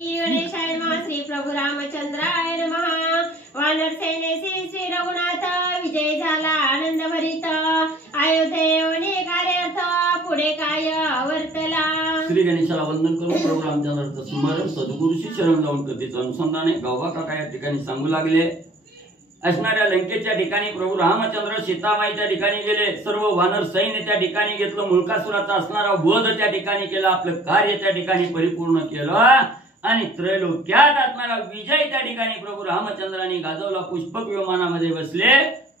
गणेशाय नमः। श्री प्रभू रामचंद्राय नमः। वानर सेनेचे श्री रघुनाथ विजय झाला आनंद भरित। अयोध्येने कार्यार्थ पुढे काय वर्तला। श्री गणेशाला वंदन करून प्रभू रामचंद्राचं स्मरण सद्गुरूशी शरण लावून कथेचं अनुसंधान आहे गावा काका या ठिकाणी सांगू लागले। असणाऱ्या लंकेच्या ठिकाणी प्रभू रामचंद्र सीतामाईच्या ठिकाणी गेले। सर्व वानर सैन्य त्या ठिकाणी घेतलं। मुलकासुराचा असणारा वध त्या ठिकाणी केला। आपलं कार्य त्या ठिकाणी परिपूर्ण केलं आणि त्रैलोक्यात असणारा विजय त्या ठिकाणी प्रभू रामचंद्रांनी गाजवला। पुष्पक विमानामध्ये बसले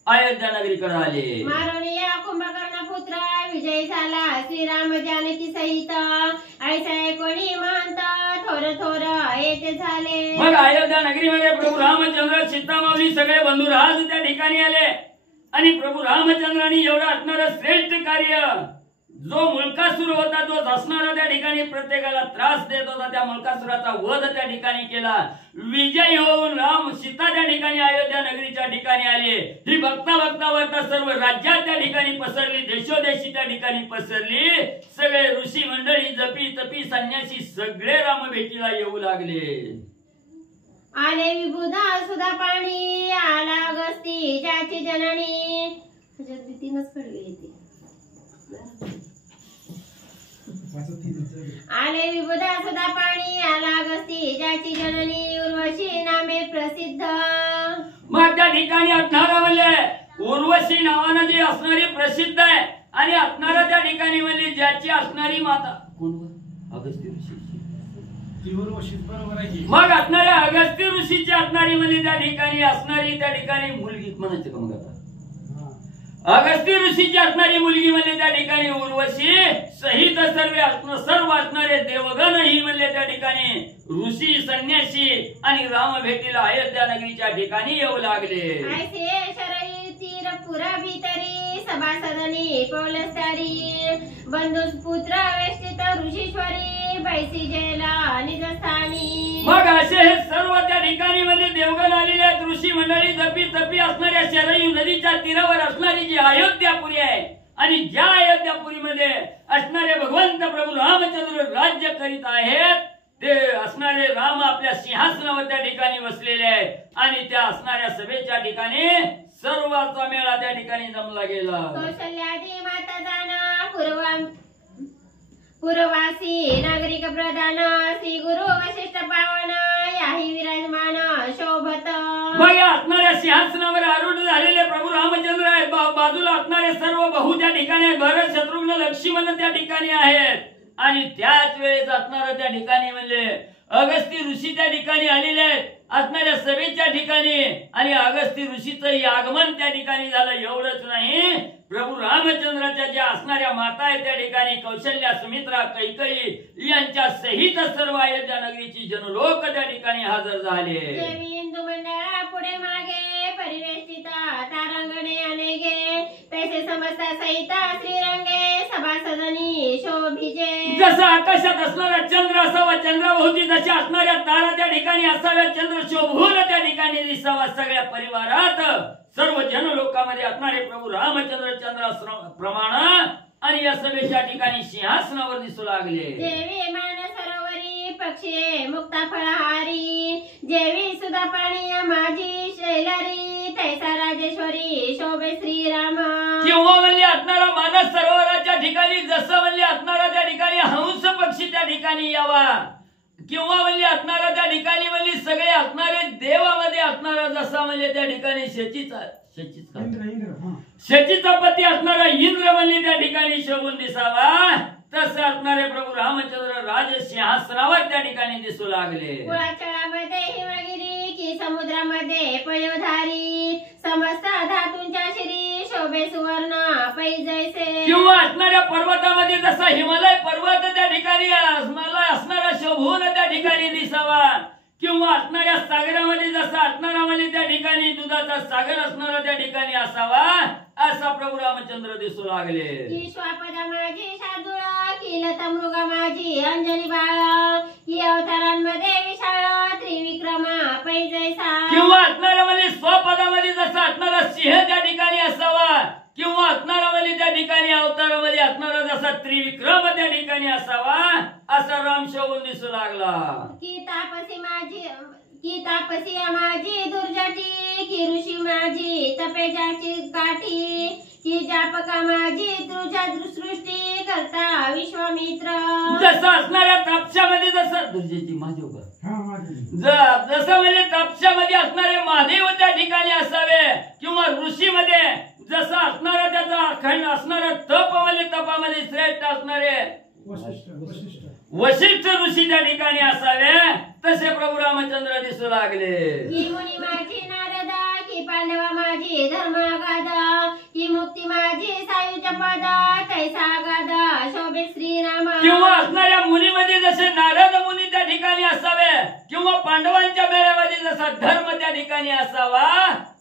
अयोध्या नगरीकडे आले। मारोनिया कुंभकर्ण पुत्र विजय झाला श्रीराम जानकी सहित। ऐसा कोणी म्हणत थोर थोर येते झाले। मग अयोध्या नगरीमध्ये प्रभू रामचंद्र सीतामाऊली सगळे बंधुराज त्या ठिकाणी आले आणि प्रभू रामचंद्रांनी एवढं असणारं श्रेष्ठ कार्य जो मुलकासुर होता तो असणारा त्या ठिकाणी प्रत्येकाला त्रास देत होता त्या मुलकासुराचा वध त्या ठिकाणी केला। विजय होऊन राम सीता त्या ठिकाणी अयोध्या नगरीच्या ठिकाणी आले। ही बघता बघता बघता सर्व राज्यात त्या ठिकाणी पसरली। देशोदेशी त्या ठिकाणी पसरली। सगळे ऋषी मंडळी जपी तपी संन्यासी सगळे राम भेटीला येऊ लागले। आले विबुधा सुधा पाणी आला अगस्ती ज्याची जननी। तीनच कडवे येते। आले विबुधा सुधा पाणी आला अगस्ती ज्याची जननी उर्वशी नामे प्रसिद्ध। मग त्या ठिकाणी असणारा म्हणजे उर्वशी नावानं जी असणारी प्रसिद्ध आहे आणि असणारा त्या ठिकाणी म्हणजे ज्याची असणारी माता कोण अगस्त्य ऋषी उर्वशी बरोबर आहे। मग असणाऱ्या अगस्त्य ऋषीची असणारी म्हणजे त्या ठिकाणी असणारी त्या ठिकाणी मुलगी म्हणायचं का मग आता अगस्त्य ऋषीची असणारी मुलगी म्हणजे त्या ठिकाणी उर्वशी सहित सर्व असणारे देवगण ही म्हणजे त्या ठिकाणी ऋषी संन्यासी आणि राम भेटीला अयोध्या नगरीच्या ठिकाणी येऊ लागले। ऐसे शरयू तीर पुरा भीतरी सभासदनी पौलस्तारी बंधुस पुत्र वेष्टित ऋषीश्वरी बैसी जेला निजस्थानी। मग असे हे सर्व त्या ठिकाणी म्हणजे देवगण आलेले आहेत। ऋषी मंडळी जपी तपी असणाऱ्या शरयू नदीच्या तीरावर असणारी जी अयोध्यापुरी आहे आणि ज्या अयोध्यापुरीमध्ये असणारे भगवंत प्रभू रामचंद्र राज्य करीत आहेत ते असणारे राम आपल्या सिंहासनावर त्या ठिकाणी बसलेले आहेत आणि त्या असणाऱ्या सभेच्या ठिकाणी सर्वांचा मेळा त्या ठिकाणी जमला गेला। कौशल्यादी माता जाना पूर्ववासी नागरिक प्रधान श्री गुरु वशिष्ठ पावन याही विराजमान शोभत। मग या असणाऱ्या सिंहासनावर आरूढ झालेले प्रभू रामचंद्र आहेत। बाजूला असणारे सर्व बहु त्या ठिकाणी भरत शत्रुघ्न लक्ष्मण त्या ठिकाणी आहेत आणि त्याच वेळेस असणारं त्या ठिकाणी म्हणजे अगस्त्य ऋषी त्या ठिकाणी आलेले आहेत असणाऱ्या सभेच्या ठिकाणी आणि अगस्त्य ऋषीचं आगमन त्या ठिकाणी झालं। एवढंच नाही प्रभू रामचंद्राच्या ज्या असणाऱ्या माता आहेत त्या ठिकाणी कौशल्या सुमित्रा कैकेयी यांच्या सहित सर्व अयोध्या नगरीची जनलोक त्या ठिकाणी हजर झाले। देवी हिंदू मंडळा पुढे मागे परिवेष्टित तारांगणे अनेके तैसे समस्त सहित श्रीरंगे सभासदनी शोभिजे। जसं आकाशात असणारा चंद्र असावा चंद्राभोवती जशा असणाऱ्या तारा त्या ठिकाणी असाव्या चंद्र शोभून त्या ठिकाणी दिसावा सगळ्या परिवारात सर्व जन लोकांमध्ये असणारे प्रभू रामचंद्र चंद्राप्रमाण आणि या सभेच्या ठिकाणी सिंहासनावर दिसू लागले। देवी मान सरोवरी पक्षी मुक्ता फळहारी जेवी सुधा पाणी माझी शैलारी तैसा राजेश्वरी शोभे श्रीराम। किंवा म्हणजे असणारा मानस सरोवराच्या ठिकाणी जसं म्हणजे असणारा त्या ठिकाणी हंस पक्षी त्या ठिकाणी यावा किंवा म्हणजे असणारा त्या ठिकाणी म्हणजे सगळे असणारे देवामध्ये असणारा जसा म्हणजे त्या ठिकाणी शेचीचा पती असणारा इंद्र म्हणजे त्या ठिकाणी शोभून दिसावा तसं असणारे प्रभू रामचंद्र राज सिंहासनावर त्या ठिकाणी दिसू लागले। कुळाचळामध्ये हिमगिरी की समुद्रामध्ये पयोधारी समस्त धातूंच्या श्री शोभे सुवर्ण पै जैसे। किंवा असणाऱ्या पर्वतामध्ये जसा हिमालय पर्वत त्या ठिकाणी असणारा शोभून त्या ठिकाणी दिसावा किंवा असणाऱ्या सागरामध्ये जसा असणारा म्हणजे त्या ठिकाणी दुधाचा सागर असणारा त्या ठिकाणी असावा असा प्रभू रामचंद्र दिसू लागले। की श्वापदा माझी शार्दूळ की लता मृग माझी अंजनी बाळ की अवतारांमध्ये विशाळ त्रिविक्रमा पै जैसा। किंवा असणारा म्हणजे स्वपदामध्ये जसा असणारा सिंह त्या ठिकाणी असावा किंवा असणारा म्हणजे त्या ठिकाणी अवतार संसारामध्ये असणारा जसा त्रिविक्रम त्या ठिकाणी असावा असा राम शोभून दिसू लागला. की तापसी माझी दुर्जटी, की ऋषी माझी तपेजाची काठी, की जापका माझी तुझ्या सृष्टी करता विश्वामित्र. जसं असणाऱ्या तापशामध्ये जसं दुर्जेची माझी जसं म्हणजे तापशामध्ये असणारे महादेव त्या ठिकाणी असावे किंवा ऋषीमध्ये जसं असणारा त्याचा अखंड असणारा तप म्हणजे तपामध्ये श्रेष्ठ असणारे वशिष्ठ ऋषी त्या ठिकाणी असावे तसे प्रभू रामचंद्र दिसू लागले. की मुनी माझी नारदा, की पांडवा माझी धर्मगादा, की मुक्ती माझी सायुज पदा, तैसा गादा शोभे श्रीराम. किंवा असणाऱ्या मुनीमध्ये जसे नारद मुनी त्या ठिकाणी असावे किंवा पांडवांच्या मेळ्यामध्ये जसा धर्म त्या ठिकाणी असावा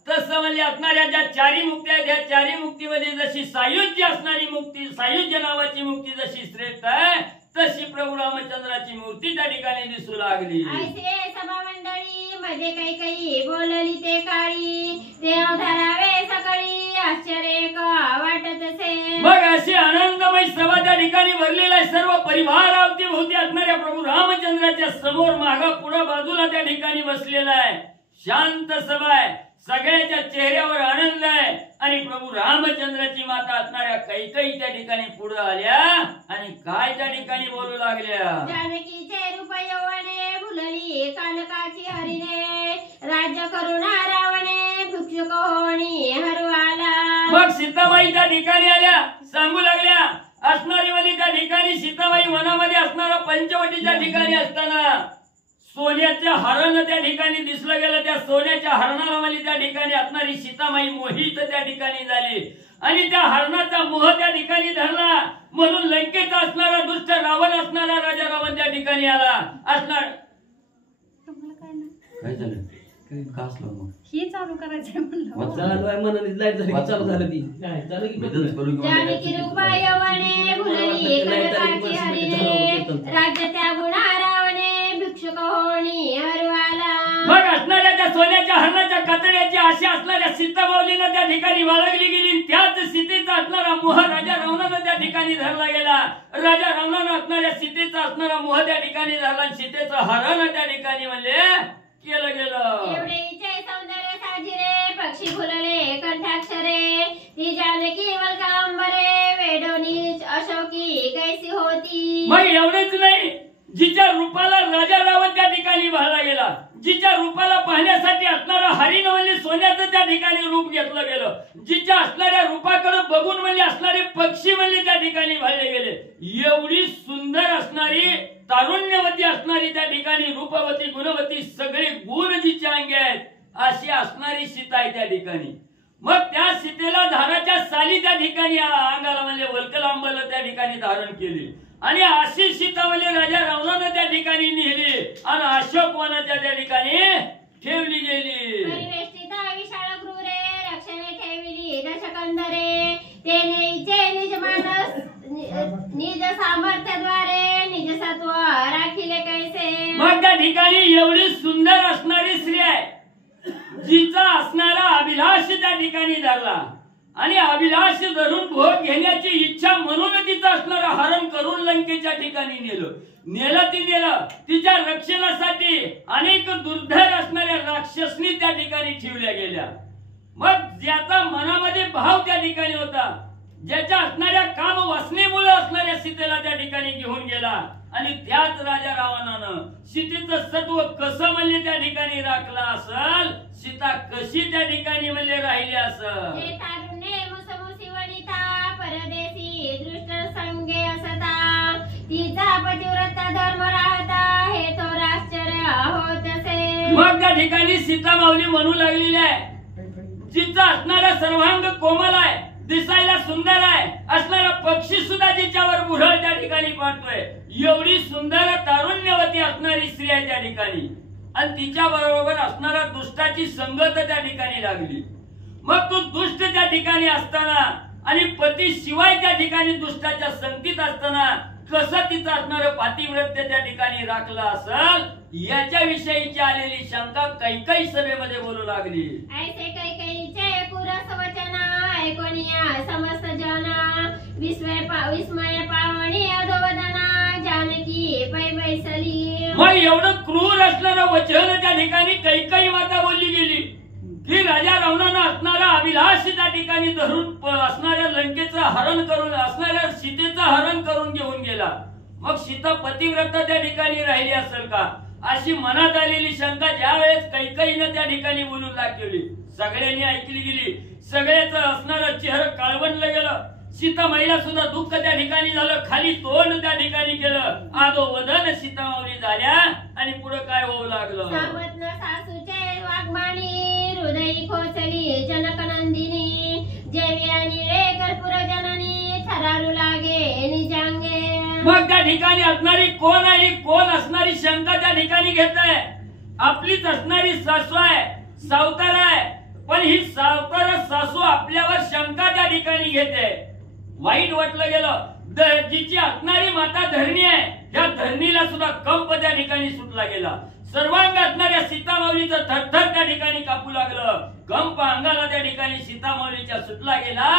तसं म्हणजे असणाऱ्या ज्या चारी मुक्ती आहेत त्या चारी मुक्तीमध्ये जशी सायुज्य असणारी मुक्ती सायुज्य नावाची मुक्ती जशी श्रेष्ठ आहे तशी प्रभू रामचंद्राची मूर्ती त्या ठिकाणी दिसू लागली. ऐसे सभा मंडळी मध्ये काही बोलली ते काळी, ते अवधारावे सकळी आश्चर्य का वाटत असे. मग अशी आनंदमय सभा त्या ठिकाणी भरलेला आहे. सर्व परिवार अवतीभोवती असणाऱ्या प्रभू रामचंद्राच्या समोर माग पुढे बाजूला त्या ठिकाणी बसलेला आहे. शांत सभा आहे. सगळ्याच्या चेहऱ्यावर आनंद आहे आणि प्रभू रामचंद्राची माता असणाऱ्या कैकेयी त्या ठिकाणी पुढे आल्या आणि काय त्या ठिकाणी बोलू लागल्या. जानकीचे रूप यौवने फुलली कानकाची हरिणे, राज्य करुणा रावणे भिक्षुक होणी हरवाला. मग सीताबाई त्या ठिकाणी आल्या सांगू लागल्या असणारी वाली त्या ठिकाणी सीताबाई वनामध्ये असणारा पंचवटीच्या ठिकाणी असताना सोन्याच्या हरण त्या ठिकाणी दिसलं गेलं. त्या सोन्याच्या हरणाला म्हणजे त्या ठिकाणी असणारी सीतामाई मोहित त्या ठिकाणी झाली आणि त्या हरणाचा मोह त्या ठिकाणी धरला म्हणून लंकेचा असणारा दुष्ट रावण असणारा राजा रावण त्या ठिकाणी आला असणार. काय झालं ही चालू करायचंय म्हणलं. चालू आहे म्हणून लाईट झाली चालू झालं ती चालू की जानकी रूप यौवने फुलली कानकाची हरिणे, राज्य त्या गुणा रावणे भिक्षुक होणी हरवाला. मग असणाऱ्या त्या सोन्याच्या हरणाच्या कातड्याची आशा असणाऱ्या सीतामाऊलीनं त्या ठिकाणी बाळगली गेली. त्याच सीतेचा असणारा मोह राजा रावणानं त्या ठिकाणी धरला गेला. राजा रावणानं असणाऱ्या सीतेचा असणारा मोह त्या ठिकाणी धरला आणि सीतेचं हरण त्या ठिकाणी म्हणजे केलं गेलं. एवढे इचे सौंदर्य साजिरे पक्षी फुलले कंठाक्षरे, ती जानकी वल्कांबरे वेडोनी अशोकी कैसी होती. मग एवढेच नाही जिच्या रूपाला राजा रावण त्या ठिकाणी भाळला गेला, जिच्या रूपाला पाहण्यासाठी असणारा हरिण म्हणजे सोन्याचं त्या ठिकाणी रूप घेतलं गेलं, जिच्या असणाऱ्या रूपाकडे बघून म्हणजे असणारे पक्षी म्हणजे त्या ठिकाणी भाळले गेले. एवढी सुंदर असणारी तारुण्यवती असणारी त्या ठिकाणी रूपवती गुणवती सगळे गुण जिच्या अंगी आहेत अशी असणारी सीता आहे त्या ठिकाणी. मग त्या सीतेला धाराच्या साली त्या ठिकाणी अंगाला म्हणजे वल्कलांबला त्या ठिकाणी धारण केली आणि अशी सीता म्हणजे राजा रावणानं त्या ठिकाणी नेली आणि अशोक वनाच्या त्या ठिकाणी ठेवली गेली. परिवेष्टित विशाळ क्रूरे रक्षणे ठेविली दशकंदरे, तेने इचे निज मानस निज सामर्थ्याद्वारे निज सत्व राखिले कैसे. मग त्या ठिकाणी एवढी सुंदर असणारी स्त्री आहे जिचा असणारा अभिलाष त्या ठिकाणी धरला आणि अभिलाष धरून भोग घेण्याची इच्छा म्हणून तिचं असणारं हरण करून लंकेच्या ठिकाणी नेलं. तिच्या रक्षणासाठी अनेक दुर्धर असणाऱ्या राक्षसनी त्या ठिकाणी ठेवल्या गेल्या. मग ज्याचा मनामध्ये भाव त्या ठिकाणी होता, ज्याच्या असणाऱ्या काम वासनेमुळे असणाऱ्या सीतेला त्या ठिकाणी घेऊन गेला आणि त्याच राजा रावणानं सीतेचं सत्व कसं म्हणजे त्या ठिकाणी राखलं असल, सीता कशी त्या ठिकाणी म्हणजे राहिली असल. परदेशी दृष्ट संगे असता, तिचा पतिव्रता धर्म राहता हे थोर आश्चर्य होत असे. मग त्या ठिकाणी सीता माऊली म्हणू लागलेली आहे जिचा असणारा सर्वांग कोमल आहे, दिसायला सुंदर आहे, असणारा पक्षी सुद्धा जिच्यावर बुरळ त्या ठिकाणी पाठतोय. एवढी सुंदर तारुण्यवती असणारी स्त्री आहे त्या ठिकाणी आणि तिच्या बरोबर असणारा दुष्टाची संगत त्या ठिकाणी लागली. मग तो दुष्ट त्या ठिकाणी असताना आणि पती शिवाय त्या ठिकाणी दुष्टाच्या संगतीत असताना कसं तिचं असणारं पातिव्रत्य त्या ठिकाणी राखलं असल याच्या विषयीची आलेली शंका कैकेयी सभेमध्ये बोलू लागली. ऐसे कैकेयीचे पुरस वचन ऐकोनिया समस्त जन विस्मय पावणी अधोवदना जानकी पै बैसली. मग एवढं क्रूर असणारं वचन त्या ठिकाणी कैकेयी माता बोलली गेली की राजा रावणानं असणारा अभिलाष त्या ठिकाणी धरून असणाऱ्या लंकेचं हरण करून असणाऱ्या सीतेचं हरण करून घेऊन गेला. मग सीता पतिव्रता त्या ठिकाणी राहिली असेल का अशी मनात आलेली शंका ज्या वेळेस कैकेयीनं त्या ठिकाणी बोलू लागली सगळ्यांनी ऐकली गेली. सगळ्याच असणारं चेहरं काळवंडलं गेलं. सीता महिला सुद्धा दुःख त्या ठिकाणी झालं. खाली तोंड त्या ठिकाणी केलं. आदो वदन सीता माऊली झाल्या आणि पुढे काय होऊ लागलं. सावत्न सासूचे वाग्माणी हृदयी खोचली जनकनंदिनी जेवी आणि रे कर्पूर जननी थरारू लागे निजांगे. मग त्या ठिकाणी असणारी कोण आहे कोण असणारी शंका त्या ठिकाणी घेत आहे. आपलीच असणारी सासू आहे सावकार आहे पण ही सावकार सासू आपल्यावर शंका त्या ठिकाणी घेते. वाईट वाटलं गेलं. जिची असणारी माता धरणी आहे त्या धरणीला सुद्धा कंप त्या ठिकाणी सुटला गेला. सर्वांग असणाऱ्या सीतामाऊलीचं थरथर त्या ठिकाणी कापू लागलं. कंप अंगाला त्या ठिकाणी सीतामाऊलीच्या सुटला गेला.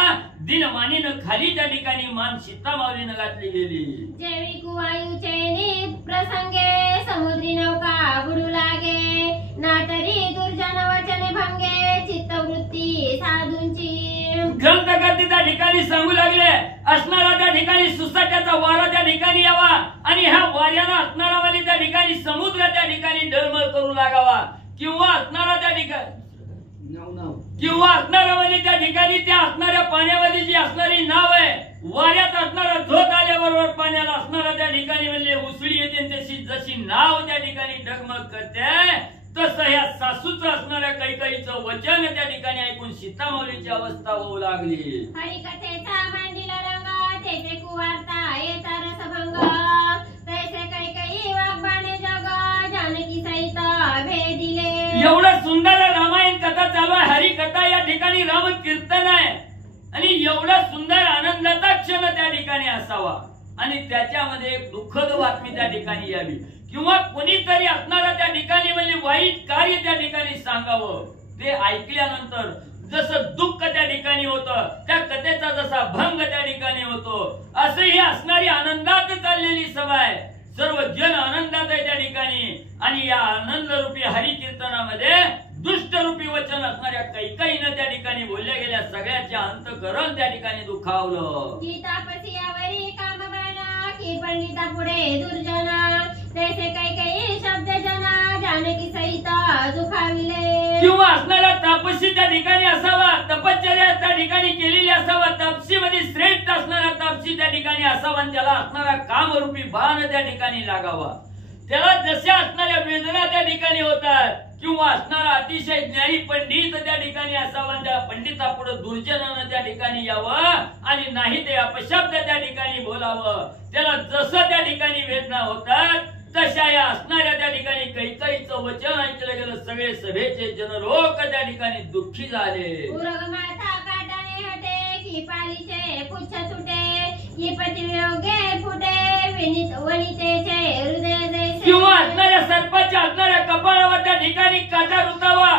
दिनमानीनं खाली त्या ठिकाणी मान सीतामाऊलीनं घातली गेली. जेवी कुवायूचे प्रसंगे समुद्री नौका बुडू लागे ना तरी दुर्जन वचने भंगे चित्तवृत्ती साधूंची. ग्रंथकर्ते त्या ठिकाणी सांगू लागले असणारा त्या ठिकाणी सुसाट्याचा वारा त्या ठिकाणी यावा आणि ह्या वाऱ्यानं असणारा वाली त्या ठिकाणी समुद्र त्या ठिकाणी डळमळ करू लागावा किंवा असणारा त्या ठिकाणी असणारा वाली त्या ठिकाणी त्या असणाऱ्या पाण्यावाली जी असणारी नाव आहे वाऱ्यात असणारा झोत आल्याबरोबर पाण्याला असणारा त्या ठिकाणी म्हणजे उसळी येते तशी जशी नाव त्या ठिकाणी डगमग करते तसं ह्या सासूचं असणाऱ्या कैकेयीचं वचन त्या ठिकाणी ऐकून सीतामाऊलीची अवस्था होऊ लागली. हरिकथेचा मांडीला रंग तेथे कुवार्ता येता रसभंग तैसे कैकेयी वाग्बाणे जग जानकी सहित भेदिले. एवढं सुंदर रामायण कथा चालू आहे. हरिकथा या ठिकाणी राम कीर्तन आहे आणि एवढा सुंदर आनंदाचा क्षण त्या ठिकाणी असावा आणि त्याच्यामध्ये एक दुःखद बातमी त्या ठिकाणी यावी किंवा कोणीतरी असणारा त्या ठिकाणी म्हणजे वाईट कार्य त्या ठिकाणी सांगावं. ते ऐकल्यानंतर जसं दुःख त्या ठिकाणी होतं त्या कथेचा जसा भंग त्या ठिकाणी होतो असं ही असणारी आनंदात चाललेली सभा आहे. सर्व जन आनंदात आहे त्या ठिकाणी आणि या आनंद रूपी हरिकीर्तनामध्ये दुष्ट रूपी वचन असणाऱ्या कैकेयीनं त्या ठिकाणी बोलल्या गेल्या सगळ्याचे अंतःकरण त्या ठिकाणी दुखावलं. की तापसी यावरी कामबाणा की पंडिता पुढे दुर्जना तैसे कैकेयी शब्द जना जानकी सहित दुखाविले. किंवा असणारा तापसी त्या ठिकाणी असावा तपश्चर्या त्या ठिकाणी केलेली असावा तापसी मध्ये श्रेष्ठ असणारा तापसी त्या ठिकाणी असावा आणि त्याला असणारा कामरूपी बाण त्या ठिकाणी लागावा. त्याला जशा असणाऱ्या वेदना त्या ठिकाणी होतात किंवा असणारा अतिशय ज्ञानी पंडित त्या ठिकाणी असावा त्या पंडितापुढे दुर्जनानं त्या ठिकाणी यावं आणि नाही ते अपशब्द त्या ठिकाणी बोलावं. त्याला जसं त्या ठिकाणी वेदना होतात तशा या असणाऱ्या त्या ठिकाणी कैकेयीचं वचन ऐकलं गेलं. सगळे सभेचे जनलोक त्या ठिकाणी दुःखी झाले. उरगमाथा काटाने हटे की पालीचे पुच्छ तुटे की पतिवियोगे फुटे वनितेचे हृदय जैसे. किंवा असणाऱ्या सर्पाच्या असणाऱ्या कपाळावर त्या ठिकाणी काटा रुतावा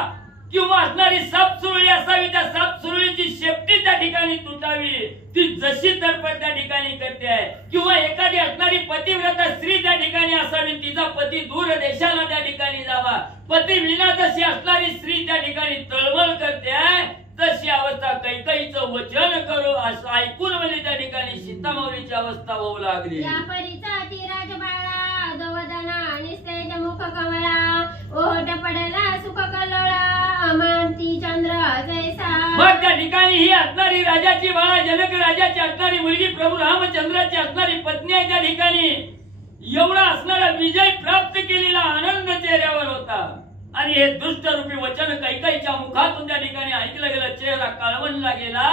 किंवा असणारी साप सुरळी असावी त्या साप सुरळीची शेपटी त्या ठिकाणी तुटावी ती जशी तडपड त्या ठिकाणी करते आहे. किंवा एखादी असणारी पतिव्रता स्त्री त्या ठिकाणी असावी तिचा पती दूर देशाला त्या ठिकाणी जावा पती विना जशी असणारी स्त्री त्या ठिकाणी तळमळ करते आहे तशी अवस्था कैकेयीचं वचन करू असं ऐकून म्हणजे त्या ठिकाणी सीतामाऊलीची अवस्था होऊ लागली. या परीचा तिराज बाळा अधोवदना निस्तेज मुख कमला ओढ पडला सुख कल्लोळा अमांती चंद्र जैसा. मग त्या ठिकाणी ही असणारी राजाची बाळा जनक राजाची असणारी मुलगी प्रभू रामचंद्राची असणारी पत्नी आहे. त्या ठिकाणी एवढा असणारा विजय प्राप्त केलेला आनंद चेहऱ्यावर होता आणि हे दुष्ट रूपी वचन कैकेयीच्या मुखातून त्या ठिकाणी ऐकलं गेलं. चेहरा काळवंडला गेला.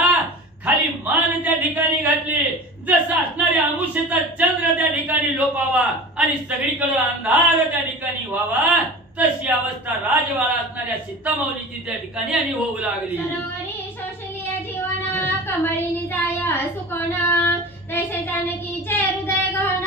खाली मान त्या ठिकाणी घातली. जसा असणाऱ्या अमुष्याचा चंद्र त्या ठिकाणी लोपावा आणि सगळीकडे अंधार त्या ठिकाणी व्हावा तशी अवस्था राजवाडा असणाऱ्या सीतामाऊलीची त्या ठिकाणी आणि होऊ लागली. सरोवरी शोषलीय जीवन कमळीनी जाय सुकोन तैसे जानकीचे हृदय गहन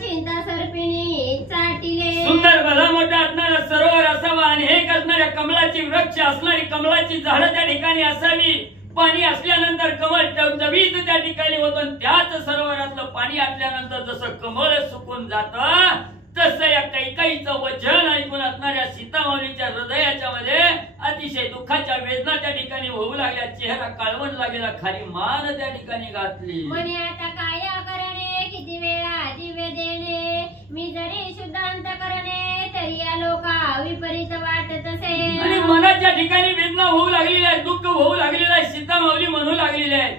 चिंता सर्पिणी चाटिले. सुंदर भला मोठा असणारा सरोवर असावा आणि एक असणाऱ्या कमळाची वृक्ष असणारी कमळाची झाडं त्या ठिकाणी असावी पाणी असल्यानंतर कमळ टवटवीत त्या ठिकाणी होतं. त्याच सरोवरातलं पाणी आटल्यानंतर जसं कमळ सुकून जातं तसं या कैकेयीचं वचन ऐकून असणाऱ्या सीतामाऊलीच्या हृदयाच्या मध्ये अतिशय दुःखाच्या वेदना त्या ठिकाणी होऊ लागल्या. चेहरा काळवण लागेला, खाली मान त्या ठिकाणी घातली. म्हणे आता काय करणे, किती वेळा दिव्य देणे, मी जरी शुद्ध अंत करणे तरी या लोका विपरीत वाटत असे. आणि मनाच्या ठिकाणी वेदना होऊ लागलेली आहे, दुःख होऊ लागलेलं आहे. सीतामाऊली म्हणू लागलेली आहे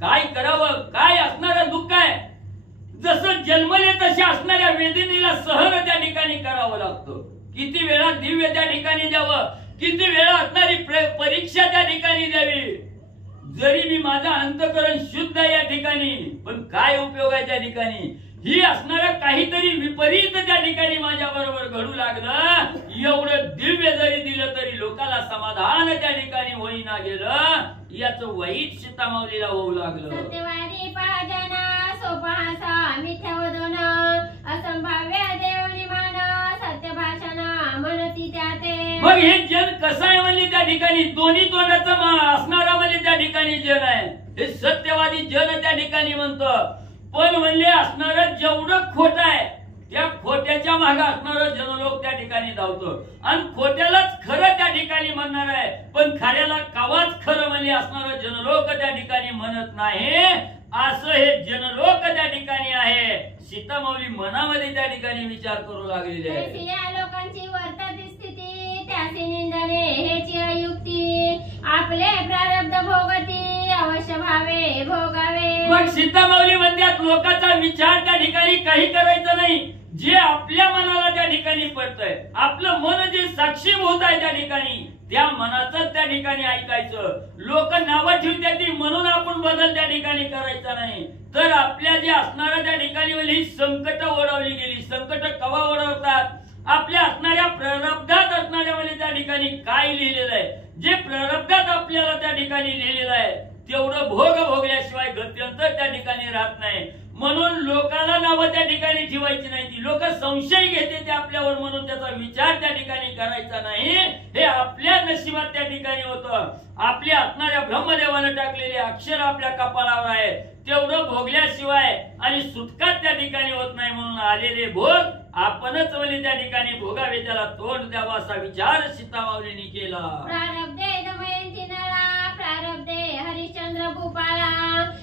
काय करावं, काय असणारं दुःख आहे. जसं जन्मले तशा असणाऱ्या वेदनेला सहन त्या ठिकाणी करावं लागतं. किती वेळा दिव्य त्या ठिकाणी द्यावं, किती वेळा असणारी परीक्षा त्या ठिकाणी द्यावी. जरी मी माझा अंतकरण शुद्ध आहे या ठिकाणी, पण काय उपयोग आहे त्या ठिकाणी. ही असणारं काहीतरी विपरीत त्या ठिकाणी माझ्या बरोबर घडू लागलं. एवढं दिव्य जरी दिलं तरी लोकाला समाधान त्या ठिकाणी होईना गेलं. याचं वाईट सीतामाऊलीला होऊ लागलं. सत्यवादी पाजना सोपहासा मिथ्या वदन, असंभाव्य देवनी मान, सत्य भाषण म्हणती त्याते. मग हे जन कसं आहे म्हणले त्या ठिकाणी, दोन्ही तोंडाचं असणारा म्हणजे त्या ठिकाणी जन आहे. हे सत्यवादी जन त्या ठिकाणी म्हणतं. पण म्हणले असणारं जेवढं खोट आहे त्या खोट्याच्या मागे असणारं जनलोक त्या ठिकाणी धावतो. आणि खोट्यालाच खरं त्या ठिकाणी म्हणणार आहे, पण खऱ्याला कावाच खरं म्हणले असणारं जनलोक त्या ठिकाणी म्हणत नाही. असं हे जनलोक त्या ठिकाणी आहे. सीतामाऊली मनामध्ये त्या ठिकाणी विचार करू लागलेले आहे. या लोकांची वर्तती स्थिती त्याची निंदने हेची अयुक्ती, आपले प्रारब्ध भोगती अवश्य भावे भोगावे. मग सीतामाऊली म्हणतात लोकांचा विचार त्या ठिकाणी काही करायचं नाही. जे आपल्या मनाला त्या ठिकाणी पडतंय, आपलं मन जे साक्षीभूत आहे त्या ठिकाणी, त्या मनाचं त्या ठिकाणी ऐकायचं. लोक नावं ठेवतात ती म्हणून आपण बदल त्या ठिकाणी करायचा नाही. तर आपल्या जे असणाऱ्या त्या ठिकाणी ही संकट ओढवली गेली. संकट कवा ओढवतात, आपल्या असणाऱ्या प्रारब्धात असणाऱ्या म्हणजे त्या ठिकाणी काय लिहिलेलं आहे. जे प्रारब्धात आपल्याला त्या ठिकाणी लिहिलेलं आहे तेवढं भोगल्याशिवाय गत्यंतर त्या ठिकाणी राहत नाही. म्हणून लोकांना नावं त्या ठिकाणी ठेवायची नाही. ती लोक संशय घेते ते आपल्यावर, म्हणून त्याचा विचार त्या ठिकाणी करायचा नाही. हे आपल्या नशिबात त्या ठिकाणी होतं. आपल्या असणाऱ्या ब्रह्मदेवानं टाकलेले अक्षर आपल्या कपाळावर आहे, तेवढं भोगल्याशिवाय आणि सुटका त्या ठिकाणी होत नाही. म्हणून आलेले भोग आपणच म्हणजे त्या ठिकाणी भोगावे, त्याला तोंड द्यावा असा विचार सीतामाऊलीने केला. प्रारब्धे दमयंती नळा, प्रारब्धे हरिश्चंद्र भूपाळा,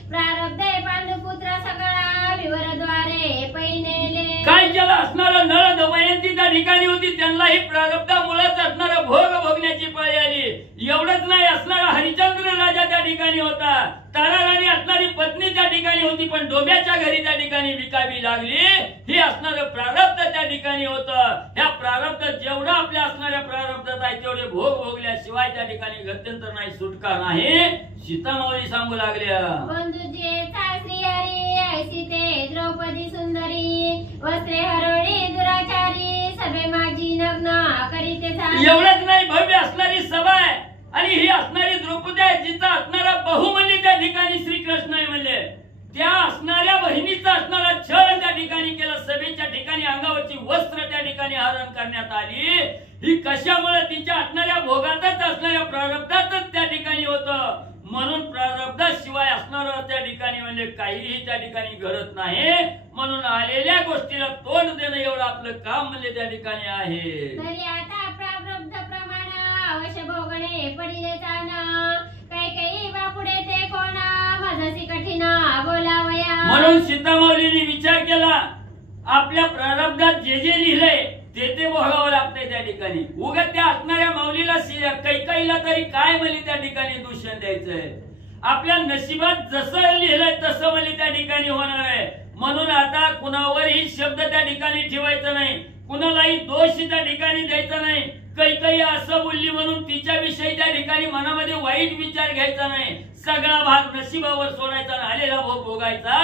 प्रारब्धे पांडुपुत्र सगळा, विवरद्वारे पैनेले. काय ज्याला असणारं नळ दमयंती त्या ठिकाणी होती त्यांनाही प्रारब्धामुळेच असणारं भोग भोगण्याची पाळी आली. एवढंच नाही, असणारा हरिश्चंद्र राजा त्या ठिकाणी होता. ताराराणी असणारी पत्नी त्या ठिकाणी होती, पण डोब्याच्या घरी त्या ठिकाणी विकावी लागली. हे असणारं प्रारब्ध त्या ठिकाणी होतं. ह्या प्रारब्ध जेवढं आपल्या असणाऱ्या प्रारब्धात आहे तेवढे भोग भोगल्याशिवाय त्या ठिकाणी गत्यंतर नाही, सुटका नाही. सीतामाऊली सांगू लागल्या बंधुजे सासरी हरी, ऐसी ते द्रौपदी सुंदरी, वस्त्रे हरवणी दुराचारी, सभे माझी नग्न करीते झाली. एवढंच नाही, भव्य असणारी सभा आहे आणि ही असणारी द्रौपदी आहे, जिचा असणारा बहुमली त्या ठिकाणी श्रीकृष्ण आहे. म्हणजे त्या असणाऱ्या बहिणीचा असणारा छळ त्या ठिकाणी केला. सभेच्या ठिकाणी अंगावरची वस्त्र त्या ठिकाणी हरण करण्यात आली. ही कशामुळे, तिच्या असणाऱ्या भोगातच असणाऱ्या प्रारब्धातच त्या ठिकाणी होतं. म्हणून प्रारब्धाशिवाय असणारं त्या ठिकाणी म्हणजे काहीही त्या ठिकाणी घडत नाही. म्हणून आलेल्या गोष्टीला तोंड देणं एवढं आपलं काम म्हणजे त्या ठिकाणी आहे. तरी आता प्रारब्ध प्रमाण अवश्य भोगणे पडिले जाण, काही बापुडे ते कोणा माझासी कठीण बोलावया. म्हणून सीतामाऊलीने विचार केला, आपल्या प्रारब्धात जे जे लिहिलंय ते भोगावं लागतंय त्या ठिकाणी. उगा त्या असणाऱ्या माऊलीला कैकेयीला तरी काय म्हणजे त्या ठिकाणी दूषण द्यायचंय. आपल्या नशिबात जसं लिहिलंय तसं म्हणजे त्या ठिकाणी होणार आहे. म्हणून आता कुणावरही शब्द त्या ठिकाणी ठेवायचा नाही, कुणालाही दोष त्या ठिकाणी द्यायचा नाही. कैकेयी असं बोलली म्हणून तिच्याविषयी त्या ठिकाणी मनामध्ये वाईट विचार घ्यायचा नाही. सगळा भाग नशिबावर सोडायचा, आलेला भोग भोगायचा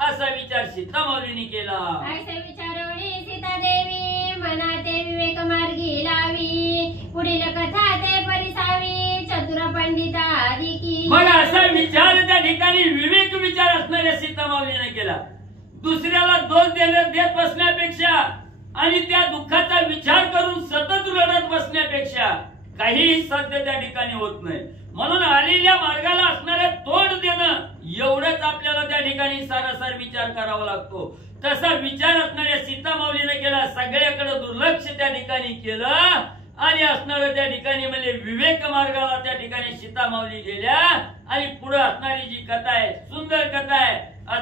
असा विचार सीतामाऊलीने केला. ऐसे विचारवणी सीता देवी, मनाते विवेक मार्गी लावी, पुढील कथा ते परिसावी, चतुर पंडिता अधिकी. मग असा विचार त्या ठिकाणी विवेक विचार असणाऱ्या सीतामाऊलीने केला. दुसऱ्याला दोष देत बसण्यापेक्षा आणि त्या दुःखाचा विचार करून सतत रडत बसण्यापेक्षा काहीही साध्य त्या ठिकाणी होत नाही. म्हणून आलेल्या मार्गाला असणारे तोंड देणं एवढंच आपल्याला त्या ठिकाणी सारासार विचार करावा लागतो. तसा विचार असणाऱ्या सीतामाऊलीने केला. सगळ्याकडे दुर्लक्ष त्या ठिकाणी केलं आणि असणारं त्या ठिकाणी म्हणजे विवेक मार्गाला त्या ठिकाणी सीतामाऊली गेल्या. आणि पुढे असणारी जी कथा आहे, सुंदर कथा आहे,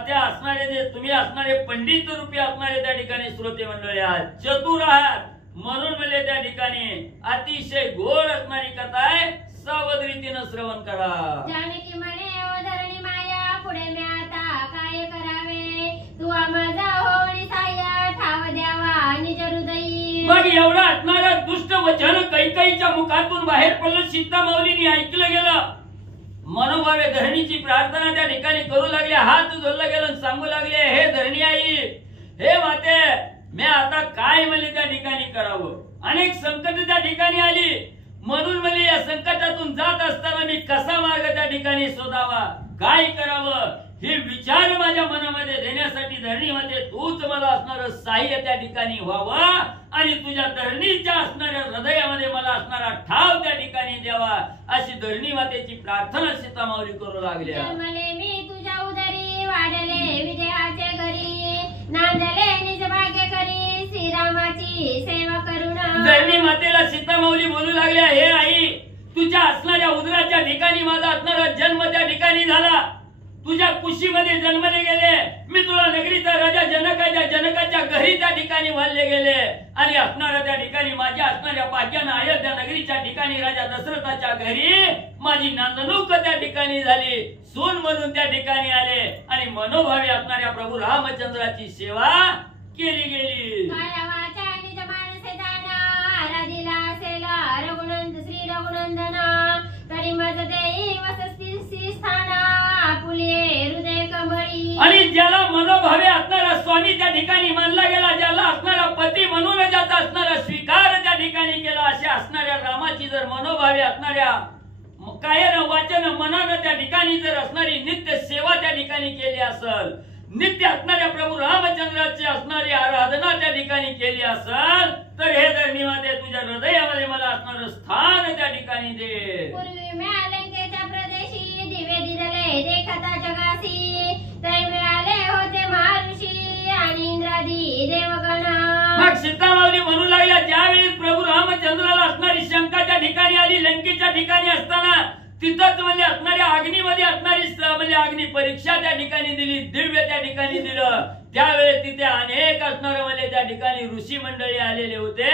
त्या असणारे जे तुम्ही असणारे पंडित रूपी असणारे त्या ठिकाणी श्रोते मंडळी आहात, चतुर आहात, म्हणून म्हणजे त्या ठिकाणी अतिशय गोड असणारी कथा आहे. सावध रीतीनं श्रवण करा. जानकी म्हणे ओ धरणी माया, पुढे मी आता काय करावे, तू माझा होणी साया, ठाव द्यावा निज हृदयी. मग एवढं असणारं दुष्ट वचन कैकेयीच्या मुखातून बाहेर पडलं. सीतामाऊलीने ऐकलं गेलं. मनोभावे धरणीची प्रार्थना त्या ठिकाणी करू लागले. हात जोडला गेला, सांगू लागले, हे धरणी आई, हे माते, मी आता काय म्हणले त्या ठिकाणी करावं. अनेक संकट त्या ठिकाणी आली, म्हणून म्हणजे या संकटातून जात असताना मी कसा मार्ग त्या ठिकाणी शोधावा, काय करावं, हे विचार माझ्या मनामध्ये देण्यासाठी धरणीमध्ये तूच मला असणारं साह्य त्या ठिकाणी व्हावं आणि तुझ्या धरणीच्या असणाऱ्या हृदयामध्ये मला असणारा ठाव त्या ठिकाणी द्यावा, अशी धरणी मातेची प्रार्थना सीतामाऊली करू लागल्या. जन्मले मी तुझ्या उदरी, वाढले विजयाचे घरी, नांदले निज भाग्य करी, श्रीरामाची सेवा करून. धरणी मातेला सीतामाऊली बोलू लागल्या, हे आई, तुझ्या असणाऱ्या उदराच्या ठिकाणी माझा असणारा जन्म त्या ठिकाणी झाला, तुझ्या कुशीमध्ये जन्मले गेले, मी तुला नगरीचा राजा जनकाच्या घरी त्या ठिकाणी वाढले गेले आणि असणाऱ्या त्या ठिकाणी माझ्या असणाऱ्या भाग्यानं अयोध्या नगरीच्या ठिकाणी राजा दशरथाच्या घरी माझी नांदणूक त्या ठिकाणी झाली, सून म्हणून त्या ठिकाणी आले आणि मनोभावे असणाऱ्या प्रभू रामचंद्राची सेवा केली गेली. श्री रघुनंदन तरी मज देई वसती स्थाना, आपुले हृदय कमळी. आणि ज्याला मनोभावे असणारा स्वामी त्या ठिकाणी मानला गेला, ज्याला असणारा पती म्हणून ज्याचा असणारा स्वीकार त्या ठिकाणी केला, अशा असणाऱ्या रामाची जर मनोभावे असणाऱ्या कायन वाचन मनानं त्या ठिकाणी जर असणारी नित्य सेवा त्या ठिकाणी केली असेल, नित्य असणाऱ्या प्रभू रामचंद्राची असणारी आराधना त्या ठिकाणी केली असेल, तर हे धरणीमध्ये तुझ्या हृदयामध्ये मला असणारं स्थान त्या ठिकाणी दे. पूर्वी मिळालंकेच्या प्रदेशी, दिवे दिदले देखता जगासी, तै मिळाले होते महर्षी आणि इंद्रादी देवगण. मग सीतामाऊली म्हणू लागल्या, ज्यावेळी प्रभू रामचंद्राला असणारी शंका त्या ठिकाणी आली, लंकेच्या ठिकाणी असताना तिथंच म्हणजे असणाऱ्या अग्नीमध्ये असणारी म्हणजे अग्नी परीक्षा त्या ठिकाणी दिली, दिव्य त्या ठिकाणी दिलं. त्यावेळेस तिथे अनेक असणारे म्हणजे त्या ठिकाणी ऋषी मंडळी आलेले होते.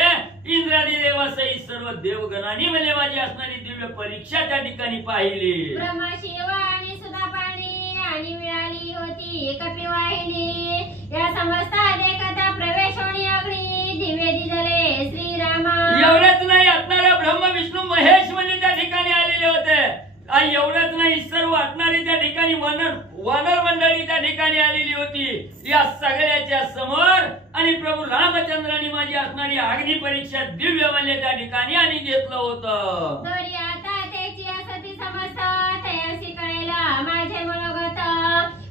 इंद्रादी देवासहित सर्व देवगणांनी म्हणजे माझी असणारी दिव्य परीक्षा त्या ठिकाणी पाहिली. ब्रह्मा शिव आणि सुधापाणी आणि मिळाली होती कपिवाहिनी, या समस्त देखता प्रवेश होणी अग्नी, दिवे दिदले श्रीरामा. एवढंच नाही, असणारा ब्रह्म विष्णू महेश म्हणजे त्या ठिकाणी आलेले होते. आणि एवढंच नाही, सर्व असणारी त्या ठिकाणी वानर मंडळी त्या ठिकाणी आलेली होती. या सगळ्याच्या समोर आणि प्रभू रामचंद्रांनी माझी असणारी अग्नी परीक्षा दिव्य म्हणजे त्या ठिकाणी आणि घेतलं होतं. तरी आता त्याची असती समस्त, तयासी कळेला माझे मनोगत,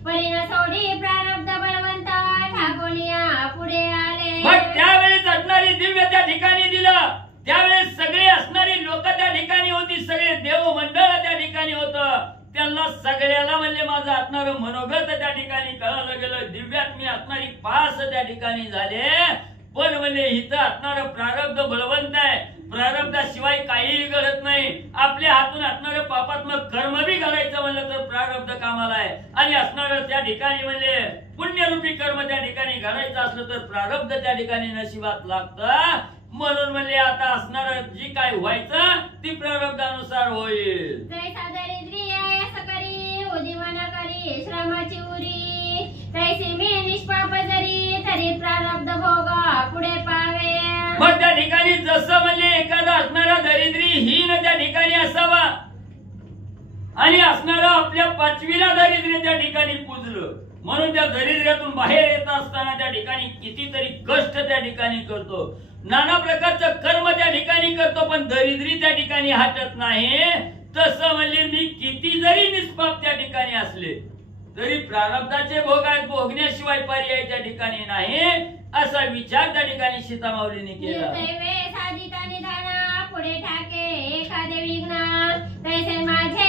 परिण सोडी प्रारब्ध बळवंत, ठाकोलिया पुढे आले. मग त्यावेळेस असणारी दिव्य त्या ठिकाणी दिलं, त्यावेळेस सगळे असणारी लोक त्या ठिकाणी होती, सगळे देव मंडळ त्या ठिकाणी होतं. त्यांना सगळ्याला म्हणजे माझं असणारं मनोगत त्या ठिकाणी कळालं गेलं. दिव्यात मी असणारी पास त्या ठिकाणी झाले, पण म्हणजे इथं असणारं प्रारब्ध बळवंत आहे. प्रारब्धाशिवाय काहीही घडत नाही. आपल्या हातून असणारं पापात्मक कर्म बी घडायचं म्हणलं तर प्रारब्ध कामाला आहे, आणि असणारं त्या ठिकाणी म्हणजे पुण्यरूपी कर्म त्या ठिकाणी घडायचं असलं तर प्रारब्ध त्या ठिकाणी नशिबात लागतं. म्हणून म्हणजे आता असणार जी काय व्हायचं ती प्रारब्धानुसार होईल. जैसा दरिद्री आयास करी, उजीवन करी श्रमाची उरी, तैसे मी निष्पाप जरी, तरी प्रारब्ध भोग पुढे पावे. मग त्या ठिकाणी जसं म्हणजे एखादा असणारा दरिद्रीहीन त्या ठिकाणी असावा, आणि असणारा आपल्या पाचवीला दारिद्र्य त्या ठिकाणी पुजलं, म्हणून त्या दारिद्र्यातून बाहेर येत असताना त्या ठिकाणी कितीतरी कष्ट त्या ठिकाणी करतो, नाना प्रकारचं कर्म त्या ठिकाणी करतो, पण दरिद्री त्या ठिकाणी हटत नाही. तसं म्हणजे मी किती जरी निष्पाप त्या ठिकाणी असले तरी प्रारब्धाचे भोग आहेत, भोगण्याशिवाय पर्याय त्या ठिकाणी नाही, असा विचार त्या ठिकाणी सीतामाऊलीने केला. पुढे ठाके एखादे विघ्न, तैसे माझे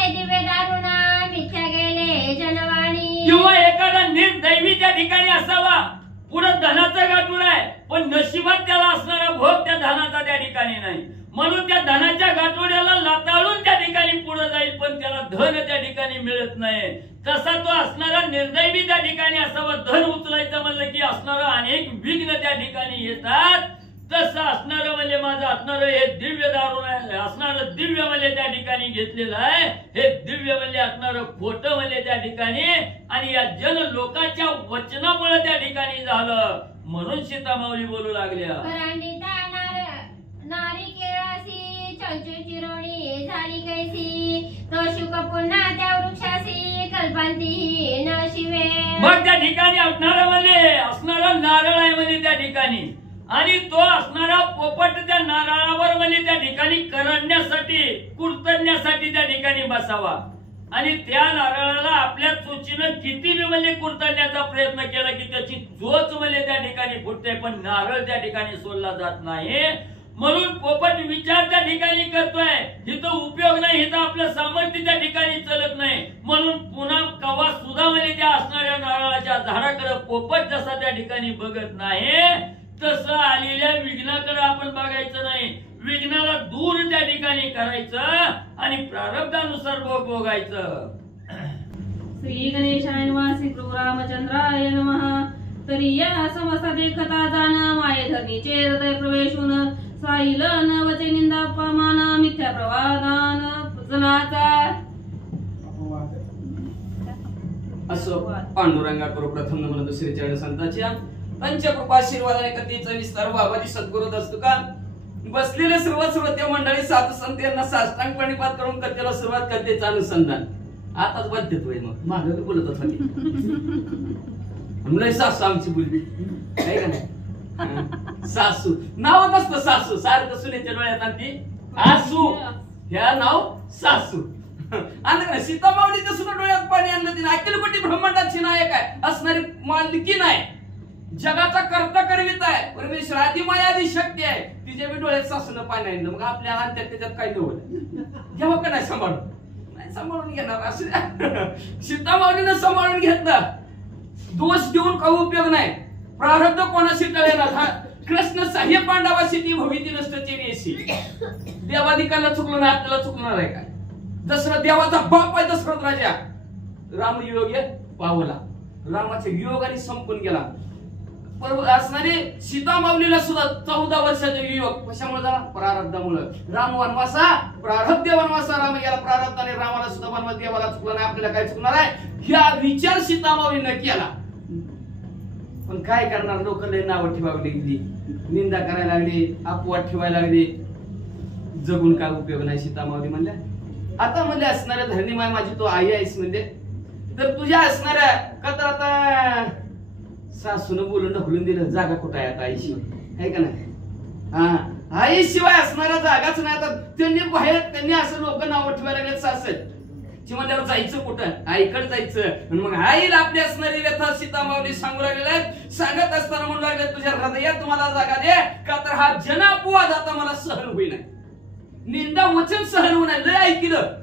किंवा एखादा निर्दैवी त्या ठिकाणी असावा, पुढे धनाचा गाठूड आहे पण नशिबात त्याला असणारा भोग त्या धनाचा त्या ठिकाणी नाही, म्हणून त्या धनाच्या गाठोड्याला लाताळून त्या ठिकाणी पुढे जाईल पण त्याला धन त्या ठिकाणी मिळत नाही. तसा तो असणारा निर्दैवी त्या ठिकाणी असावा, धन उचलायचं म्हणलं की असणारा अनेक विघ्न त्या ठिकाणी येतात. तसं असणारं म्हणजे माझं असणारं हे दिव्य दारू असणारं दिव्य म्हणजे त्या ठिकाणी घेतलेलं आहे. हे दिव्य म्हणजे असणारं खोटं म्हणजे त्या ठिकाणी, आणि या जन लोकांच्या वचनामुळे त्या ठिकाणी झालं. म्हणून सीतामाऊली बोलू लागल्या, नारिकेळासी चंचू चिरोणी झाली कैसी, तो शुक पुन्हा त्या वृक्षासी कल्पांती न शिवे. मग त्या ठिकाणी असणारा नारळ आहे म्हणजे त्या ठिकाणी, आणि तो असणारा पोपट त्या नारळावर म्हणजे त्या ठिकाणी करण्यासाठी कुरतडण्यासाठी त्या ठिकाणी बसावा, आणि त्या नारळाला आपल्या चोचीनं किती म्हणजे कुरतडण्याचा प्रयत्न केला की त्याची चोच म्हणजे त्या ठिकाणी फुटते पण नारळ त्या ठिकाणी सोडला जात नाही. म्हणून पोपट विचार त्या ठिकाणी करतोय, इथं उपयोग नाही, इथं आपलं सामर्थ्य त्या ठिकाणी चलत नाही, म्हणून पुन्हा कवा सुद्धा म्हणजे त्या असणाऱ्या नारळाच्या झाडाकडे पोपट जसा त्या ठिकाणी बघत नाही तसं आलेल्या विघ्नाकडे आपण बघायचं नाही. विघ्नाला दूर त्या ठिकाणी करायचं आणि प्रारब्धानुसार भोग भोगायचं. श्री गणेशाय नमः. श्री प्रभू रामचंद्राय नमः. तरी या समस्त देखता जाण माये धरणीचे हृदय प्रवेशून साईल न वचे निंदा अपमान मिथ्या प्रवादान जनाचा असं पांडुरंगा करू प्रथम नमन दुसरे चरण संतांच्या पंचकृपाशीर्वादाने कथेचा विस्तार बाबाजी सद्गुरू असतो का. बसलेले सर्व श्रोते मंडळी साधू संत यांना साष्टांग प्रणिपात करून कथेला सुरुवात कथेचं अनुसंधान आताच बाध्यत होईल. मग मागे बोलत होता लय सासू आमची बोलली आहे का नाही. सासू नाव नसतं सासू, सारखं सुनेच्या डोळ्यात आणती आसू, ह्या नाव सासू. आणि सीतामाऊलीच्या सुद्धा डोळ्यात पाणी आणलं तिने. अखिलपट्टी ब्रह्मांडाची नायक आहे असणारी मालकी नाही, जगाचा कर्ता करवित आहे परमेश्वर, आधी माया आधी शक्ती आहे. तिच्या बी डोळ्यात सासून पाणी आणलं. मग आपल्या अंत्यात त्याच्यात काही नव्हतं. घ्यावं का नाही सांभाळून, नाही सांभाळून घेणार असं सीतामाऊलीनं सांभाळून घेतलं. दोष देऊन काही उपयोग नाही. प्रारब्ध कोणाशी टळेना. कृष्ण साह्य पांडवाशी ती भविती नसते नेसी. देवाधिकाला चुकलं नाही, आपल्याला चुकणार आहे काय. दशरथ देवाचा बाप आहे दशरथ राजा. राम योग्य पावला, रामाच्या योगाने संपून गेला. असणारे सीतामाऊलीला सुद्धा 14 वर्षाचा युवक कशामुळे झाला, प्रारब्धामुळे. राम वनवासा प्रारब्ध वनवासा राम गेला प्रारब्धाने. रामाला सुद्धा वनवास देवाला चुकला नाही, आपल्याला काय चुकणार आहे ह्या विचार सीतामाऊलीनं केला. पण काय करणार, लोक लय नावं ठेवावी लागली, निंदा करायला लागली, अपवाद ठेवायला लागली. जगून काय उपयोग नाही. सीतामाऊली म्हणल्या आता म्हणले असणाऱ्या धरणीमाय माझी तू आई आहेस म्हणजे, तर तुझ्या असणाऱ्या का तर आता सासून बोलून ढकलून दिलं. जागा कुठं आहे आता आईशिवाय, आहे का नाही. हा आईशिवाय असणारा जागाच नाही. आता त्यांनी असं लोक नावं ठेवायला लागले सासत म्हणल्यावर जायचं कुठं, आईकडे जायचं. मग आईला आपली असणारी व्यथा सीतामाऊली सांगू लागलेल्या आहेत. सांगत असताना म्हणू लागले तुझ्या हृदयात तुम्हाला जागा दे, का तर हा जनापवाद आता मला सहन होईना. निंदा वचन सहन होणार. लय ऐकलं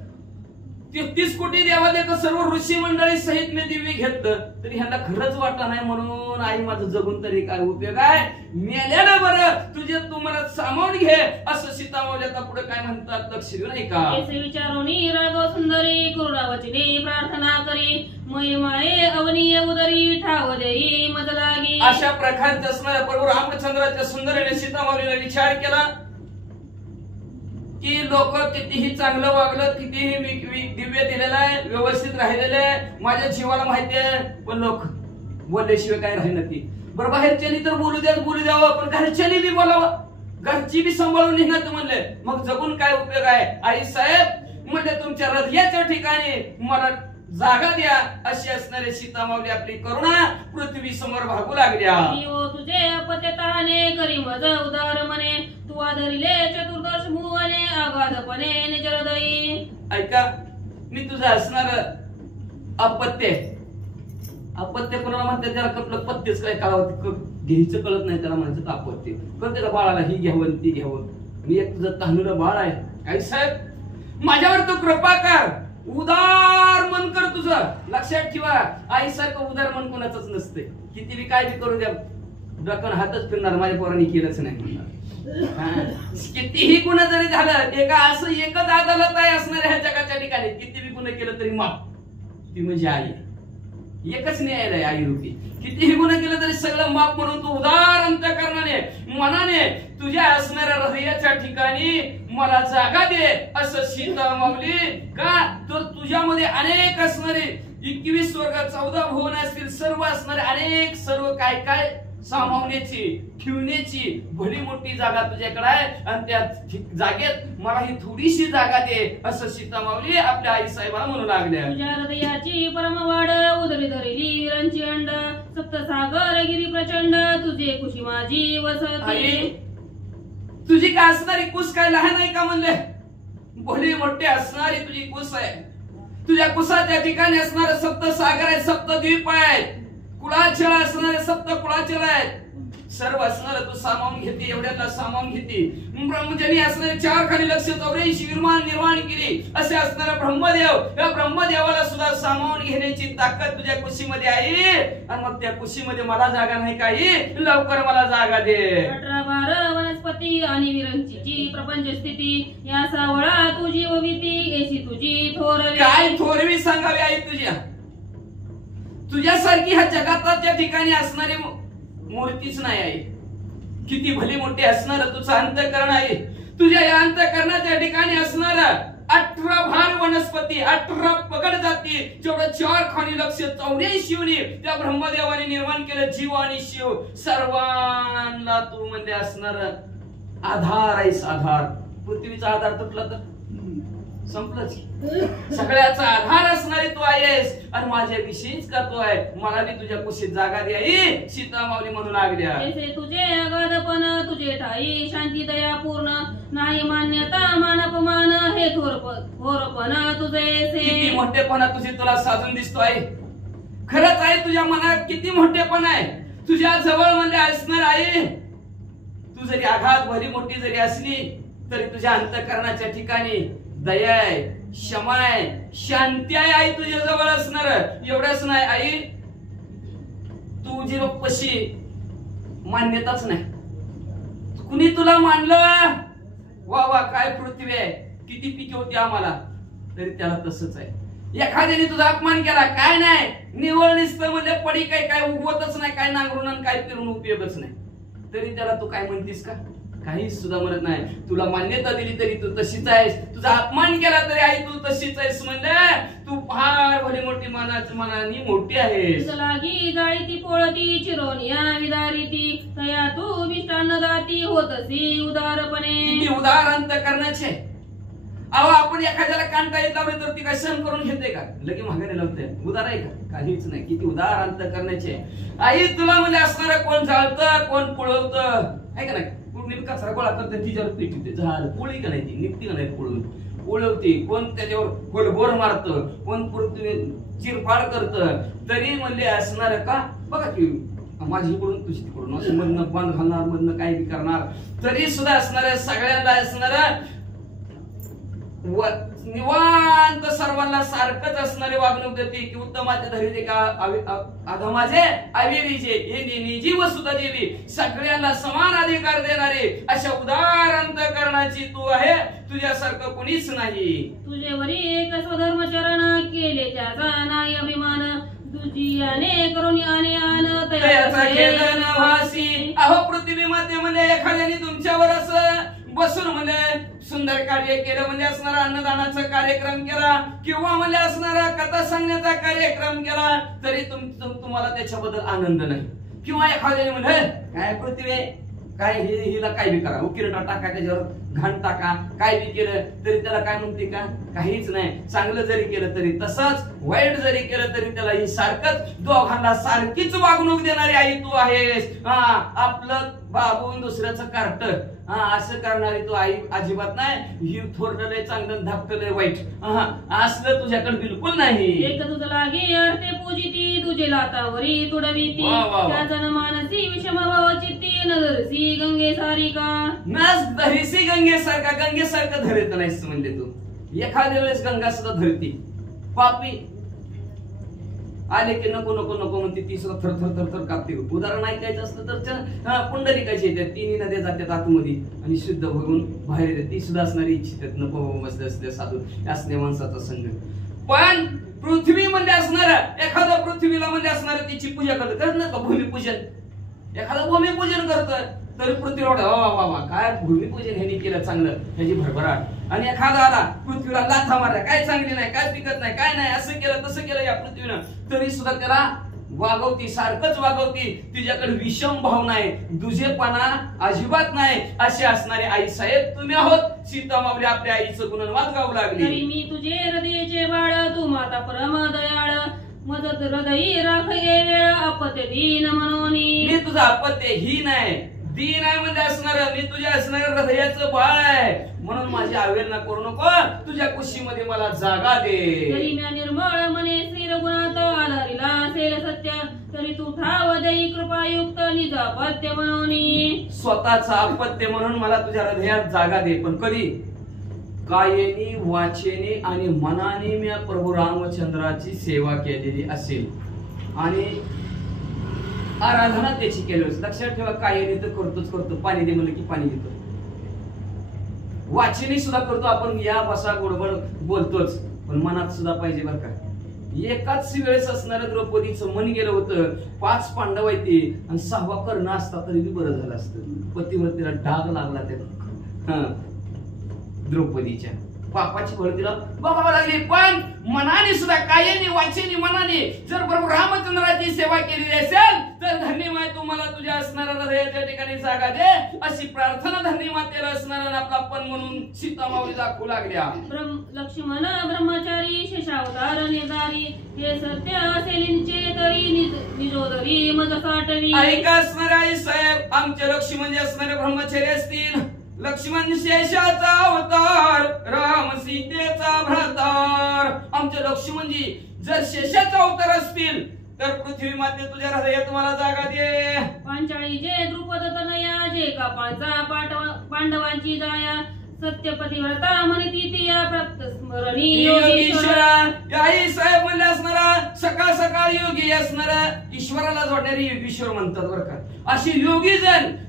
33 कोटी देवादेव सर्व ऋषी मंडळी सहित मी दिव्य घेतलं तरी ह्यांना खरंच वाटलं नाही. म्हणून आई माझं जगून तरी काय उपयोग आहे, मेल्यानं बरं तुझे तू मला सामावून घे असं सीतामाऊली आता पुढे काय म्हणतात लक्ष देऊ नाही का. विचारोनी रागो सुंदरी करुणावचने प्रार्थना करी मय माये अवनीय उदरी ठाव देई मज लागी. अशा प्रकारचे असणाऱ्या प्रभू रामचंद्राच्या सुंदरीने सीतामाऊलीला विचार केला की लोक कितीही चांगलं वागलं, कितीही दिव्य दिलेलं आहे, व्यवस्थित राहिलेलं आहे, माझ्या जीवाला माहिती आहे, पण लोक बोलल्याशिवाय काय राहिलं ती. बरं बाहेरच्यानी तर बोलू द्यावं, पण घरच्यानी बी बोलावं, घरची बी सांभाळून निघत म्हणले. मग जगून काय उपयोग आहे. आई साहेब म्हणजे तुमच्या हृदयाच्या ठिकाणी मला जागा द्या अशी असणारे सीतामाऊली आपली करुणा पृथ्वी समोर भागू लागल्या. तुझे अपत्यताने करी मज उदार मने तू आधरिले चतुर्दश मुने अगाधपणे निज हृदयी. ऐका, मी तुझं असणार अपत्य कोणाला म्हणते त्याला कपलं पत्तेच काय घ्यायचं कळत नाही, त्याला म्हणतात अपत्य. कळते का बाळाला ही घ्यावं ती घ्यावं. मी एक तुझं तहानुलं बाळ आहे. आई साहेब माझ्यावर तू कृपा कर, उदार मन कर तुझं. लक्षात ठेवा, आईसारखं उदार मन कोणाचंच नसते. किती बी काय बी करू द्या, डोक्यावर हातच फिरणार, माझ्या पोरांनी केलंच नाही म्हणणार. कितीही गुन्हा जरी झालं, एका असं एकच अदालत आहे असणार ह्या जगाच्या ठिकाणी, किती बी गुन्हा केलं तरी माफ. ती म्हणजे आई. एकच न्यायालय आई रूपी. कितीही गुन्हा केलं तरी सगळं माफ म्हणून तू उदार अंतःकरणाने मनाने तुझ्या असणाऱ्या हृदयाच्या ठिकाणी मला जागा दे असं सीता मागली का. तर तुझ्यामध्ये अनेक असणारे 21 वर्ग 14 भुवन असतील, सर्व असणारे अनेक सर्व काय काय सामावण्याची ठेवण्याची भली मोठी जागा तुझ्याकडे आहे. आणि त्या जागेत मला ही थोडीशी जागा दे असं सीता माऊली आपल्या आई साहेबाला म्हणू लागल्या. तुझ्या हृदयाची परमवाड उदरी धरली वीरांची अंड, सप्तसागर गिरी प्रचंड तुझे कुशी माझी वसती. तुझी काय असणारी कुस काय लहान आहे का म्हणले. भली मोठी असणारी तुझी कुस आहे. तुझ्या कुसाच्या ठिकाणी असणारे सप्तसागर आहे, सप्तद्वीप आहेत, कुळाचल असणारे सप्त कुळाचल आहेत. सर्व असणारे तू सामावून घेते, एवढ्याला सामावून घेते. ब्रह्मजनी असणारे 4 खाली लक्ष 84 निर्माण केली असे असणारे ब्रह्मदेव, या ब्रह्मदेवाला सुद्धा सामावून घेण्याची ताकद तुझ्या कुशीमध्ये आहे. आणि मग त्या कुशीमध्ये मला जागा नाही काही, लवकर मला जागा दे. 18-12 वनस्पती आणि विरंचीची प्रपंच स्थिती, या सावळा तुझी वविती येशी तुझी थोरवी. काय थोरवी सांगावी आई तुझ्या. तुझ्यासारखी ह्या जगाच्या ठिकाणी असणारी मूर्तीच नाही आहे. किती भली मोठी असणार तुझं अंतःकरण आहे. तुझ्या या अंतःकरणाच्या ठिकाणी असणार 18 भार वनस्पती, 18 पगड जाती, जेवढं 4 खाणी लक्ष 84 त्या ब्रह्मदेवाने निर्माण केलं. जीव आणि शिव सर्वांना तू म्हणजे असणार आधार आहेस. आधार पृथ्वीचा आधार तुटला तर संपलंच. सगळ्याचा आधार असणारी तू आहेस आणि माझ्या विषयीच करतोय. मला बी तुझ्या कुशीत जागा द्याई सीता माऊली म्हणून लागल्या. तुझे अगाधपण तुझे ठाई शांती दया पूर्ण, नाही मान्यता मानपमान हे थोरपण तुझे. किती मोठेपणा तुझे तुला साजून दिसतोय. खरंच आहे तुझ्या मनात किती मोठेपण आहे. तुझ्या जवळ म्हणजे असणार आहे. तू जरी आघात भरी मोठी जरी असली तरी तुझ्या अंतःकरणाच्या ठिकाणी दया आहे, क्षमा आहे, शांती आहे आई तुझ्या जवळ असणार. एवढंच नाही आई, तुझी पशी मान्यताच नाही. कुणी तुला मानलं वा वा काय पृथ्वी आहे, किती पिके होती आम्हाला, तरी त्याला तसंच आहे. एखाद्याने तुझा अपमान केला काय नाही, निवळ निसतं म्हणजे पडी काय उगवतच नाही, काय नांगरून काय फिरून उपयोगच नाही, तरी त्याला तू काय म्हणतीस का, काही सुद्धा म्हणत नाही. तुला मान्यता दिली तरी तू तशीच आहेस. तुझा अपमान केला तरी आई तू तशीच आहेस. म्हणजे तू फार भली मोठी मनानी मोठी आहेस. लागी जाळीती पोळती चिरोनिया विदारिती, तया तू मिष्टान्न दाती होतसी उदारपणे. किती उदार अंतःकरणाचे. अहो आपण एखाद्याला कांटा येत लावले तर ती काय सहन करून घेते का, लगे माघारी लावते. उदार आहे का, काहीच नाही. किती उदार अंतःकरणाचे. आई तुला म्हणजे असणार कोण जाळतं कोण पुळवतं आहे का नाही. कचरा गोळा करते तिच्यावर पेटते, झाड पोळी का नाही ती निघते का नाही पळून पोळवते. कोण त्याच्यावर गोलबोर मारत, कोण चिरफाड करत, तरी म्हणले असणार का बघा की माझी इकडून तुझी तिकडून असं मधनं बंद घालणार, मधनं काय बी करणार, तरी सुद्धा असणार सगळ्यांना असणार निवांत सर्वांना सारखंच असणारे वागणूक देते की उत्तमाचे धरीते का अधमाचे अविरीचे हे नेनेजी व सुद्धा देवी, सगळ्यांना समान अधिकार देणारे अशा उदार अंतःकरणाची तू आहे. तुझ्यासारखं कोणीच नाही. तुझे वरी एक स्वधर्मचरण केले त्याचा नाही अभिमान, तुझी अने करून आने आन तयाचा खेळ नवासी. अहो पृथ्वी माते म्हणजे एखाद्याने तुमच्यावर असं बसून म्हणजे सुंदर कार्य केलं, म्हणजे असणारा अन्नदानाचा कार्यक्रम केला किंवा म्हणजे असणारा कथा सांगण्याचा कार्यक्रम केला, तरी तुम्हाला त्याच्याबद्दल आनंद नाही. किंवा एखाद्याने म्हणजे काय पृथ्वी काय हिला काय बी करा, उकिरटा टाका, त्याच्यावर घाण टाका, काय बी केलं तरी त्याला काय म्हणते का, काहीच नाही. चांगलं जरी केलं तरी तसंच, वाईट जरी केलं तरी त्याला ही सारखंच, दोघांना सारखीच वागणूक देणारी आई तू आहेस. आपलं बाबून दुसऱ्याचं कार्ट असं करणारी तू आई अजिबात नाही. ही थोरडलंय चांगलं, धाकटलंय वाईट, असलं तुझ्याकडे बिलकुल नाही. एक तुझं लागे अर्थे पूजिती, तुझे लातावरी तुडविती, त्याचं मानसी विषम भाव चित्ती, नजरसी गंगे सारिका. नस धरीसी गंगेसारखा, गंगेसारखं धरत नाहीस म्हणजे तू. एखाद्या वेळेस गंगा सुद्धा धरती पापी आले की नको नको नको म्हणते, ती सुद्धा थर थर थर थर कापते. उदाहरण ऐकायचं असलं तर पुंडलिकाची येतात, तिन्ही नद्या जातात आतमध्ये आणि शुद्ध भरून बाहेर येतात. ती सुद्धा असणारी इच्छितात नको बसले असले साधू असल्या माणसाचा संग. पण पृथ्वी मध्ये असणार एखादा पृथ्वीला मध्ये असणार तिची पूजा करत ना का भूमिपूजन. एखादा भूमिपूजन करतोय तरी पृथ्वीला बाबा काय भूमिपूजन ह्यानी केलं चांगलं, ह्याची भरभराट. आणि एखादा आला पृथ्वीला लाथा मारला, काय चांगली नाही, काय पिकत नाही, काय नाही, असं केलं तसं केलं या पृथ्वीनं, तरी सुद्धा त्याला वागवती, सारखंच वागवती. तिच्याकडे विषम भाव नाही, दुजेपणा अजिबात नाही. असे असणारे आई साहेब तुम्ही आहोत. सीता माऊली आपल्या आईचं गुणवाद गाऊ लागली. तरी मी तुझे हृदयाचे बाळ, तू माता परम दयाळ, मदत हृदयी राख ये वेळ, अपत्य दीन मनोनी. मी तुझा अपत्य ही नाही, दीन आहे म्हणजे असणार, मी तुझ्या असणार हृदयाचं बाळ आहे, म्हणून माझी अवहेलना करू नको, तुझ्या कुशीमध्ये मला जागा दे. तरी मी निर्मळ मने श्री रघुनाथ, आधारिला असेल सत्य, तरी तू ठाव देई कृपायुक्त, निज अपत्य मनोनी. स्वतःचा अपत्य म्हणून मला तुझ्या हृदयात जागा दे. पण कधी? कायेनी, वाचेने आणि मनाने मी प्रभू रामचंद्राची सेवा केलेली असेल आणि आराधना त्याची केली असेल. लक्षात ठेवा, कायेने तर करतोच करतो, पाणी दे म्हणलं की पाणी देतो. वाचेने सुद्धा करतो आपण, या बसा गोडबड बोलतोच, पण मनात सुद्धा पाहिजे बरं का. एकाच वेळेस असणाऱ्या द्रौपदीचं मन गेलं होतं. 5 पांडव आहेत ते आणि 6वा कर्ण असता तरी बी बरं झालं असतं. पतिव्रतेला डाग लागला त्या द्रौपदीच्या पापाची फळ तिला बघावं लागली. पण मनाने सुद्धा, कायेने, वाचेने, मनाने जर प्रभू रामचंद्राची सेवा केलेली असेल तर धन्य माय तुम्हाला तुझ्या असणाऱ्या हृदयाच्या ठिकाणी जागा दे, अशी प्रार्थना धन्य मातेला असणारा आपला पण म्हणून सीता माऊली दाखवू लागल्या. लक्ष्मण ब्रह्मचारी शेषावतार निर्धारी, हे सत्य असेलींचे तरी निजोदरी मज साठवी. ऐका असणारे आई साहेब, आमचे लक्ष्मण म्हणजे असणारे ब्रह्मचारी असतील. लक्ष्मण शेषाचा अवतार, राम सीतेचा भ्रातार. आमचे लक्ष्मणजी जर शेषाचा अवतार असतील तर पृथ्वी माते तुझ्या हृदयात मला जागा दे. पांचाळी जे द्रुपद तनया, जे कापांचा पांडवांची जाया, सत्यपतिव्रता म्हणती ती या प्राप्त स्मरणी योगीश्वरा. आई साहेब म्हणले असणारा सकाळ सकाळ योगी असणारा ईश्वराला जोडणारी योगीश्वर म्हणतात बरं का. अशी योगी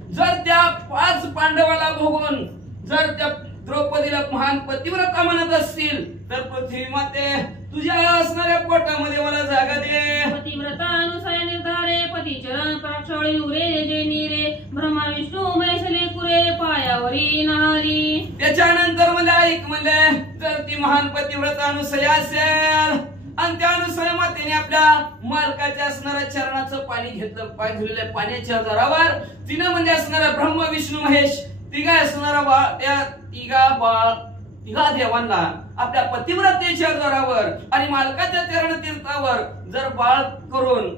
जर त्या 5 पांडवाला भोगून जर त्या द्रौपदीला महान पतिव्रता म्हणत असतील तर पृथ्वी माते तुझ्या असणाऱ्या पोटामध्ये मला जागा दे. पतिव्रता अनुसया निर्धारे, पतिचरण पराक्षळी उरे जे नीरे, ब्रह्मा विष्णू महेशले कुरे, पायावरी नहारी. त्याच्यानंतर मला ऐक म्हणले, जर ती महान पतिव्रता अनुसया असेल आणि त्या अनुसया मातेने आपल्या मालकाच्या असणाऱ्या चरणाचं पाणी घेतलं, पाय धुलेल्या पाण्याच्या आधारावर तिनं म्हणजे असणारा ब्रह्म विष्णू महेश तिघा असणारा बाळ, त्या तिघा देवांना आपल्या पतिव्रतेच्या आधारावर आणि मालकाच्या चरण तीर्थावर जर बाळ करून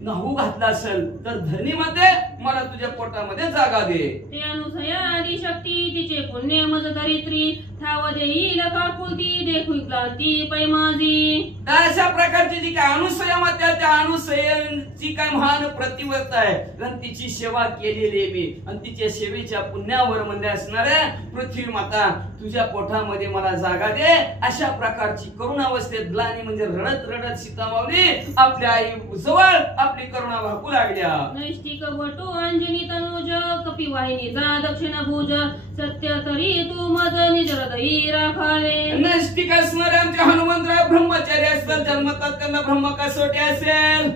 नाहू घातला असेल तर धरणी मध्ये मला तुझ्या पोटामध्ये जागा दे. ते अनुसया आदी शक्ती, तिचे पुण्य मज धरित्री, ठाव देईल काकुळती, देखू क्लांती पैमाजी. तर अशा प्रकारची जी काय अनुसया मात्या, त्या अनुसयांची काय महान प्रतिव्रता आहे आणि तिची सेवा केलेली आहे मी, आणि तिच्या सेवेच्या पुण्यावर म्हणजे असणाऱ्या पृथ्वी माता तुझ्या पोटामध्ये मला जागा दे. अशा प्रकारची करुणावस्थेत ग्लानी म्हणजे रडत रडत सीता माऊली आपल्या आई जवळ आपली करुणा वाकू लागल्या. नैष्टिक वटू अंजनी तनुज, कपिवाहिनी जा दक्षिण भुज, सत्य तरी तू मज निज हृदयी राखावे. नैष्टिक असणारे आमचे हनुमंतराव ब्रह्मचारी असतात, जन्मतात त्यांना ब्रह्म कसोटी असेल.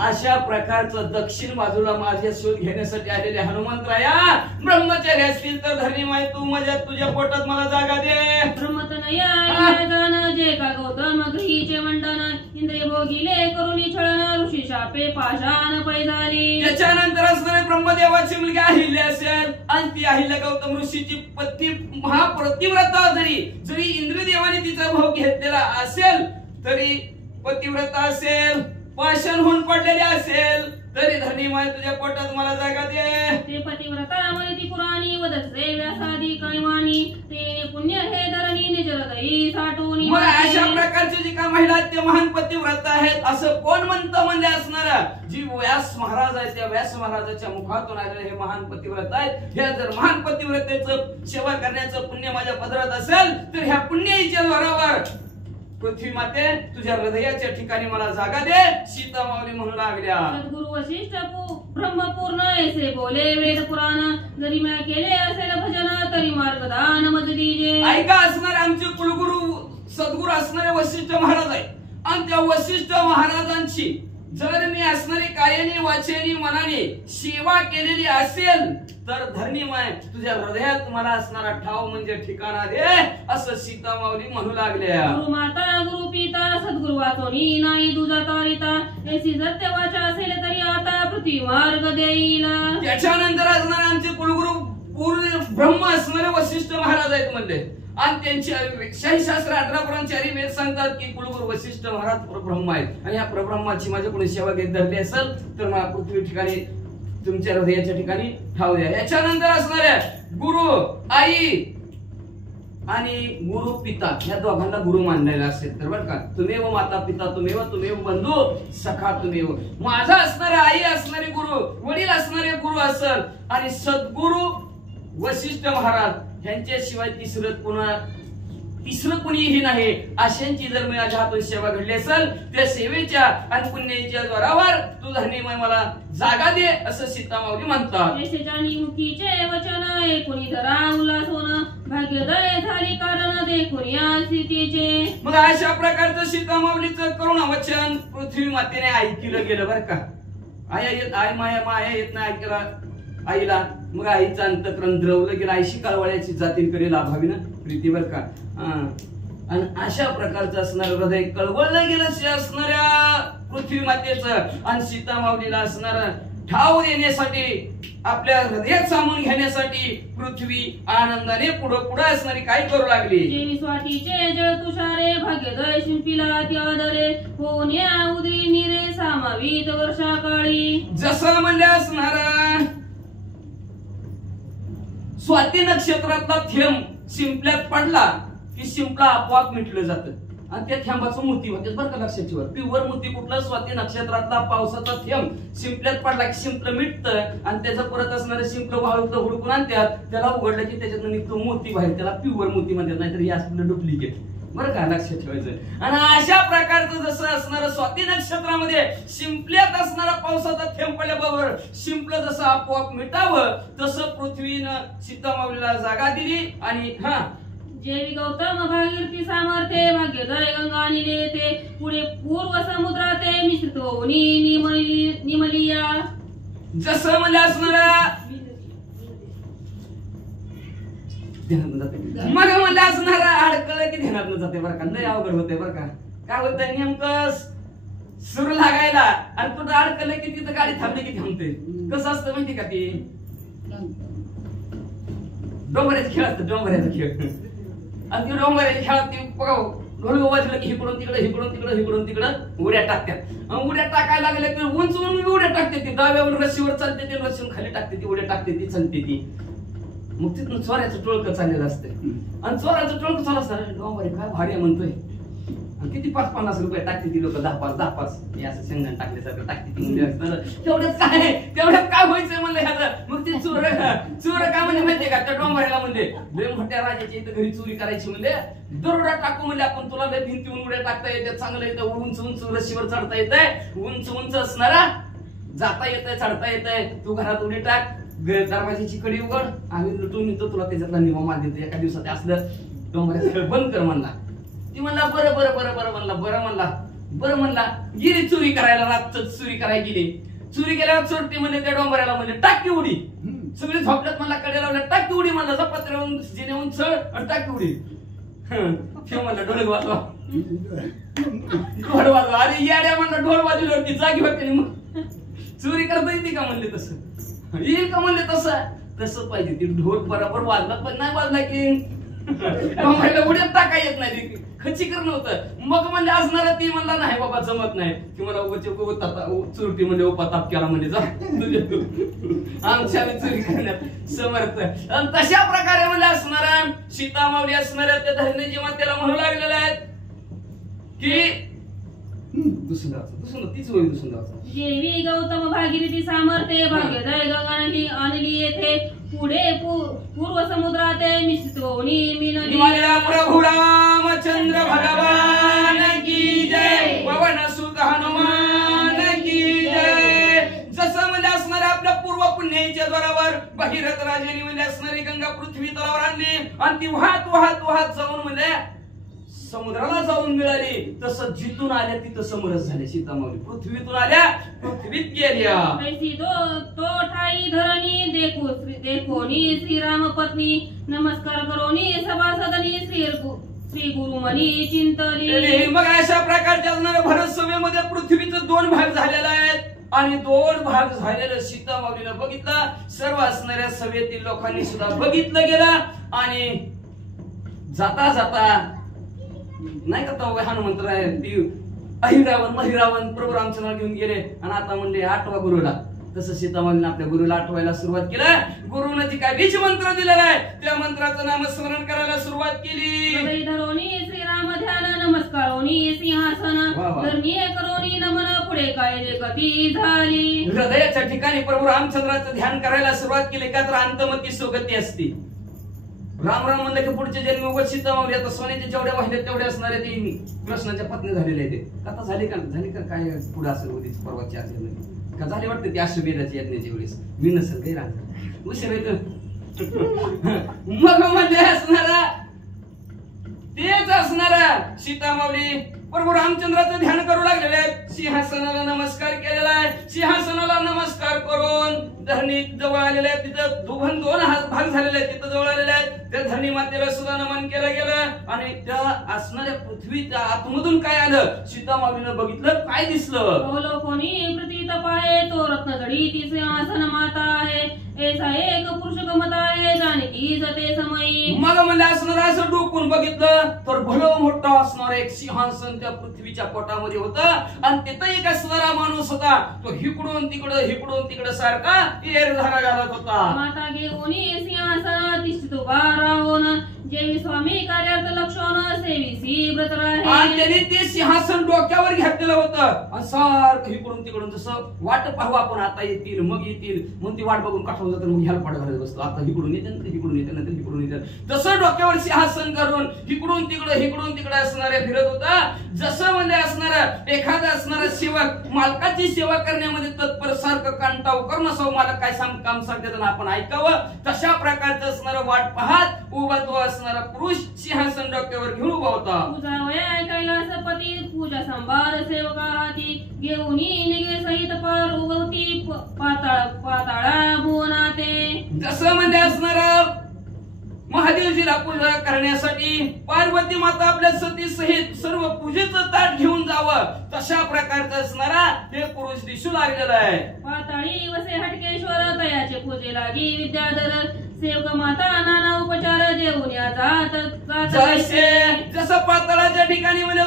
अशा प्रकारचं दक्षिण बाजूला माझे शोध घेण्यासाठी आलेले हनुमंतराया ब्रह्मचारी असतील तर धरणी माय तू माझ्या तुझ्या पोटात मला जागा दे. ब्रह्मतनया जे का गौतम गृहीचे मंडन, इंद्रिय भोगिले करुणी छळन, ऋषी शापे पाषाण पैजारी. त्याच्यानंतर असणारे ब्रह्मदेवाची मुलगी अहिल्या असेल आणि ती अहिल्या गौतम ऋषीची पती महाप्रतिव्रता जरी इंद्रदेवाने तिचा भोग घेतलेला असेल तरी पतिव्रता असेल, पाषाण होऊन पडलेली असेल तरी धरणी माय तुझ्या पोटात मला जागा दे. ते पतिव्रता म्हणती पुराणी वदसे व्यासादी कैवानी, ते पुण्य हे धरणी निज हृदयी साठवून. मग अशा प्रकारचे जी का महिला ते महान पतिव्रता आहेत असं कोण म्हणतं म्हणजे असणारा जी व्यास महाराज आहे, त्या व्यास महाराजाच्या मुखातून आलेले हे महान पतिव्रता आहेत. ह्या जर महान पतिव्रतेचं सेवा करण्याचं पुण्य माझ्या पदरात असेल तर ह्या पुण्याच्या द्वारावर पृथ्वी माते तुझ्या हृदयाच्या ठिकाणी मला जागा दे, सीता माऊली म्हणू लागल्या. सद्गुरु वशिष्ठ ब्रह्मपूर्ण ऐसे बोले वेद पुराण, जरी मी केले असेल भजन तरी मार्गदान मज दीजे. ऐका, असणारे आमचे कुलगुरु सद्गुरु असणारे वशिष्ठ महाराज आहे. आणि त्या वशिष्ठ महाराजांची जर मी असणारी कायाने वाचेनी मनाने सेवा केलेली असेल तर धरणीमय तुझ्या हृदयात मला असणारा ठाव म्हणजे ठिकाणा दे, असं सीता माऊली म्हणू लागल्या. गुरु माता गुरु पिता सद्गुरु वाचोनी नाही दुजा तारिता, ऐसी सत्य वाचा असेल तरी आता पृथ्वी मार्ग देईल. त्याच्यानंतर असणारे आमचे कुलगुरु पूर्ण ब्रह्म असणारे वशिष्ठ महाराज आहेत म्हणले. आणि त्यांचे शास्त्र 18 पुराण 4 वेद सांगतात की कुलगुरु वशिष्ठ महाराज परब्रह्म आहेत. आणि या परब्रह्माची माझ्या कोणी सेवा घेत धरली असेल तर मला पृथ्वी ठिकाणी तुमच्या हृदयाच्या ठिकाणी ठाव द्या. याच्यानंतर असणाऱ्या गुरु आई आणि गुरु पिता या दोघांना गुरु मानलेला असेल तर बरं का, तुमेव माता पिता तुमेव बंधू सखा तुमेव. माझा असणारे आई असणारे गुरु, वडील असणारे गुरु असेल आणि सद्गुरु वशिष्ठ महाराज यांच्याशिवाय तिसरं कुणीही नाही. अशांची जर मी माझ्या हातून सेवा घडली असेल त्या सेवेच्या आणि पुण्याच्या द्वारावर तू धरणीमय मला जागा दे, असं सीता माऊली म्हणतात. यशेच्या मुखीचे वचन ऐकून धरा उल्हास होणं, भाग्योदय झाली कारण देखून या स्थितीचे. मग अशा प्रकारचं सीता माऊलीचं करुणा वचन पृथ्वी मातेने ऐकलं गेलं बरं का. आई माया येत नाही ऐकला आईला. मग आईचं अंतःकरण द्रवलं गेलं, आईशी काळवाळ्याची जातींकडे लाभावी ना प्रीती बर का. आणि अशा प्रकारचं असणारं हृदय कळवळलं गेलं असणाऱ्या पृथ्वी मातेचं आणि सीता माऊलीला असणारं ठाव देण्यासाठी आपल्या हृदयात सामावून घेण्यासाठी पृथ्वी आनंदाने पुढे असणारी काय करू लागली. जेवी स्वातीचे जळ तुषारे भाग्योदय शिंपीला त्यादरे होऊन या उदरी निरे सामावीत वर्षा काळी. जसं म्हणले असणारा स्वाती नक्षत्रातला थेंब शिंपल्यात पडला की शिंपला आपोआप मिटलं जातं आणि त्या थेंबाचं मोती होते बरं का. लक्षात ठेवा, प्युअर मोती कुठलं, स्वाती नक्षत्रातला पावसाचा थेंब शिंपल्यात पडला की शिंपलं मिटतं आणि त्याचं परत असणारे शिंपलं वाळूत हुडकून आणतात, त्याला उघडलं की त्याच्यातून निघतो मोती बाहेर, त्याला प्युअर मोती म्हणतात, नाहीतर हे असलं डुप्लिकेट बरं का. लक्षात ठेवायचं. आणि अशा प्रकारचं जसं असणारं स्वाती नक्षत्रामध्ये शिंपल्यात असणारा पावसाचा थेंब पडल्याबरोबर शिंपलं जसं आपोआप मिटावं तसं पृथ्वीनं सीता माऊलीला जागा दिली. आणि जेवी गौतम भागीरथी सामर्थ्ये भाग्योदय गंगा निलेते पुढे पूर्व समुद्राते मिश्रित होऊन निमलिया. जसं म्हणजे असणारा मग म्हणजे असणारा अडकलं की ध्यानात जाते बरं का. लय अवघड होते बरं का. काय होतं नेमकं सुर लागायला आणि कुठं अडकलं की तिथं गाडी थांबली की थांबते. कसं असतं माहिती का ते डोंगराचे खेळ असतं, डोंगराचा खेळ. आणि ते डोंगराच्या खेळात ते बघा ढोल वाजलं की इकडून तिकडं उड्या टाकतात. उड्या टाकायला लागल्या की उंच उड्या टाकते ती, डाव्यावर रस्सीवर चालते ती, रस्सीवर खाली टाकते ती, उड्या टाकते ती, चालते ती. मग तिथून चोऱ्याचं टोळकं चाललेलं असतं आणि चोराचं टोळकं चालू असतं. डोंगर काय भारी म्हणतोय, किती 5-50 रुपये टाकते ती लोक, 10-5 हे असं शेंगदाणे टाकल्यासारखं टाकते ती मुली असतं. तेवढ्यात काय व्हायचंय म्हणलं ह्याचं. मग ती चोर काय म्हणजे माहितीये का, त्या डोंगराला म्हणले लय मोठ्या राजाच्या इथं घरी चोरी करायची म्हणले, दरोडा टाकू म्हणले आपण, तुला लय भिंतीहून उड्या टाकता येते, चांगलं येतं, उंच रस्सीवर चढता येतंय, उंच असणारा जाता येतंय, चढता येतंय, तू घरात उडी टाक, दरवाजाची कडी उघड, आम्ही लुटून येतो, तुला त्याच्यातला निवा माल देतो एका दिवसात. असलं डोंगराचं बंद कर म्हणला. ती म्हणला बरं म्हणला गेली चोरी करायला. रातच चोरी करायला गेली. चोरी केल्यावर चोरटी म्हणले त्या डोंगराला म्हणले टाकी उडी. सगळे झोपल्यात म्हणला, कडे लावल्या टाकी उडी म्हणला, झपात्र्यावरून जिनेहून चढ आणि टाकी उडी. ठेव म्हणला ढोल वाजवा. अरे याड्या म्हणला ढोल वाजवल्यावरती जागी होते. मग चोरी करता येते का म्हणले, तसं येईल का म्हणले, तसं पाहिजे. ती ढोल बरोबर वाजला पण नाही वाजला की उड्यात टाका येत नाही, खच्चीकरण होतं. मग म्हणजे असणारा ती म्हणला नाही बाबा जमत नाही की मला चोरटी म्हणजे ताप केला म्हणजे जा आमच्या चोरी करण्यात समर्थ. आणि तशा प्रकारे म्हणजे असणारा सीता माऊली असणाऱ्या त्या धरणी जेव्हा त्याला म्हणू लागलेल्या आहेत की तीच होईल दुसऱ्याचं. जेवी गौतम भागीरथी सामर्थ्ये भाग्योदय गंगा आणली येथे पुढे पूर्व समुद्रात मिश्रित होऊन प्रभू रामचंद्र भगवान भगीरथ राजाने म्हणजे असणारी गंगा पृथ्वी तलावर आणली आणि ती वाहत वाहत वाहत जाऊन म्हणजे समुद्राला जाऊन मिळाली. तसं जिथून आल्या तिथं समरस झाले सीतामाऊली. पृथ्वीतून आल्या पृथ्वीत गेल्या. ऐसी तो ठाई धरणी देखोनी श्रीराम पत्नी नमस्कार करोनी सभासदनी श्री गुरुमनी चिंतली. मग अशा प्रकारच्या असणाऱ्या भरत सभेमध्ये पृथ्वीचं 2 भाग झालेला आहेत आणि 2 भाग झालेलं सीतामाऊलीनं बघितलं. सर्व असणाऱ्या सभेतील लोकांनी सुद्धा बघितलं गेलं आणि जाता जाता नाही का तो हनुमंत आहे ती अहिरावण महिरावण प्रभू रामचंद्र घेऊन गेले आणि आता म्हणले 8वा गुरुला. तसं सीतामाऊलीने आपल्या गुरुला आठवायला सुरुवात केलं. गुरुनं जी काय बीज मंत्र दिलेला आहे त्या मंत्राचं नामस्मरण करायला सुरुवात केली. धरोनी श्रीराम ध्यान नमस्कारोनी सिंहासन धरणी करोनी नमन पुढे काय गती झाली. हृदयाच्या ठिकाणी प्रभू रामचंद्राचं ध्यान करायला सुरुवात केली का तर अंतमती सुगती असते. राम राम म्हणलं की पुढच्या जन्मी उगाच सीतामाऊली आता सोन्याच्या जेवढ्या वाहिल्यात तेवढ्या असणाऱ्या ते कृष्णाच्या पत्नी झालेले ते कथा झाली का काय पुढे असेल उद्याच परवाची असेल का झाली वाटतं ती अश्वमेधाची यज्ञाच्या वेळेस मी नसेल काही राहत उशीर मग मध्ये असणारा तेच असणारा सीतामाऊली प्रभू रामचंद्राचं ध्यान करू लागलेले आहेत. सिंहासनाला नमस्कार केलेला आहे. सिंहासनाला नमस्कार करून धरणीत जवळ आलेले आहेत. तिथं 2 भाग झालेले आहेत. तिथं जवळ आलेले आहेत. त्या धरणी मातेला सुद्धा नमन केलं गेलं आणि त्या असणाऱ्या पृथ्वीच्या आतमधून काय आलं सीतामाऊलीनं बघितलं. काय दिसलं. लोकोनी प्रतीत पाहे तो रत्नजडी ती सिंहासन माता आहे. ऐसा एक पुरुष गमत आहे जानकी जते समयी. मग म्हणजे असणार असं डोकून बघितलं तर भलं मोठं असणार एक सिंहासन त्या पृथ्वीच्या पोटामध्ये होतं आणि तिथं एक असणारा माणूस होता. तो हिकडून तिकडं सारखा एरधारा घालत होता. माता घेऊन सिंहासन तिष्ठित उभा राहून जेवी स्वामी कार्यात लक्षण सेविसी व्रत राहे. आणि त्यांनी ते सिंहासन डोक्यावर घेतलेलं होतं आणि सारखं हिकडून तिकडून जसं वाट पाहू आपण आता येतील मग येतील म्हणून ती वाट बघून काठावर जातात मग ह्याला पाठ घालत बसतो. आता हिकडून येते नंतर हिकडून येते नंतर हिकडून येते तसं डोक्यावर सिंहासन करून हिकडून तिकडे असणारे फिरत होता. जसं म्हणजे असणारा एखादा असणारा सेवक मालकाची सेवा करण्यामध्ये तत्पर सारखं कांटाव करून असं मला काय काम सांगतात आपण ऐकावं तशा प्रकारचं असणारं वाट पाहत उभा तो असणारा पुरुष सिंहासन डोक्यावर घेऊन उभा होता. पूजा वया कैलास पती पूजा संभार सेवका हाती घेऊन निगे सहित पार उगवती पाताळा भुवनाते. जसं म्हणजे असणारा महादेवजीला पूजा करण्यासाठी पार्वती माता आपल्या सती सहित सर्व पूजेचं ताट घेऊन जावं तशा प्रकारचं असणारा हे पुरुष दिसू लागलेला आहे. पाताळी वसे हटकेश्वर तयाचे पूजे लागी विद्याधर सेवक माता नाना उपचार देऊन या जसं पाताळाच्या ठिकाणी म्हणजे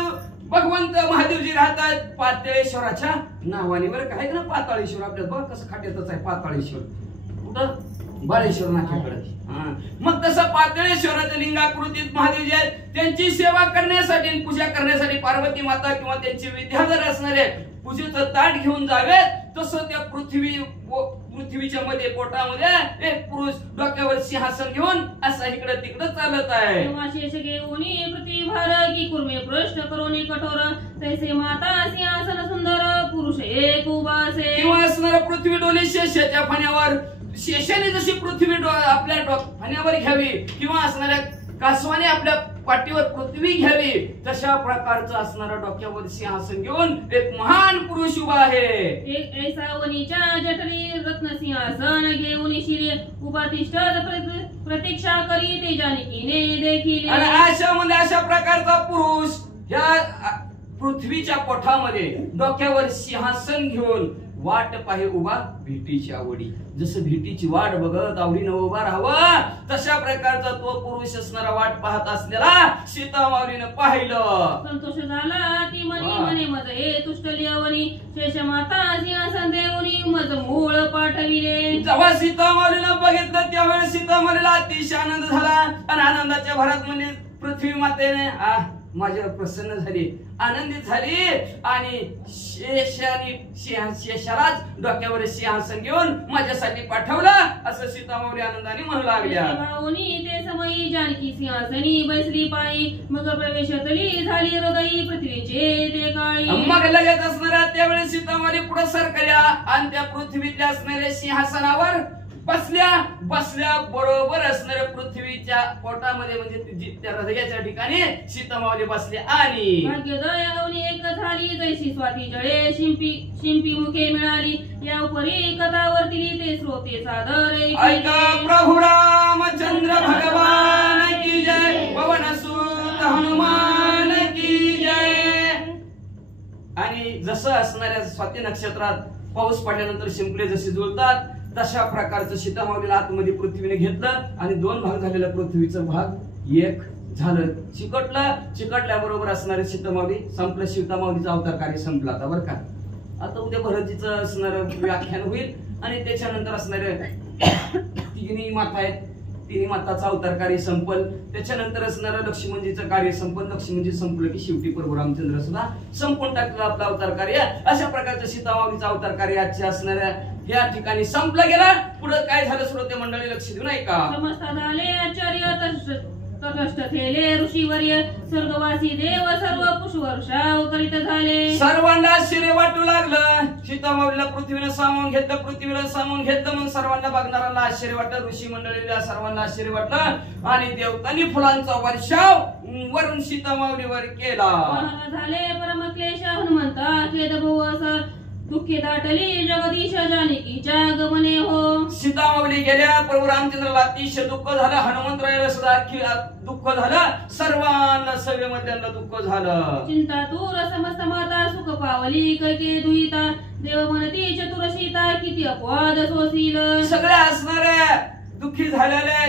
भगवंत महादेवजी राहतात पाताळेश्वराच्या नावाने बरं काय ना. पाताळेश्वर आपल्याला बघ कसं खाट्यातच आहे पाताळेश्वर कुठं बाळेश्वर नाक्याकडे. मग तसं पाताळेश्वराच्या लिंगाकृतीत महादेवजी आहेत. त्यांची सेवा करण्यासाठी पूजा करण्यासाठी पार्वती माता किंवा त्यांचे विद्याधर असणारे पूजेचं ताट घेऊन जावेत. तसं त्या पृथ्वीच्या मध्ये पोटामध्ये एक पुरुष डोक्यावर सिंहासन घेऊन असं इकडे तिकडे चालत आहे. शेष घेऊन प्रतिभार की कुर्मे पृष्ठ करोनी कठोर तैसे माता सिंहासन सुंदर पुरुष एक उभासे. किंवा असणारा पृथ्वी डोली शेषाच्या फण्यावर शेषाने जशी पृथ्वी आपल्या फण्यावर घ्यावी किंवा असणाऱ्या कासवाने आपल्या पाठीवर पृथ्वी घ्यावी तशा प्रकारचं असणारा डोक्यावर सिंहासन घेऊन एक महान पुरुष उभा आहे. एक ऐसा वनीच्या जठरी रत्न सिंहासन घेऊन शिरे उपातिष्ठ प्रतीक्षा करी ते जानकीने देखील. आणि अशा प्रकारचा पुरुष या पृथ्वीच्या पोटामध्ये डोक्यावर सिंहासन घेऊन वाट पाहे उभा भेटीची आवडी. जसं भेटीची वाट बघत आवडीनं उभा राहावं तशा प्रकारचा तो पुरुष असणारा वाट पाहत असलेला सीतामाऊलीनं पाहिलं. संतोष झाला ती मनी मज हे तुष्टली अवनी शेष माता सिंहासन देऊनी मज मूळ पाठविले. जेव्हा सीतामाऊलीनं बघितलं त्यावेळेस सीतामाऊलीला अतिशय आनंद झाला आणि आनंदाच्या भरात म्हणजे पृथ्वी मातेने माझ्यावर प्रसन्न झाली आनंदित झाली आणि शेषराज डोक्यावर सिंहासन घेऊन माझ्यासाठी पाठवलं असं सीतामाऊली आनंदाने म्हणू लागल्या. ते समयी जानकी सिंहासनी बैसली पायी मग प्रवेशतली झाली हृदयी पृथ्वीचे ते काळी. मग लगेच असणाऱ्या त्यावेळेस सीतामाऊली पुढे सरकल्या आणि त्या पृथ्वीतल्या असणाऱ्या सिंहासनावर बसल्या बसल्या बरोबर असणाऱ्या पृथ्वीच्या पोटामध्ये म्हणजे त्या हृदयाच्या ठिकाणी सीतामाऊली बसले आणि भाग्योदय होऊन एक झाली जैशी स्वाती जळे शिंपी मुखे मिळाली या उपरी कथा वर्तिली ते श्रोते सादर ऐका प्रभु रामचंद्र भगवान की जय पवन सुत हनुमान की जय. आणि जसं असणाऱ्या स्वाती नक्षत्रात पाऊस पडल्यानंतर शिंपले जसे जुळतात तशा प्रकारचं सीतामाऊलीला आतमध्ये पृथ्वीने घेतलं आणि 2 भाग झालेल्या पृथ्वीचं भाग 1 झालं. चिकटल्याबरोबर असणारे सीतामाऊली संपलं. सीतामाऊलीचा अवतार कार्य संपला आता बरं का. आता उद्या भरतीचं असणार व्याख्यान होईल आणि त्याच्यानंतर असणारे 3 माता आहेत. 3 माताचा अवतार कार्य संपल. त्याच्यानंतर असणारं लक्ष्मणजीचं कार्य संपल. लक्ष्मणजी संपलं की शेवटी प्रभू रामचंद्र सुद्धा संपून टाकलं आपलं अवतार कार्य. अशा प्रकारचं सीतामाऊलीचं अवतार कार्य आजच्या असणाऱ्या या ठिकाणी संपलं गेलं. पुढे काय झालं श्रोते मंडळी लक्ष देऊ नाही का. समस्त झाले आचार्य तटस्थ थेले ऋषीवर्य स्वर्गवासी देव सर्व पुष्पवर्षाव करीत झाले. सर्वांना आश्चर्य वाटू लागलं. सीतामाऊलीला पृथ्वीने सामावून घेतलं. पृथ्वीला सामावून घेतलं म्हणून सर्वांना बघणाऱ्यांना आश्चर्य वाटलं. ऋषी मंडळीला सर्वांना आश्चर्य वाटलं आणि देवतांनी फुलांचा वर्षाव वरून सीतामाऊलीवर केला. झाले परमक्लेश हनुमंता खेद भाऊ असं दुःखी दाटली जगदीश जानकीच्या गमने हो. सीतामाऊली गेल्या. प्रभू रामचंद्राला अतिशय दुःख झालं. हनुमंतरायाला सुद्धा दुःख झालं. सर्वांना सगळ्यामधल्यांना दुःख झालं. चिंता दूर समस्त माता सुख पावली कैके दुहिता देव म्हणती चतुर सीता किती अपवाद सोसील. सगळ्या असणाऱ्या दुःखी झालेल्या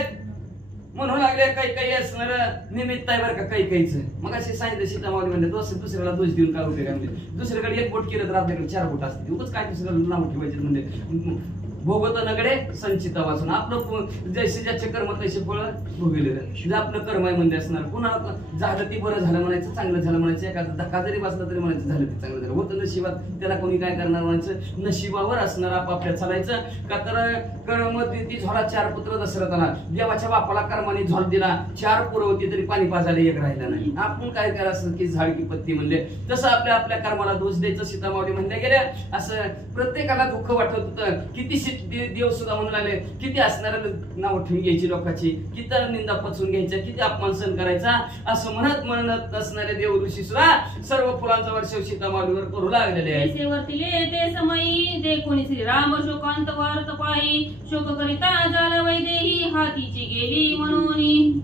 म्हणू लागले काही असणार निमित्त आहे बरं का काहीच. मग असे सांगितलं सीतामाऊली म्हणजे दुसऱ्याला दोष देऊन काय उपयोग आहे. म्हणजे दुसरीकडे 1 बोट केलं तर आपल्याकडे 4 बोट असते. उगाच काय दुसऱ्याला नाव ठेवायचे म्हणजे भोगत नगडे संचिता वाचून आपलं जैसे ज्याचे कर्म तसे फळ भोगले. आपलं कर्म आहे म्हणजे असणार. कुणाला झालं ती बरं झालं म्हणायचं, चांगलं झालं म्हणायचं. एखादा धक्का जरी बसला तरी म्हणायचं झालं ते चांगलं झालं. होतं नशिबात त्याला कोणी काय करणार म्हणायचं. नशिबावर असणार आपापल्या चालायचं. का तर कर्म ती झोला 4 पुत्र दशरथाला देवाच्या बापाला कर्माने झोल दिला. 4 पोरं होती तरी पाणी पाजायला 1 राहिला नाही. आपण काय करायचं की झाड की पत्ती म्हणले तसं आपल्या कर्माला दोष द्यायचं. सीतामाऊली म्हणल्या गेल्या. असं प्रत्येकाला दुःख वाटत होतं. किती देव सुद्धा म्हणू लागले किती असणाऱ्या नाव ठेवून घ्यायची लोकांची, किती निंदा पचवून घ्यायच्या, किती अपमान सहन करायचा असं म्हणत असणारे देव ऋषी सुद्धा सर्व फुलांचा वर्षाव सीतामाऊलीवर करू लागलेले आहे. वर्तिले ते समयी दे कोणी श्रीराम शोकांत वार्त पाही शोक करिता झाला वैदेही हातीची गेली म्हणून.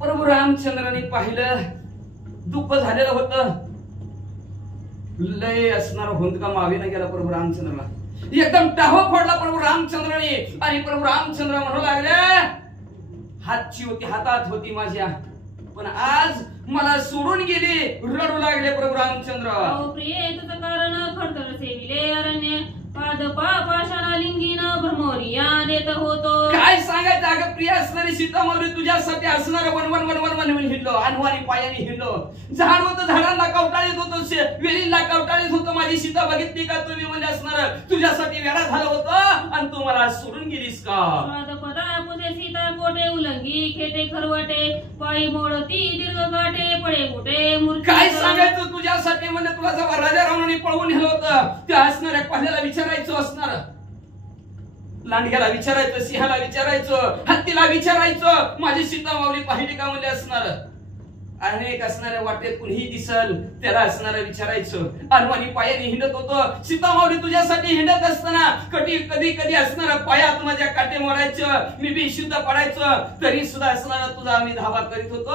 प्रभू रामचंद्राने पाहिलं दुःख झालेलं होतं. लय असणार होत का मावेना गेला प्रभू रामचंद्राला. एकदम टाहो फोडला प्रभू रामचंद्राने आणि प्रभू रामचंद्र म्हणू लागले हातची होती हातात होती माझ्या पण आज मला सोडून गेली. रडू लागले प्रभू रामचंद्र. प्रिय तुझं कारण खडतर सेविले अरण्य पाद पापाशाला लिंगीन भ्रमोरिया देत होतो. काय सांगायचं अगं प्रिय असणारी सीतामाऊली तुझ्यासाठी असणार वन हिंडलो. अनवानी पायाने हिंडलो. झाड होतं झाडांना कवटाळीत होतो. वेलीला कवटाळीत होतो. माझी सीता बघितली का तुम्ही म्हणजे असणार तुझ्यासाठी वेळा झालं होतं आणि तू मला सोडून गेलीस का. पदा पुसे सीता कोटे उलंगी खेटे खरवटे पायी मोडती दीर्घ काटे पडे मोठे मूर्ती. काय सांगायचं तुझ्यासाठी म्हणजे तुला जेव्हा राजा रावणाने पळवून नेलं होतं त्या असणाऱ्या पहिल्याला विचारायचं असणार. लांडग्याला विचारायचं, सिंहाला विचारायचं, हत्तीला विचारायचं माझी सीतामाऊली पाहिली का म्हणजे असणार. अनेक असणाऱ्या वाटेत कुणीही दिसल त्याला असणारा विचारायचं. अनवानी पायाने हिंडत होतो. सीतामाऊली तुझ्यासाठी हिंडत असताना कधी असणारा पायात माझ्या काटे मोडायचं. मी बेशुद्ध पडायचं तरी सुद्धा असणारा तुझा आम्ही धावा करीत होतो.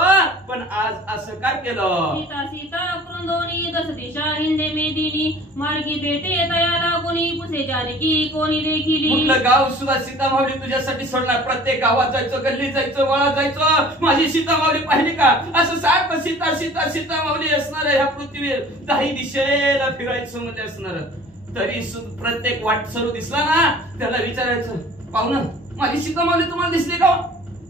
पण आज असं काय केलं. सीता सीता कृंदोनी दस दिशा हिंदे मेदिनी मार्गी भेटे तयाला कोणी पुसे जानकी कोणी देखील. कुठलं गाव सुद्धा सीतामाऊली तुझ्यासाठी सोडणार. प्रत्येक गावात जायचं, गल्ली जायचं, वळा जायचं. माझी सीतामाऊली पाहिली का असं सीता सीता सीतामाऊली असणार. ह्या पृथ्वीवर 10 दिशेला फिरायचं म्हणजे असणार. तरी प्रत्येक वाटसरू दिसला ना त्याला विचारायचं पाहुणं माझी सीतामाऊली तुम्हाला दिसली का,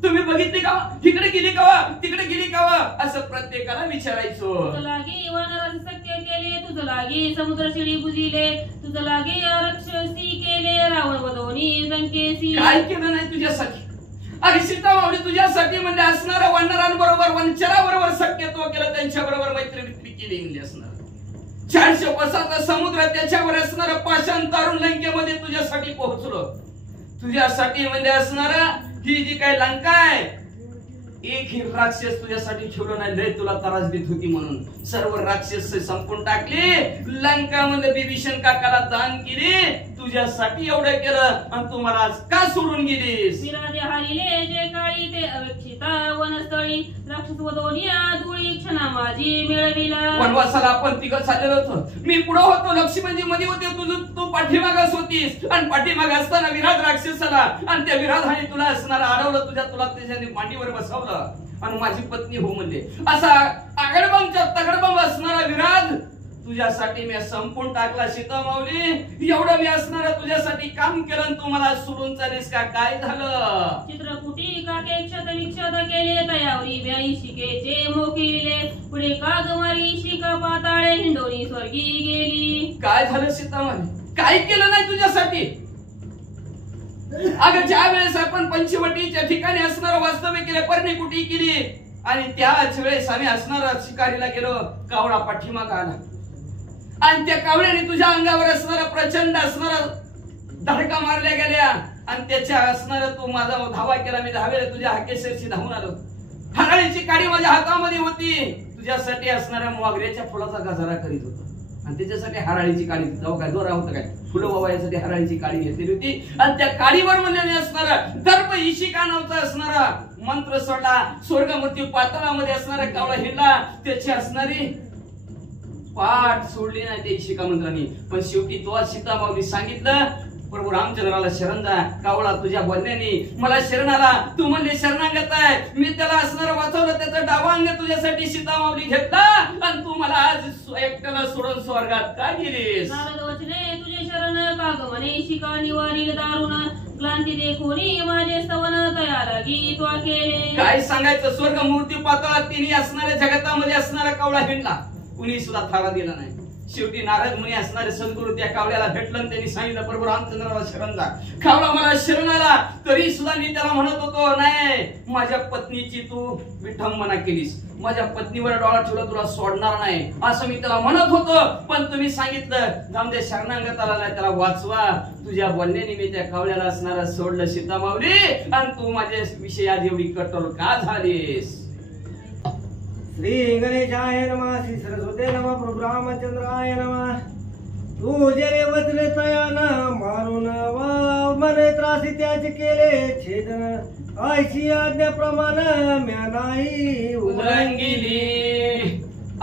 तुम्ही बघितली का, तिकडे गेली का, तिकडे गेली का, असं प्रत्येकाला विचारायचं. तुझं लागे वानराचे सत्य केले, तुझं लागे समुद्र शिडी बुजिले, तुझं लागे राक्षसी केले रावण वधोनी लंकेसी. काय केलं नाही तुझ्यासाठी. अरे सीतामाऊली तुझ्यासाठी म्हणजे असणाऱ्या वानरांबरोबर वंचराबरोबर सख्यत्व केलं, त्यांच्या बरोबर मैत्री केली म्हणजे असणार. 400 कोसाचा समुद्र त्याच्यावर असणारं पाषाण तारून लंकेमध्ये तुझ्यासाठी पोहोचलो. तुझ्यासाठी म्हणजे असणार ही जी काही लंका आहे, एक ही राक्षस तुझ्यासाठी ठेवलं नाही, लय तुला त्रास देत होती म्हणून सर्व राक्षस संपून टाकली. लंका मध्ये बिभीषण काकाला दान केली, तुझ्यासाठी एवढं केलं आणि तू मला आज का सोडून गेलीस? विराजे हारिले जे काळी ते अवेक्षिता वनस्थळी राक्षस वदोनिया धुळी क्षणा माझी मिळविला. वनवासाला आपण तिघं चाललेलो होतो. मी पुढे होतो, लक्ष्मणजी मध्ये होते, तू पाठीमागास होतीस आणि पाठीमाग असताना विराट राक्षसाला आणि त्या विराधाने तुला असणारा अडवलं, तुला त्याच्याने मांडीवर बसवलं आणि माझी पत्नी हो म्हणले. असा आगडबंगच्या तगडबंग असणारा विराज तुझ्यासाठी मी संपून टाकला. सीता माऊली, एवढं मी असणारा तुझ्यासाठी काम केलं आणि तू मला सोडून चालीस का? काय झालं? चित्रकुटी काके क्षत विक्षत केले तयावरी ब्याई शिकेचे मोकिले पुढे कागमारी शिका पाताळे हिंडोनी स्वर्गी गेली. काय झालं सीता माऊली? काय केलं नाही तुझ्यासाठी? अगं ज्या वेळेस आपण पंचवटीच्या ठिकाणी असणारा वास्तव्य केले, पर्णिकुटी केली आणि त्याच वेळेस आम्ही असणारा शिकारीला गेलो, कावळा पाठीमाग आला आणि त्या कावळ्याने तुझ्या अंगावर असणारा प्रचंड असणारा धडका मारल्या गेल्या आणि त्याच्या असणारा तू माझा धावा केला. मी धावेला तुझ्या हाकेशरशी धावून आलो. हराळीची काडी माझ्या हातामध्ये होती, तुझ्यासाठी असणाऱ्या मोगऱ्याच्या फुलाचा गजरा करीत होतो आणि त्याच्यासाठी हराळीची काडी जाऊ काय दोरा होतं काय फुलं वावयासाठी हराळीची काडी घेतलेली होती आणि त्या काडीवर म्हणजे असणारा दर्प इशिका नावाचा असणारा मंत्र सोडला. स्वर्ग मृत्यू पाताळामध्ये असणारा कावळा हिंडला, त्याची असणारी पाठ सोडली नाही त्या इशिका मंत्रांनी. पण शेवटी तो सीता माऊली सांगितलं, प्रभू रामचंद्राला शरण जा. कावळा तुझ्या बोलण्याने मला शरण आला, तू म्हणले शरणागत आहे, मी त्याला असणारा वाचवलं, त्याचं डावा अंग तुझ्यासाठी सीता माऊली घेतला आणि तू मला आज एकट्याला सोडून स्वर्गात का गेलीस? नारद वचने तुझे शरण कागमने शिका निवारील दारुण क्लांती देखोनी माझे स्तवन तया लागी त्वा केले. काय सांगायचं? स्वर्ग मूर्ती पाताळात तिने असणाऱ्या जगतामध्ये असणारा कावळा हिंडला, कुणी सुद्धा थारा दिला नाही. शेवटी नारद मुनी असणारे सद्गुरू त्या कावळ्याला भेटलं आणि त्यांनी सांगितलं, प्रभू रामचंद्राला शरण जा. कावळा मला शरण आला तरी सुद्धा मी त्याला म्हणत होतो, नाही, माझ्या पत्नीची तू विठंबना केलीस, माझ्या पत्नीवर डोळा ठेवला, तुला सोडणार नाही असं मी त्याला म्हणत होतो. पण तुम्ही सांगितलं जामदे शरणागताला नाही, त्याला वाचवा. तुझ्या बोलण्याने मी त्या कावळ्याला असणारा सोडलं सीता माऊली आणि तू माझ्या विषयी आज एवढी कठोर का झालीस? श्री गणेशाय नमः, श्री सरस्वती नमः, प्रभु रामचंद्राय नमः. तुझे वचने तयान मारून मने त्रासी त्याचे केले छेदन, ऐशी आज्ञेप्रमाणे म्या नाही उल्लंघिली.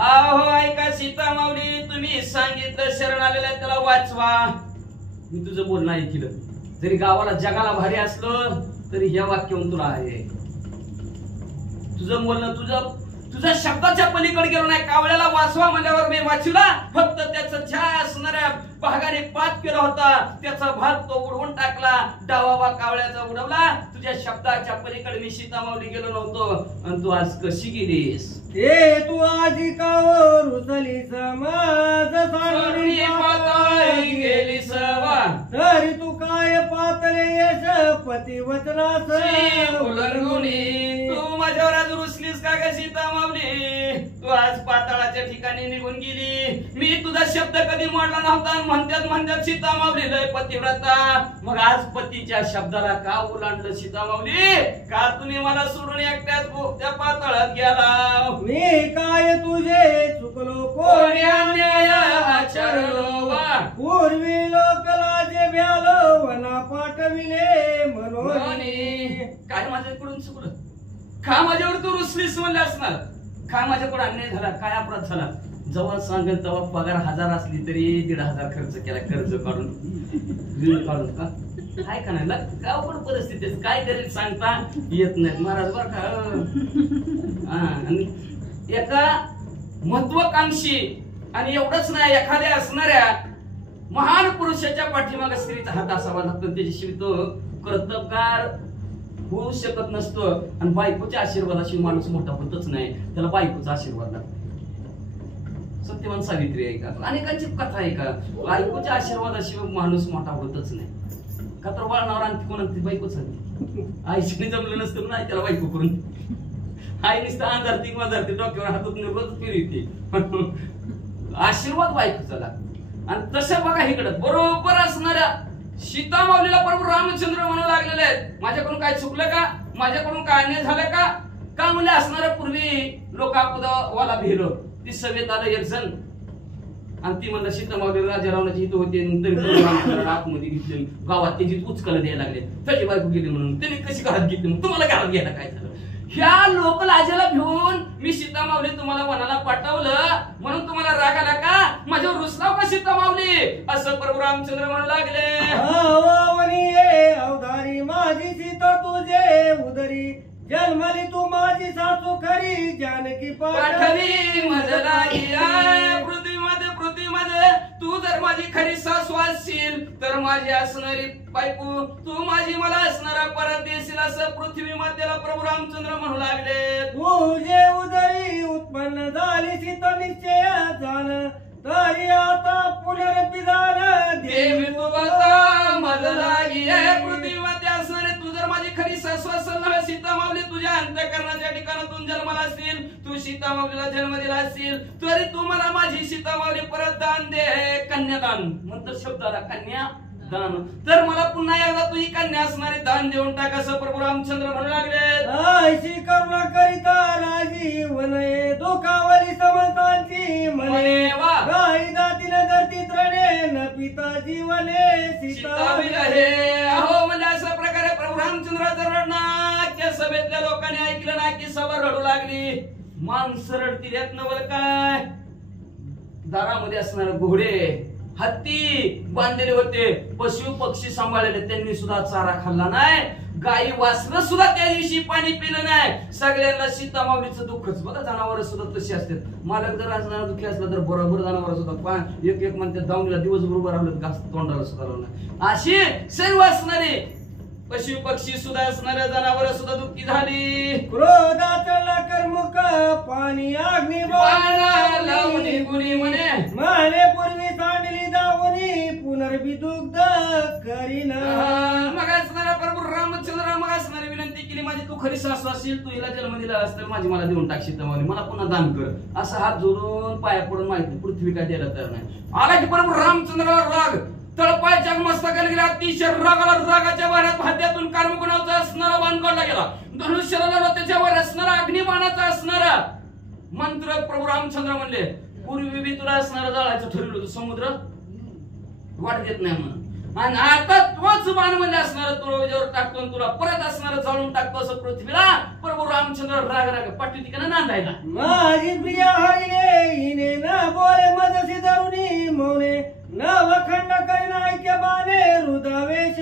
आहो ऐका सीता माऊली, तुम्ही सांगितलं शरण आलेल्या त्याला वाचवा. मी तुझं बोलणं ऐकलं, जरी गावाला जगाला भारी असलं तरी हे वाक्य तुला आहे. तुझं बोलणं तुझ्या शब्दाच्या पलीकडे गेलो नाही. कावळ्याला वाचवा म्हणल्यावर मी वाचला, फक्त त्याचं ज्या असणाऱ्या भागाने पात केला होता त्याचा भाग तो उडवून टाकला, डावा भाग कावळ्याचा उडवला. तुझ्या शब्दाच्या पलीकडे मी सीता माऊली गेलो नव्हतो आणि तू आज कशी गेलीस? हे तू आजी कावर उचली समाज सारणी गेली सवा, तरी तू काय पातले यश पती वचनास उलंघुनी. तू माझ्यावर आज रुसलीस का ग सीता माऊली? तू आज पाताळाच्या ठिकाणी निघून गेली. मी तुझा शब्द कधी मोडला नव्हता. म्हणतात सीता माऊली लय पतिव्रता, मग आज पतीच्या शब्दाला का ओलांडलं सीता माऊली? का तुम्ही मला सोडून एकट्यात त्या पाताळात गेला? मी काय तुझे चुकलो कोणी अन्याय आचरलो वा, पूर्वी लोक लाजे भ्यालो वना पाठविले म्हणून. काय माझ्याकडून चुकलं? का माझ्यावर तू रुसलीस म्हणले असणार? काय माझ्याकडून अन्याय झाला? काय अपराध झाला? जेव्हा सांगेल तेव्हा पगार 1000 असली तरी 1500 खर्च केला, कर्ज काढून ऋण काढून. का काय का नाही गाव पण परिस्थिती काय करेल सांगता येत नाही महाराज बर का. आणि एका महत्वाकांक्षी आणि एवढंच नाही, एखाद्या असणाऱ्या महान पुरुषाच्या पाठीमागे स्त्रीचा हात असावा लागतो, त्याच्याशिवाय तो कर्तबगार होऊ शकत नसतो. आणि बायकोच्या आशीर्वादाशिवाय माणूस मोठा होतच नाही, त्याला बायकोचा आशीर्वाद लागतो. सत्यवान सावित्री आहे का, अनेकांची कथा आहे का, बायकोच्या आशीर्वादाशिवाय माणूस मोठा होतच नाही. का तर वळणावर आणखी कोणती बायकोच आणते. आईशी जमलं नसतं नाही त्याला बायको करून. आई नुसतं अंधारती माझारती डोक्यावर हातातून रोज फिरते, आशीर्वाद बायकोचा लागतो. आणि तसं बघा इकडं बरोबर असणाऱ्या सीता माऊलीला प्रभू रामचंद्र म्हणू लागलेले आहेत. माझ्याकडून काय चुकलं का? माझ्याकडून काय अन्याय झालं का? का म्हणले असणाऱ्या पूर्वी लोक वाला भिलो ती सभेत आलं एक जण आणि ती म्हणलं सीता माऊली राजा रावणाची हित होते तरी आतमध्ये घेतले गावात त्याची उचकाला द्यायला लागले त्याची बायको गेली म्हणून त्यांनी कशी घरात घेतली म्हणून तुम्हाला घरात घ्यायला काय झालं? ह्या लोकलाजेला भिवून मी सीता माऊली तुम्हाला वनाला पाठवलं म्हणून तुम्हाला राग आला का? माझ्यावर रुसलाव का सीता माऊली? असं प्रभू रामचंद्र म्हणू लागले. अवधारी माझी सीता तुझे उदरी जन्मली तू माझी सासू खरी जानकी पाठवी मजला पृथ्वीमध्ये तू जर माझी खरी सासू असशील तर माझी असणारी बायको तू माझी मला असणारा परत देशील असं पृथ्वी मातेला प्रभू रामचंद्र म्हणू लागले. तुझे उदरी उत्पन्न झाली सीता निश्चय जाण तरी आता पुनर्पिदान देवी तू आता मजला पृथ्वी माते असणारे तू जर माझी खरी सासू असेल ना सीता माऊली तुझ्या अंतःकरणाच्या ठिकाणातून जन्माला असतील तू सीता माऊलीला जन्म दिला असतील तरी तू मला माझी सीता माऊली परत दान दे. कन्यादान म्हणतात शब्दाला कन्या दान तर मला पुन्हा एकदा तू ही कन्या असणारे दान देऊन टाक असं प्रभू रामचंद्र म्हणू लागले. ऐशी करुणा करिता राजी वनये दुखावली समतांची म्हणे गाई दातील धरती त्रणे न पिता जीवने सीता विरहे. अहो म्हणजे अशा प्रकारे प्रभू रामचंद्राचं रडणं त्या सभेतल्या लोकांनी ऐकलं ना की सभा रडू लागली. माणसं रडतील यात नवल काय? दारामध्ये असणारे घोडे हत्ती बांधलेले होते पशु पक्षी सांभाळलेले त्यांनी सुद्धा चारा खाल्ला नाही. गाई वासरं सुद्धा त्या दिवशी पाणी पिलं नाही. सगळ्यांना सीता माऊलीचं दुःखच. बघा जनावर सुद्धा तशी असतात. मालक जर असणार दुःखी असला तर बरोबर जनावर सुद्धा एक एक म्हणते दावणीला दिवसभर उभं राहिलं घास तोंडाला सुद्धा लावलं. अशी सर्व असणारे पशु पक्षी सुद्धा असणाऱ्या जनावर सुद्धा दुःखी झाली. क्रोधाचा कर्मुक पाणी अग्नी लावणी गुणी म्हणे माने पूर्वी सांडली दावणी पुनर्विदुग्ध करीन. मग असणारा प्रभू रामचंद्र मग असणारी विनंती केली माझी तू खरी सासू असेल तू हिला जन्म दिला असता माझी मला देऊन टाक सीता माऊली मला पुन्हा दान कर असं हात जोडून पाया पडून माहिती पृथ्वी काय द्यायला तर नाही. आला की प्रभू रामचंद्राला राग तळपायच्या मस्तकाला गेला अतिशय रागाला रागाच्या बाणात हात्यातून कर्मगुणाचा असणारा बाण काढला गेला. धनुष्याला त्याच्यावर असणारा अग्निबाणाचा असणारा मंत्र प्रभू रामचंद्र म्हणले पूर्वी बी तुला असणारा जाळायचं ठरवलं होतं समुद्र वाट देत नाही म्हणून आणि आता तोच बाण म्हणजे असणारा तुळजावर टाकतो तुला परत असणारा जाळून टाकतो असं पृथ्वीला प्रभू रामचंद्र राग राग पाठी ठिकाणी नांदायला. माझी प्रिया हरिणे हिने न बोले मजसी धरुणी मौने नवखंड करीन ऐक्य बाणे रुद्रावेश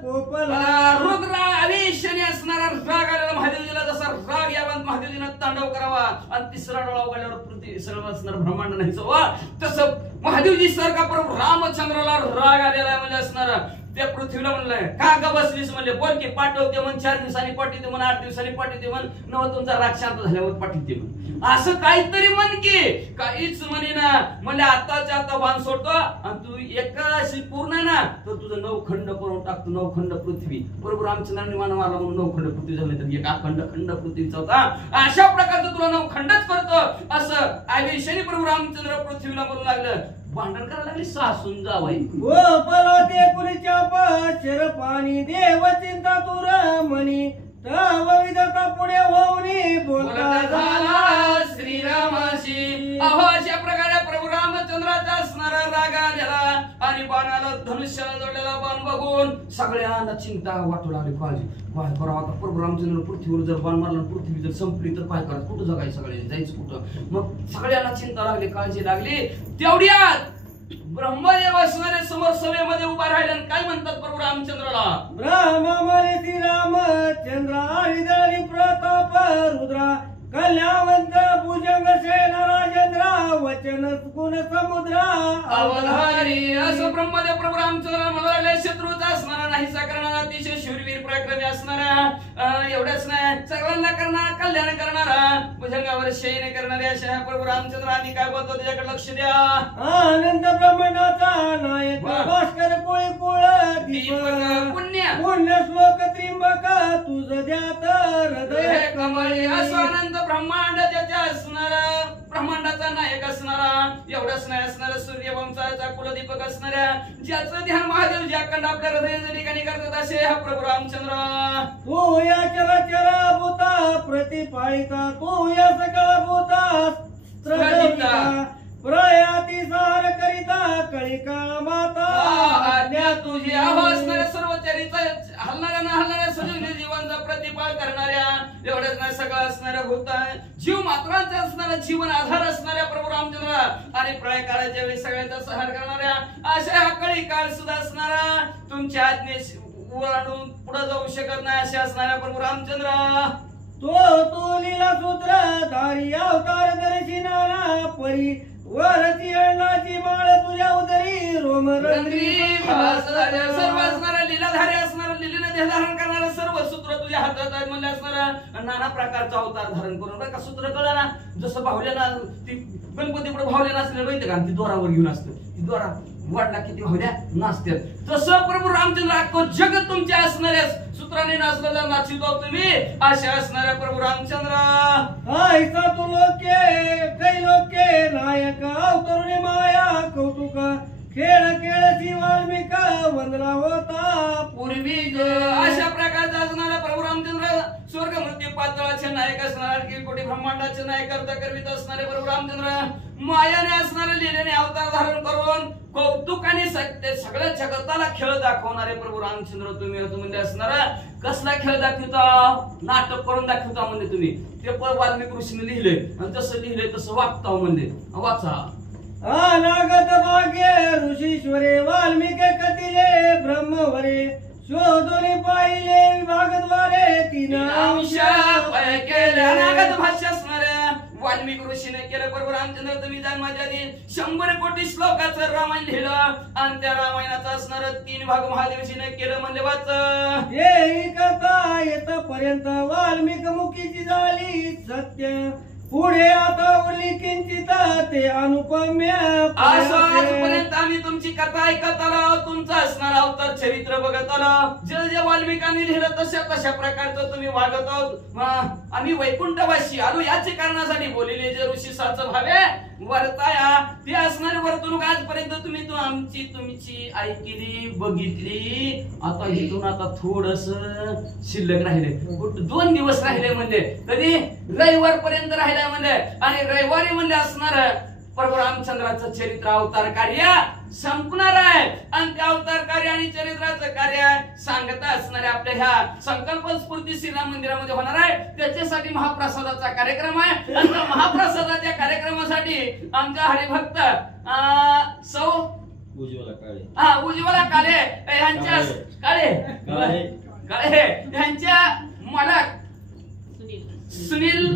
कोपला. रुद्रावेशाने असणारा राग आलेला महादेवजीला जसा राग यावा महादेवजीनं तांडव करावा आणि तिसरा डोळा उघडल्यावर पृथ्वी सर्व असणार ब्रह्मांड नाही तसं महादेवजी सारखा प्रभू रामचंद्राला राग आलेला आहे म्हणजे असणारा त्या पृथ्वीला म्हणलंय का ग बसलीस म्हणले बोल की पाठवते म्हण 4 दिवसांनी पाठवते म्हण 8 दिवसांनी पाठवते म्हण नव तुमचा राग शांत झाल्यावर पाठवते म्हण असं काहीतरी म्हण की काहीच म्हणे ना म्हणजे आताच्या आता बाण सोडतो आणि तू एकाशी पूर्ण ना तर तुझं 9 खंड करून टाकतो 9 खंड पृथ्वी बरोबर रामचंद्रांनी मान मारला म्हणून 9 खंड पृथ्वी झाले तर एक खंड पृथ्वीचा होता अशा प्रकारचं तुला 9 खंडच करतो असं आवेशाने प्रभू रामचंद्र पृथ्वीला बोलू लागलं. भांडण करायला लागली सासून जावाई गोपाला ते कुणीच्या पाशर पाणी देव चिंता तुर म्हणी तव विधता पुढे होऊनी बोलता झाला श्रीरामाशी. अहो अशा प्रकारे प्रभू रामचंद्राचा असणारा राग आलेला आणि बाणाला धनुष्याला जोडलेला बाण बघून सगळ्यांना चिंता वाटू लागली काळजी काय करावं आता प्रभू रामचंद्र पृथ्वीवर जर बाण मारला पृथ्वी जर संपली तर काय करायचं कुठं जगायचं सगळे जायचं कुठं मग सगळ्यांना चिंता लागली काळजी लागली. तेवढ्यात ब्रह्मदेव असणारे समोर सभेमध्ये उभा राहिले आणि काय म्हणतात प्रभू रामचंद्राला ब्रह्ममले श्रीरामचंद्र हरिधरी प्रताप रुद्रा कल्यावंत भुजंग सेन राजेंद्र वचन गुण समुद्र अवधारी. असं ब्रह्मदेव प्रभू रामचंद्र म्हणाले शत्रूचा असणारा नाहीसा करणारा अतिशय शूरवीर पराक्रमी असणारा एवढंच नाही सगळ्यांना करणारा कल्याण करणारा भुजंगावर शयन करणारे अशा प्रभू रामचंद्र आणि काय बोलतो त्याच्याकडे लक्ष द्या. आनंद ब्रह्मांडाचा नायक भास्कर कोळी कुळ दीपक पुण्य श्लोक त्रिंबक तुझ द्यात हृदय कमळी. असं आनंद ब्रह्मांड त्याच्या असणारा ब्रह्मांडाचा नायक असणारा एवढं असणाऱ्या सूर्यवंशाचा कुलदीपक असणाऱ्या ज्याचं ध्यान महादेव ज्या कंड आपल्या हृदयाच्या ठिकाणी करतात असे हा प्रभू रामचंद्र तू या चरा भूता प्रतिपाळिता तू या सकळ भूता प्रयाती सार करिता कळिका माता आज्ञा तुझी असणाऱ्या सर्व चरित्र हलणाऱ्या सजीव जीवांचा प्रतिपाळ करणाऱ्या एवढंच नाही सगळं असणाऱ्या भूत जीव मात्रांचा असणारा जीवन आधार असणाऱ्या प्रभू रामचंद्र आणि प्रळय काळाच्या वेळी सगळ्याचा संहार करणाऱ्या अशा हा कळी काळ सुद्धा असणारा तुमच्या आज्ञेस ओलांडून पुढे जाऊ शकत नाही असे असणाऱ्या प्रभू रामचंद्र तो लीला सूत्र धारी अवतार दर्शिनाला परी वरती अण्णाची माळ तुझ्या उदरी रोमरंद्री सर्व असणारा लीलाधारी असणारा लीलेने देह धारण करणारा सर्व सूत्र तुझ्या हातात आहे म्हणले असणारा नाना प्रकारचा अवतार धारण करून बरं का सूत्र कळलं ना जसं भावल्याला ती गणपती पुढे भावल्या नसलेलं माहिती का ती दोरावर घेऊन असतं ती दोरा वाटला किती भावल्या नाचतात तसं प्रभू रामचंद्र अख्खं जगत तुमच्या असणाऱ्या सूत्राने नाचलेला नाचितो तुम्ही अशा असणाऱ्या प्रभू रामचंद्र ऐसा तू लोके कै लोके नायक अवतरुणी माया कौतुक खेळ खेळसी वाल्मिका वंदना होता पूर्वी अशा प्रकारचा असणारा प्रभू रामचंद्र स्वर्ग मृत्यू पातळाचे नायक असणारा कोटी ब्रह्मांडाचे नायक करता करवित असणारे प्रभू रामचंद्र मायाने असणारे लीलेने अवतार धारण करून कौतुकाने सगळ्या जगताला खेळ दाखवणारे प्रभू रामचंद्र तुम्ही म्हणजे असणारा कसला खेळ दाखवता नाटक करून दाखवता म्हणजे तुम्ही ते पण वाल्मिक ऋषीने लिहिले आणि तसं लिहिले तसं वागता म्हणजे वाचा अनागत भाग्य ऋषीश्वरे वाल्मिके कथिले ब्रह्मवरे शोधून पाहिले विभागद्वारे तीन अंश केले अनागत भाष्य असणाऱ्या वाल्मिक ऋषीने केलं प्रभू रामचंद्र तुम्ही जाण माझ्या आधी 100 कोटी श्लोकाचं रामायण लिहिलं आणि त्या रामायणाचा असणार 3 भाग महादेवजीने केलं म्हणजे वाच हे कथा येत पर्यंत वाल्मिक मुखीची झाली सत्य पुढे आता उरली किंचित ते अनुपम्य असं आजपर्यंत आम्ही तुमची कथा ऐकत आलो तुमचं असणार अवतार चरित्र बघत आलो जे वाल्मिकांनी लिहिलं तशा प्रकारचं तुम्ही वागत आहोत आम्ही वैकुंठवासी आलो याचे कारणासाठी बोलले जे ऋषी साच भावे वर्ताया ते असणारे वर्तणूक आजपर्यंत तुम्ही तुमची ऐकली बघितली आता इथून आता थोडस शिल्लक राहिले 2 दिवस राहिले म्हणजे कधी रविवार पर्यंत राहिले म्हणजे आणि रविवारी म्हणजे असणार प्रभू रामचंद्राचं चरित्र अवतार कार्य संपणार आहे आणि त्या अवतार कार्य आणि चरित्राचं कार्य सांगता असणारे आपल्या ह्या संकल्प स्फूर्ती श्रीराम मंदिरामध्ये होणार आहे त्याच्यासाठी महाप्रसादाचा कार्यक्रम आहे आणि महाप्रसादाच्या कार्यक्रमासाठी आमच्या हरिभक्त सौ उज्ज्वला काळे यांच्या काळे यांच्या मालक सुनील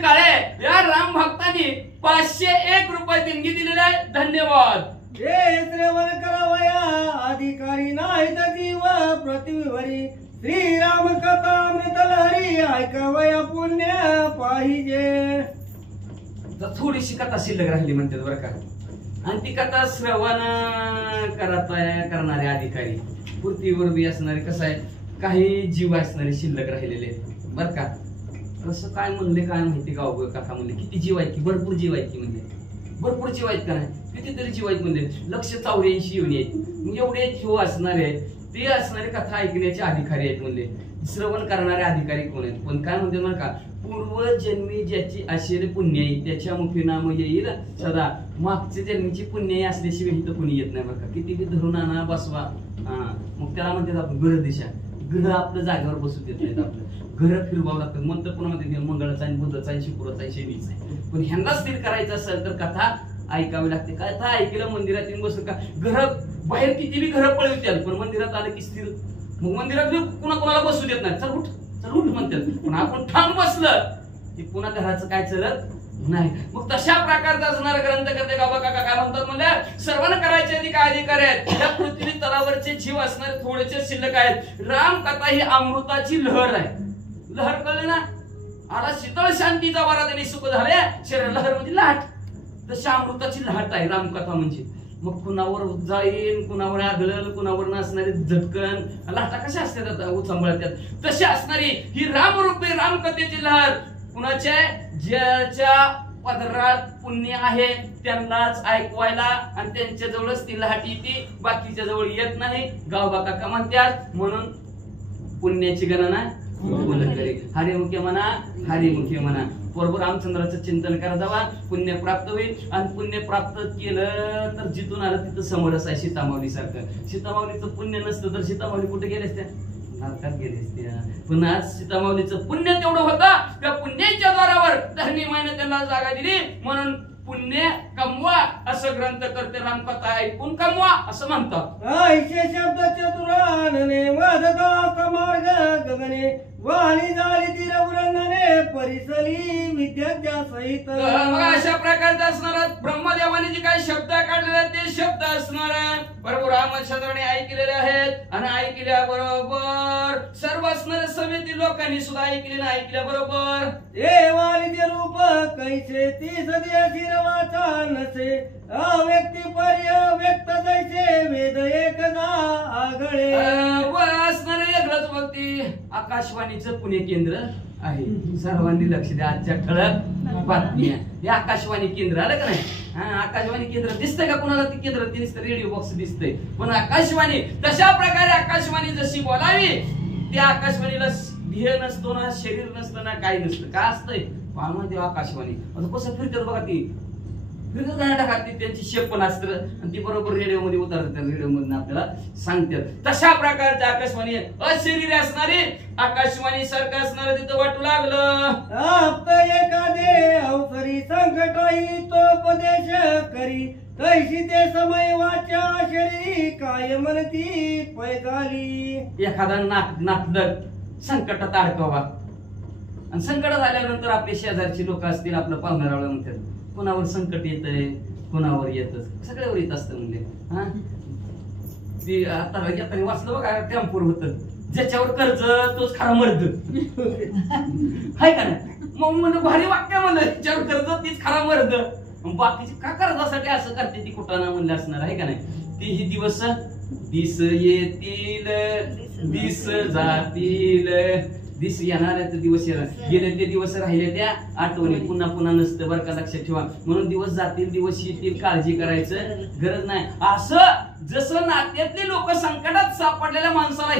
काळे या राम भक्तांनी 501 रुपये देणगी दिलेले आहे धन्यवाद हे श्रवण करावया अधिकारी नाहीत जीव पृथ्वीवरी श्रीराम कथा अमृत लहरी ऐकावया पुण्य पाहिजे थोडीशी कथा शिल्लक राहिली म्हणतात बरं का आणि ती कथा श्रवण करणारे अधिकारी पृथ्वीवर बी असणारे कसं आहे काही जीव असणारे शिल्लक राहिलेले बर का असं काय म्हणले काय माहिती का कथा म्हणले किती जीव आहेत की भरपूर जीव आहेत की म्हणजे भरपूर जीव आहेत का नाही कितीतरी जीव आहेत म्हणजे 184 येऊन आहेत एवढे जीव असणारे ते असणारे कथा ऐकण्याचे अधिकारी आहेत म्हणजे श्रवण करणारे अधिकारी कोण आहेत पण काय म्हणते मला का पूर्वजन्मी ज्याची असेल पुण्य येईल त्याच्या मुखी नाम येईल सदा मागच्या जन्मीची पुण्य असल्याशिवाय इथं कुणी येत नाही बरं का किती बी धरून आणा बसवा मग त्याला म्हणतात आपण ग्रह दिशा ग्रह आपल्या जागेवर बसू देत नाहीत आपलं घर फिरवावं लागतं म्हणतं पुन्हा म्हणते मंगळाचा आणि बुधाचा आणि शुक्राचा आणि शनीचा आहे पण ह्यांना स्थिर करायचं असेल तर कथा ऐकावी लागते कथा ऐकलं मंदिरात येऊन बसलं का घर बाहेर किती बी घर पळवत्याल पण मंदिरात आलं की स्थिर मग मंदिरात कोणाला बसू देत नाही चल उठ म्हणतात पण आपण ठाम बसलं की पुन्हा घराचं काय चलत नाही मग तशा प्रकारचा असणारा ग्रंथ करते का बघा काय म्हणतात म्हणजे सर्वांना करायचे अधिकार आहेत या पृथ्वी तलावरचे जीव असणारे थोडेसे शिल्लक आहेत राम कथा ही अमृताची लहर आहे लहर कळले ना आला शीतळ शांतीचा वारा त्यांनी सुख झाले शरीर लहर म्हणजे लाट तशी अमृताची लाट आहे रामकथा म्हणजे मग कुणावर जाईल कुणावर आदळल कुणावर नसणारे झटकन लाटा कशा असतात उचंबळतात तशी असणारी ही रामरूपी रामकथेची लहर कुणाच्या ज्याच्या पदरात पुण्य आहे त्यांनाच ऐकवायला आणि त्यांच्या जवळच ती लाट येते, बाकीच्या जवळ येत नाही. गावबा काका म्हणतात म्हणून पुण्याची गणना हरिमुखे म्हणा, हरिमुखे म्हणा. बरोबर रामचंद्राचं चिंतन करा जावा, पुण्य प्राप्त होईल. आणि पुण्य प्राप्त केलं तर जिथून आलं तिथं समोरच आहे सीतामाऊली सारखं. सीतामाऊलीचं पुण्य नसतं तर सीतामाऊली कुठे गेले असत्या? नरकात गेले असत्या. पण आज सीतामाऊलीचं पुण्य तेवढं होतं, त्या पुण्याच्या द्वारावर धर्मी मायने त्यांना जागा दिली. म्हणून पुण्य कमवा असं ग्रंथ करते, रामकथा ऐकून कमवा असं म्हणतात. ऐशे शब्द चतुरानने वादता मार्ग गगने वाणी झाली ती रघुरंगने परिसली विद्याच्या सहित. मग अशा प्रकारचा असणार ब्रह्मदेवाने जे काही शब्द काढलेले आहेत ते शब्द असणार प्रभू रामचंद्राने ऐकलेले आहेत. आणि ऐकल्याबरोबर सर्व असणाऱ्या समिती लोकांनी सुद्धा ऐकले ना, ऐकल्याबरोबर हे वाणीचे रूप कैसे ती सध्या शिरवाचा नसे अव्यक्ती पर्य व्यक्त जैसे वेद एकदा आगळे. व असणारे वेगळंच भक्ती आकाशवाणीचं पुणे केंद्र आहे. सर्वांनी लक्ष द्या, आजच्या ठळक बातम्या हे आकाशवाणी केंद्र आलं का नाही? आकाशवाणी केंद्र दिसतंय का कुणाला? ते केंद्र ते दिसतं, रेडिओ बॉक्स दिसतंय, पण आकाशवाणी तशा प्रकारे आकाशवाणी जशी बोलावी त्या आकाशवाणीला ध्येय नसतो ना, शरीर नसतं ना, काही नसतं. काय असतंय पाहणं आकाशवाणी आता कसं फिरतात बघा. ती फिरत टाका त्यांची शेप पण असतं आणि ती बरोबर रेडिओ मध्ये उतरतात, रेडिओ मधून आपल्याला सांगतात. तशा प्रकारच्या आकाशवाणी अशरीर असणारी आकाशवाणी सारखं असणार तिथं वाटू लागलं. आप एखादे अवसरी संकटाई तोपदेश करी तैशी ते समय वाचा शरीरी काय म्हणती पैगाली. एखादा नातलग संकटात अडकावा आणि संकट झाल्यानंतर आपले शेजारची लोक असतील, आपलं पाहुणारावळ म्हणतात कोणावर संकट येतंय, कोणावर येतच, सगळ्यावर येत असतं म्हणजे. हा ती आता येताना वाचलं बघा, टेम्पोर होत ज्याच्यावर कर्ज तोच खरा मर्द हाय का नाही? मग म्हणलं भारी वाक्य म्हणलं, ज्याच्यावर कर्ज तीच खरा मर्द. बाकीची का कर्जासाठी असं करते ती कुठं ना म्हणलं असणार आहे का नाही? ती ही दिवस दिस येतील दिस जातील, दिस येणार दिवस येणार, गेले ते दिवस राहिले त्या आठवणी पुन्हा पुन्हा नसतं बरं का, लक्षात ठेवा. म्हणून दिवस जातील दिवस येतील, काळजी करायचं गरज नाही. असं जसं नात्यातले लोक संकटात सापडलेल्या माणसाला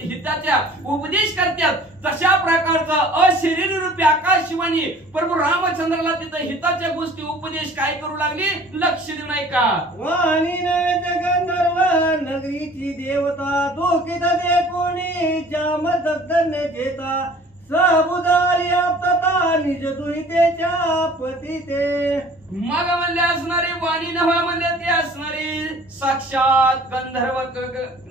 हिताच्या उपदेश करतात, तशा प्रकारचा अशरीर रूपी आकाशवाणी प्रभू रामचंद्राला तिथं हिताच्या गोष्टी उपदेश काय करू लागली, लक्ष देऊ नाही का? वाणी नव्हे गंधर्व नगरीची देवता दोखित दे कोणी जामद धन्य जेता सबुदाली आपता निज दुहितेच्या पती ते. मग म्हणले असणारी वाणी नव्हे म्हणले ते असणारी साक्षात गंधर्व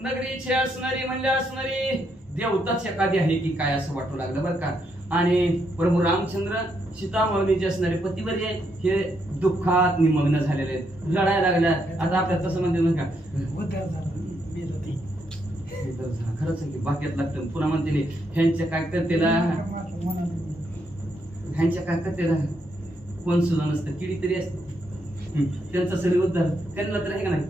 नगरीची असणारी म्हणले असणारी देवताच एखादी आहे की काय असं वाटू लागलं बरं का. आणि प्रभू रामचंद्र सीतामाऊलीचे असणारे पतिवर्य हे दुःखात निमग्न झालेले आहेत, रडायला लागल्या. आता आपल्याला तसं म्हणते का खरंच की बाक्यात लागतं. पुन्हा म्हणते ह्यांच्या काय करतेला, ह्यांच्या काय करतेला कोण सुद्धा नसतं, किडी तरी असते त्यांचा सगळे उद्धार त्यांना तर आहे का नाही?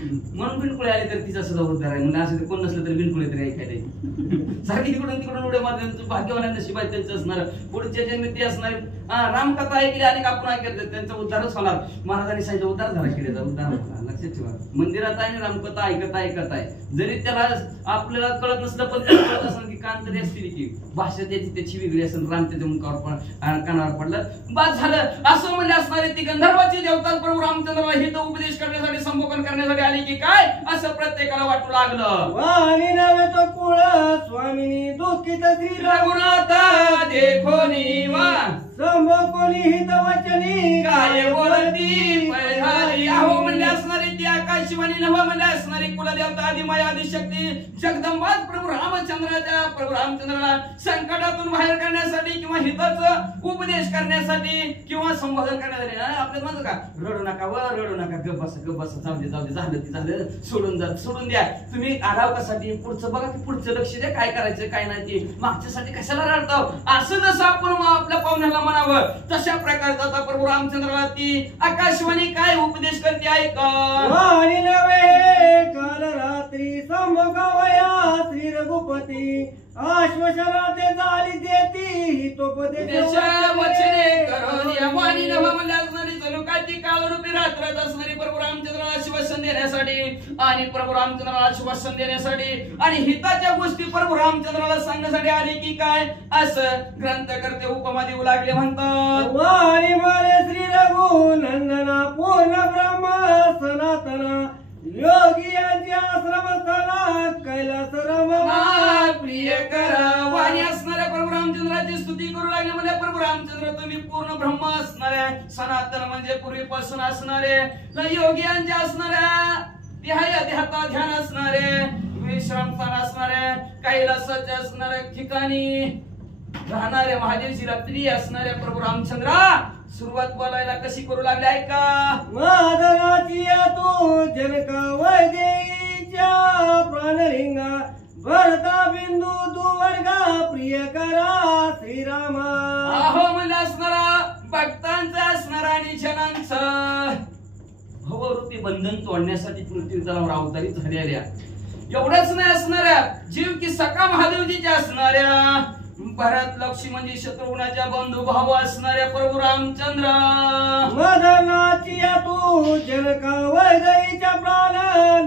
म्हणून बिनकुळे आले तर तिचा सुद्धा उद्धार आहे. म्हणजे असं कोण नसलं तर बिनकुळे तरी ऐकायला सारखी तिकडून तिकडून उड्या मारते. भाग्यवानांना शिवाय त्यांचं असणार, पुढच्या जन्मी ते असणार. रामकथा ऐकली आणि आपण ऐकलं त्यांचा उद्धारच होणार. महाराजांनी सांगितलं उद्धार झाला, किडीचा उद्धार झाला. लक्षात ठेवा, मंदिरात आहे रामकथा ऐकत आहे, जरी त्याला आपल्याला कळत नसलं पण कळत असं की कान तरी असतील की भाषा त्याची वेगळी असेल. राम त्याच्या मुखावर कानावर पडलं बस झालं असं म्हणजे असणारे ती गंधर्वाची देवता प्रभू रामचंद्राला हित उपदेश करण्यासाठी संबोधन करण्यासाठी आली की काय असं प्रत्येकाला वाटू लागलं. वाणी नव्हे तो कुळ स्वामिनी दुःखित श्री रघुनाथ देखो निवा संभोकोनी हित वचनी काय बोलती पैधारी. अहो म्हणले असणारी ती आकाशवाणी नव्हे म्हणले असणारी कुलदेवता आदिमाया आदिशक्ती जगदंबा प्रभू रामचंद्राला संकटातून बाहेर करण्यासाठी किंवा हिताचं उपदेश करण्यासाठी किंवा संबोधन करण्यासाठी आपल्याला म्हणतो का रडू नका व रडू नका, गप बसा जाऊ दे झालं ते झालं, सोडून द्या. तुम्ही आराव कशासाठी पुढचं बघा की पुढचं लक्ष द्या, काय करायचं काय नाही ते, मागच्यासाठी कशाला रडताव. असं जसं आपण आपल्या पाहुण्याला म्हणावं तशा प्रकारचा प्रभू रामचंद्राला ती आकाशवाणी काय उपदेश करते ऐका. वाणी नव्हे काल रात्री संभोगावया श्री रघुपती आश्वासना ते झाली देती हितोपदेश वचने कालरूपी रात्रात असणारी प्रभू रामचंद्राला आश्वासन देण्यासाठी आणि प्रभू रामचंद्राला आश्वासन देण्यासाठी आणि हिताच्या गोष्टी प्रभू रामचंद्राला सांगण्यासाठी आले की काय असं ग्रंथकर्ते उपमा देऊ लागले म्हणतात. वारी मारे श्री रघुनंदना पूर्ण ब्रह्म सनातना योगी यांची आश्रमस्थाना कैलास रमा प्रिय करा. वाणी असणाऱ्या प्रभू रामचंद्राची स्तुती करू लागले म्हणजे प्रभू रामचंद्र तुम्ही पूर्ण ब्रह्म असणारे, सनातन म्हणजे पूर्वीपासून असणारे, योगियांचे असणाऱ्या, देहात ध्यान असणारे, विश्रामस्थान असणारे, कैलासाचे असणाऱ्या ठिकाणी राहणारे, महादेवची प्रिय असणाऱ्या प्रभू रामचंद्रा सुरुवात बोलायला कशी करू लागले ऐका. माधनाची तू जनका वैदेच्या प्राणलिंगा भरता बिंदू दुवर्गा प्रिय करा श्रीरामा. अहो म्हणजे असणारा भक्तांचा असणारा आणि जनांचं भवरूपी बंधन तोडण्यासाठी पृथ्वीतलावर अवतारित झालेल्या एवढंच नाही असणाऱ्या जीव की सखा महादेवजीच्या असणाऱ्या भरत लक्ष्मी म्हणजे शत्रुघ्नाच्या बंधू भाऊ असणाऱ्या प्रभू रामचंद्र. मदनाची तू जनका वैदेच्या प्राण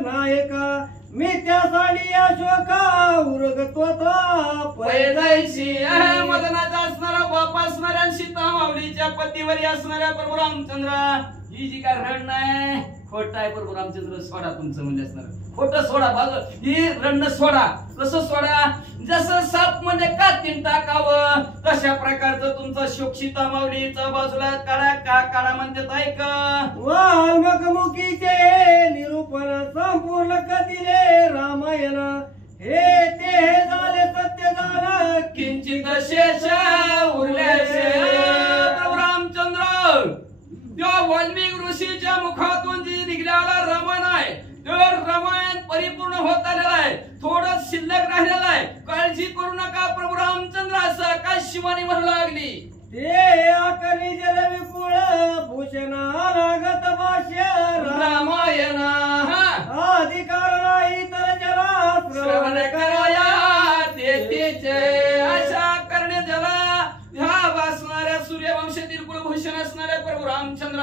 नायका मिथ्यासाठी अशोका उरगत्वता पैदायची मदनाचा असणारा बाप असणाऱ्या सीता माऊलीच्या पतीवरी असणाऱ्या प्रभू रामचंद्र. ही जी काय रण नाही खोट आहे प्रभू रामचंद्र सोडा तुमचं म्हणजे असणार खोट सोडा बघ ही रण सोडा. कसं सोडा जसं साप म्हणजे कातीन टाकावं तशा प्रकारचं तुमचं शोक सीता माऊलीचं बाजूला काढा का काढा म्हणतात ऐका. वाल्मकमुखीचे निरूपण संपूर्ण कथिले रामायण हे ते झाले सत्य झालं किंचित शेष उरल्याचे. प्रभू रामचंद्र त्या वाल्मिक ऋषीच्या मुखातून जी निघालेला रामायण आहे तर रामायण परिपूर्ण होत आलेला आहे, थोडं शिल्लक राहिलेलं आहे. काळजी करू नका प्रभू रामचंद्र असं काय शिवानी म्हणू लागली. ते आकर्णी जल विपुळ भूषण अनागत भाष्य रामायण अधिकार नाही तर जरा श्रवण कराया तेथे अशा करणे जला ह्या वासणाऱ्या सूर्यवंशातील कुलभूषण असणाऱ्या प्रभू रामचंद्र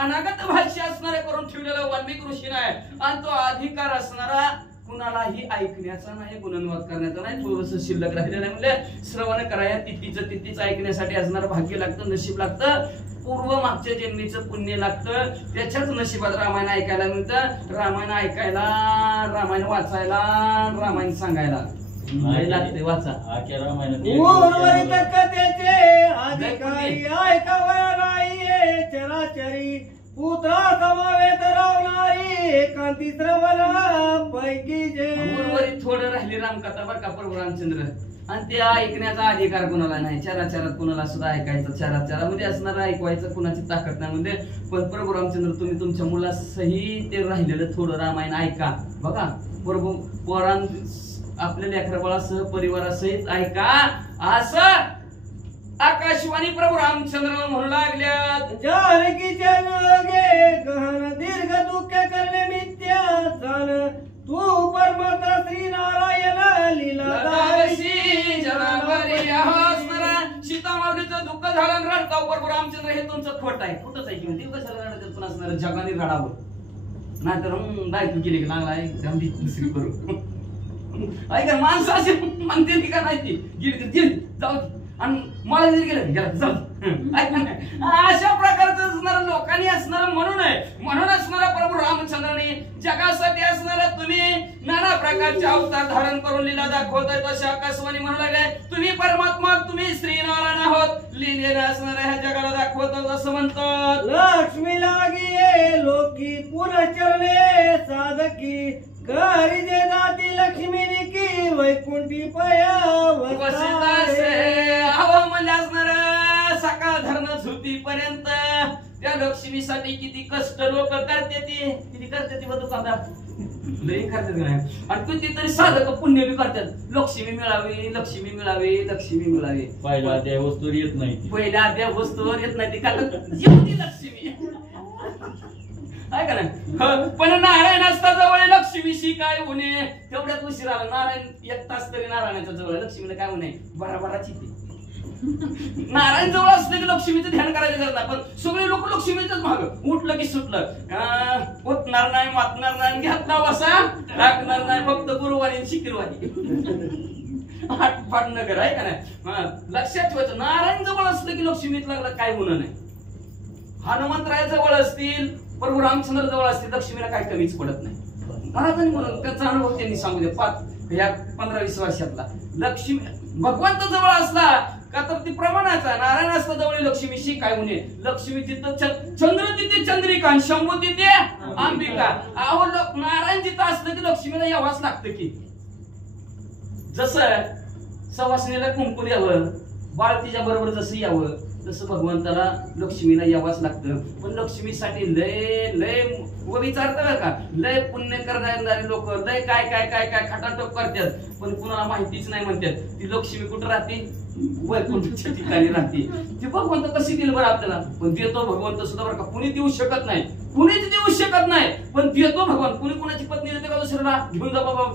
अनागत भाष्य असणारे करून ठेवलेला वाल्मिक ऋषीने आहे आणि तो अधिकार असणारा कुणालाही ऐकण्याचा नाही, गुणनवाद करण्याचा नाही. थोडस शिल्लक राहिलेलं आहे म्हणजे श्रवण कराया तिथीच ऐकण्यासाठी असणारं भाग्य लागतं, नशीब लागतं, पूर्व मागच्या जन्मीचं पुण्य लागतं. त्याच्याच नशिबात रामायण ऐकायला मिळतं. रामायण ऐकायला, रामायण वाचायला, रामायण सांगायला लागते. वाचा उर्वरित कथेचे अधिकारी ऐकावया नाही चराचरी पुत्रा समावेत रावणारी एकांती श्रवण पैकी जे. उर्वरित थोडं राहिली रामकथा बरं का प्रभू रामचंद्र आणि ते ऐकण्याचा अधिकार कोणाला नाही. चराचरात कोणाला सुद्धा ऐकायचं, चराचरामध्ये असणारा ऐकवायचं कुणाची ताकद नाही म्हणजे. पण प्रभू रामचंद्र तुम्ही तुमच्या मुलासही ते राहिलेलं थोडं रामायण ऐका बघा. प्रभू पोरां आपल्या लेकराबाळासह परिवारासहित ऐका असं आकाशवाणी प्रभू रामचंद्र म्हणू लागल्यात. जानकीच्या योगे गहन दीर्घ दुःख करणे मिथ्या जाण तू परमात्मा श्री नारायण लीलादासी जनावरी असणारा सीता माऊलीचं दुःख झालं रडताव प्रभू रामचंद्र हे तुमचं खोट आहे. खोटच आहे किंवा ते कशाला रडत पण असणार जगाने रडावं नाहीतर बायको केली लागला दुसरी करू ऐका. माणसं असे म्हणते का नाही ती जाऊ आणि मला जरी गेलं जाऊ अशा प्रकारचं असणारं लोकांनी असणारं म्हणून असणारा प्रभू रामचंद्राने जगासाठी असणारा तुम्ही नाना प्रकारचे अवतार धारण करून लीला दाखवताय. तशा आकाशवाणी म्हणू लागले तुम्ही परमात्मा तुम्ही श्रीनारायण आहोत, लीलेला असणाऱ्या ह्या जगाला दाखवतात असं म्हणतात. लक्ष्मी लागी लोकी पुनश्चरणे साधकी घरी जे जाती लक्ष्मी की वैकुंठी हवं म्हणजे असणार सकाळ धरण झोपी पर्यंत त्या लक्ष्मीसाठी किती कष्ट लोक करते ती किती करते ती दुकानदार लई करतात नाही आणि कितीतरी साधक पुण्य बी करतात. लक्ष्मी मिळावी, लक्ष्मी मिळावी, लक्ष्मी मिळावी. पहिल्या त्या वस्तूवर येत नाही, पहिल्या त्या वस्तूवर येत नाही ती कारण जेवढी लक्ष्मी ऐका ना. पण नारायण असता जवळ लक्ष्मीशी काय होणे तेवढ्यात उशीर आला. नारायण एक तास तरी नारायणाच्या जवळ लक्ष्मीला काय होणे बराबराची ती नारायण जवळ असलं की लक्ष्मीचं ध्यान करायचं गरज नाही, पण सगळे लोक लक्ष्मीच माग उठलं की सुटलं, उठणार नाही, मातणार नाही, घेतला बसा राखणार नाही, फक्त गुरुवारी आणि शुक्रवारी आठपाट नगर आहे का नाही. लक्षात ठेवायचं, नारायण जवळ असलं की लक्ष्मीत लागलं काय गुन्हा नाही. हनुमंतराय जवळ असतील, प्रभू रामचंद्र जवळ असतील, लक्ष्मीला काय कमीच पडत नाही. महाराजांनी म्हणून त्यांचा अनुभव त्यांनी सांगू दे 15-20 वर्षातला. लक्ष्मी भगवंत जवळ असला का तर ती प्रमाणाचा, नारायण असला जवळ लक्ष्मीशी काय होणे. लक्ष्मी तिथं चंद्र तिथे चंद्रिका, शंभू तिथे अंबिका. अहो नारायण जिथं असलं की लक्ष्मीला यावाच लागतं की. जसं सवासणीला कुंकू द्यावं, बाळ तिच्या बरोबर जसं यावं, तसं भगवंताला लक्ष्मीला यावंच लागतं. पण लक्ष्मीसाठी लय लय विचारतात का, लय पुण्य करणारे लोक लय काय काय काय काय खटाटोप करतात, पण कुणाला माहितीच नाही म्हणतात ती लक्ष्मी कुठं राहते, वैकुंठाच्या ठिकाणी राहते. ती भगवंत कशी दिलं बरं आपल्याला, पण देतो भगवंत सुद्धा बरं का, कुणी देऊ शकत नाही, कुणीच देऊ शकत नाही, पण देतो भगवान. कुणी कुणाची पत्नी देते का दुसऱ्याला, घेऊन जा बाबा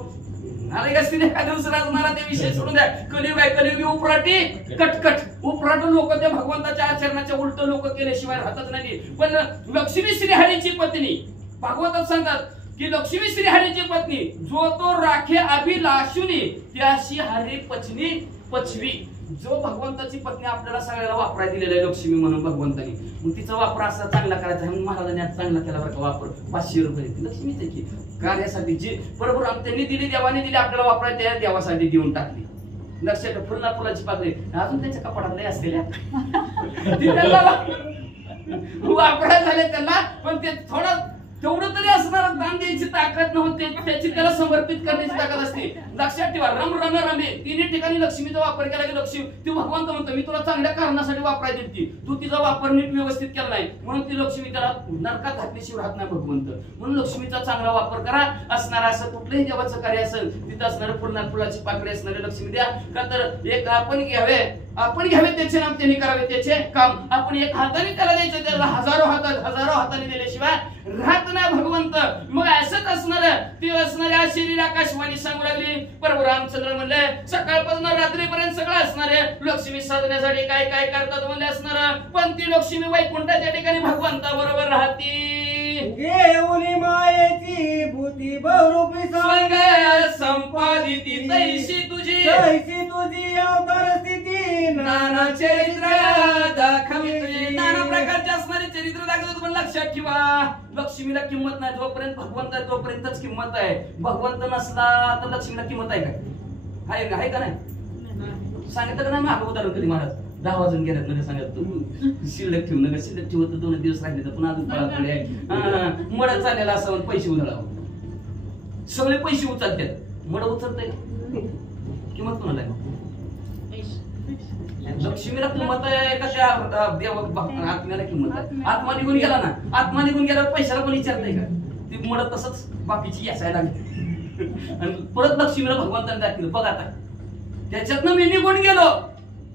दुसरा ते विषय सोडून द्या. कलियुग आहे, कलियुगी उपराटी कटकट, उपराट लोक त्या भगवंताच्या आचरणाच्या उलट लोक केल्याशिवाय राहतच नाही. पण लक्ष्मी श्रीहरीची पत्नी भागवतात सांगतात की लक्ष्मी श्रीहरीची पत्नी जो तो राखे अभिलाषुनी त्याशी हरी पचनी पचवी. जो भगवंताची पत्नी आपल्याला सगळ्याला वापरायला दिलेला आहे लक्ष्मी म्हणून भगवंतानी, मग तिचा वापर असा चांगला करायचा म्हणून महाराजांनी आज चांगला केला बरं का वापर. 500 रुपये लक्ष्मीचे की कार्यासाठी जी बरोबर त्यांनी दिली, देवाने दिली आपल्याला वापरायला, त्या देवासाठी देऊन टाकली. लक्षात फुलना फुलाची पाकळी अजून त्यांच्या कपाडात नाही असलेल्या वापरायला झाले त्यांना, पण ते थोडं तेवढं तरी असणार दान द्यायची ताकद नव्हती, त्याची त्याला समर्पित करण्याची ताकद असते. लक्षात ठेवा, रम रम रमे तिन्ही ठिकाणी लक्ष्मीचा वापर केला की लक्ष्मी ती भगवंत म्हणतो मी तुला चांगल्या कारणासाठी वापरायला देते, तू तिचा वापर नीट व्यवस्थित केला नाही म्हणून ती लक्ष्मी त्याला नरकात घातल्याशिवाय राहत नाही भगवंत. म्हणून लक्ष्मीचा चांगला वापर करा. असणारा असं कुठलंही देवाचं कार्य असेल तिथं असणारं फुलना फुलाची पाकळी असणारे लक्ष्मी द्या. का तर एक आपण घ्यावे त्याचे नाम त्यांनी करावे त्याचे काम. आपण एक हाताने त्याला द्यायचं, त्याला हजारो हाताने दिल्याशिवाय राहत नाही भगवंत. मग असंच असणार ते असणाऱ्या शरीर आकाशवाणी सांगू लागली. प्रभू रामचंद्र म्हणले सकाळपासून रात्रीपर्यंत सगळं असणार आहे लक्ष्मी साधण्यासाठी काय काय करतात म्हणले असणार, पण ती लक्ष्मी वैकुंठाच्या ठिकाणी भगवंता बरोबर राहती. घेऊन मायेची भूती बहुरूपी स्वर्ग संपादिती तैशी तुझी अवतार स्थिती नाना चरित्र दाखविते. नाना प्रकारचे असणारे चरित्र दाखवतात. पण लक्षात ठेवा लक्ष्मीला किंमत नाही. जोपर्यंत भगवंत आहे तोपर्यंतच किंमत आहे. भगवंत नसला तर लक्ष्मीला किंमत आहे आहे का नाही? सांगितलं का नाही मागं उदाहरण कधी महाराज 10 वाजून गेल्यात मध्ये सांगत तू शिल्लक ठेवू नका, शिल्लक ठेवत तर 2 दिवस राहिले तर पुन्हा अजून पळापळी आहे. मड चाललेला असं पैसे उधळावं, सगळे पैसे उचलतात, मड उचलतंय किंमत कोणाला आहे? लक्ष्मीला किंमत आहे का त्या देव आत्म्याला किंमत आहे? आत्मा निघून गेला ना, आत्मा निघून गेल्यावर पैशाला पण विचारत नाही का? ती मड तसंच बाकीची यासायला लागली आणि परत लक्ष्मीला भगवंताने दाखवलं बघ आता त्याच्यातनं मी निघून गेलो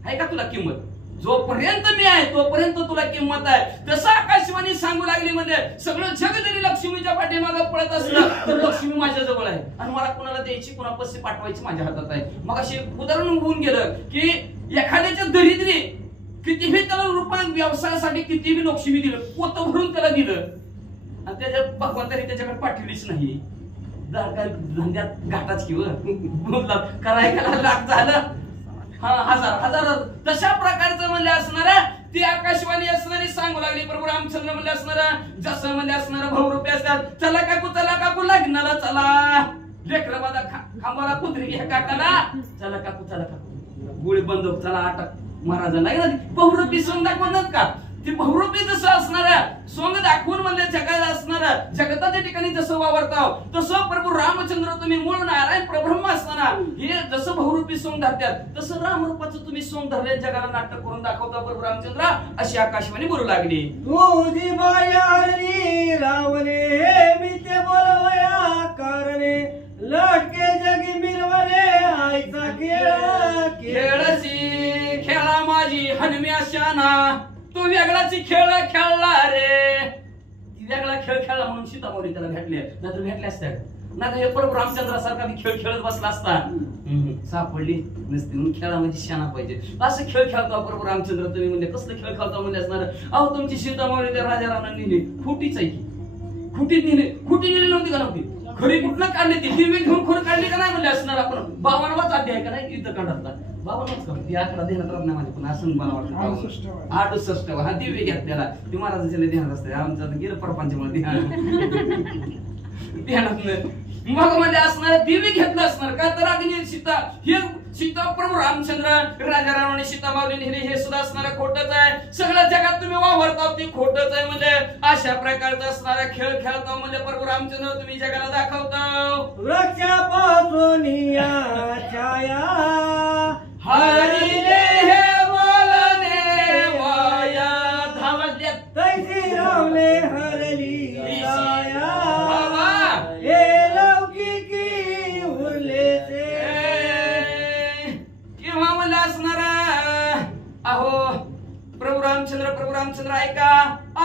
आहे का तुला किंमत? जोपर्यंत मी आहे तोपर्यंत तुला किंमत आहे. तसं आकाशवाणी सांगू लागली म्हणजे सगळं जग जरी लक्ष्मीच्या पाठीमागे पळत असलं तर लक्ष्मी माझ्या जवळ आहे आणि मला कुणाला द्यायची कुणा पैसे पाठवायची माझ्या हातात आहे. मग असे उदाहरण होऊन गेलं की एखाद्याच्या दरिद्री कितीही त्याला रुपये व्यवसायासाठी कितीही लक्ष्मी दिलं, पोत भरून त्याला दिलं आणि त्याच्या भगवंताने त्याच्याकडे पाठवलीच नाही. धंद्यात घाटाच किंवा करायला लाख झालं हजार तशा प्रकारचं म्हणले असणार ती आकाशवाणी असणारी सांगू लागली. प्रभू रामचंद्र म्हणले असणार जसं म्हणले असणार बहुरूपे असतात. चला काकू लग्नाला चला, लेकरं बादा खांबाला कुत्री घ्या काकाला, चला काकू गोळी बंदूक चला अटक महाराजांना बहुरूपी सोंग दाखवणार का? ती बहुरूपी जसं असणार सोंग दाखवून म्हणले जगाला असणार जगताच्या ठिकाणी जसं वावरताव तसं प्रभू रामचंद्र तुम्ही मूळ नारायण प्रब्रह्म असताना हे जसं बहुरूपी सोंग धरतात तसं रामरूपाचं तुम्ही सोंग धरले जगाला नाटक करून दाखवता प्रभू रामचंद्र अशी आकाशवाणी बोलू लागली. तुझी बारी रावणे मी ते बोलवया कारणे लटके जगी मिळवले आईचा खेळची खेळा माझी हनुम्या शाना तो वेगळाची खेळ खेळला रे. ती वेगळा खेळ खेळला म्हणून सीतामाऊली त्याला भेटले, नाहीतर भेटले असत्या नाही हे प्रभू रामचंद्रासारखा मी खेळ खेळत बसला असता सापडली नसती. मग खेळामध्ये शाना पाहिजे. असं खेळ खेळता प्रभू रामचंद्र तुम्ही म्हणजे कसलं खेळ खेळता म्हणजे असणार. अहो तुमची सीतामावळी त्या राजा रावणाने नेली, खोटीच आहे की. खोटी नेली नव्हती का नव्हती. खरी कुठनं काढली ती दिव्य घेऊन खोर काढली का नाही म्हणले असणार. आपण 52वाच अध्याय का नाही युद्धकांडातला 52वाच का ती आकडा ध्यानात राहत नाही माझ्या पण असं मला वाटतं 68 हा दिव्य घ्या त्याला ती महाराजाच्या ध्यानात असते. आमचं गेलं परपंचमुळे ध्यानात मग मध्ये असणार दिव्य घेतलं असणार का तर अग्नी सीता हे सीता प्रभू रामचंद्र राजा रावणाने सीता मावली नेली हे सुद्धा असणार खोटच आहे. सगळ्या जगात तुम्ही वावरता ते खोटच आहे म्हणजे अशा प्रकारचा असणारा खेळ खेळता म्हणजे प्रभू रामचंद्र तुम्ही जगाला दाखवता. वृक्षापासून या छाया हरिले हे बोलणे वाया धावल्या तैसी रावले हरली छाया बाबा हे लौकिकी उरले से किंवा मला असणारा अहो प्रभू रामचंद्र ऐका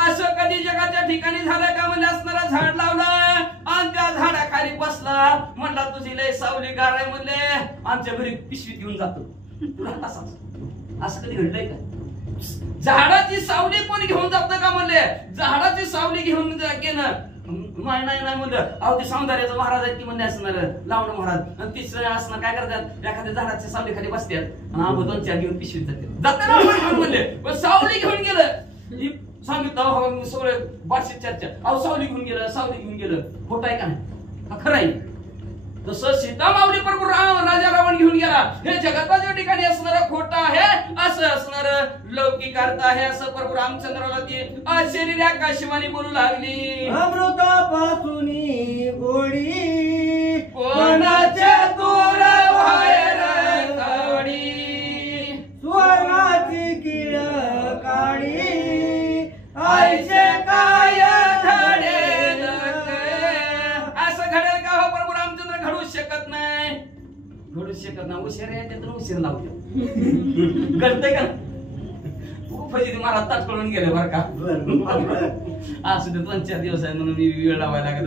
असं कधी जगाच्या ठिकाणी झालं का म्हणजे असणारा झाड लावलं आणि त्या झाडाखाली बसला म्हणला तुझी लय सावली गार आहे म्हणले आमच्या घरी पिशवीत घेऊन जातो. तुला असं कधी घडलंय का. झाडाची सावली कोण घेऊन जातं का म्हणले. झाडाची सावली घेऊन गेलं नाही म्हणलं. अहो ते सौंदर्याचं महाराज आहेत की म्हणले असणार लावणं महाराज आणि तिसरं असणार काय करतात एखाद्या झाडाच्या सावली खाली बसतात आणि आंबो 2-4 घेऊन पिशवीत जाते म्हणले. पण सावली घेऊन गेलं सांगितलं सगळं बातचीत चर्चा. अहो सावली घेऊन गेलं खोटं आहे का नाही खरं आहे. तसं सीता मावली प्रभू राजा रावण घेऊन गेला हे जगाच्या ठिकाणी असणार खोटं आहे असं असणार लौकिक अर्थ आहे असं प्रभू रामचंद्राला ती अशरीर आकाशवाणी बोलू लागली. अमृतापासून गोडी कोणाच्या दूर बाहेर काढी सुवर्णाची किळ काढी आईचे काय घडेल असं घडेल का हो प्रभू रामचंद्र घडू शकत नाही. उशीर आहे तर उशीर लावतो घडतंय का महाराज ताट कळून गेले बरं का. असू दे 2-4 दिवस आहे म्हणून मी वेळ लावायला लागत.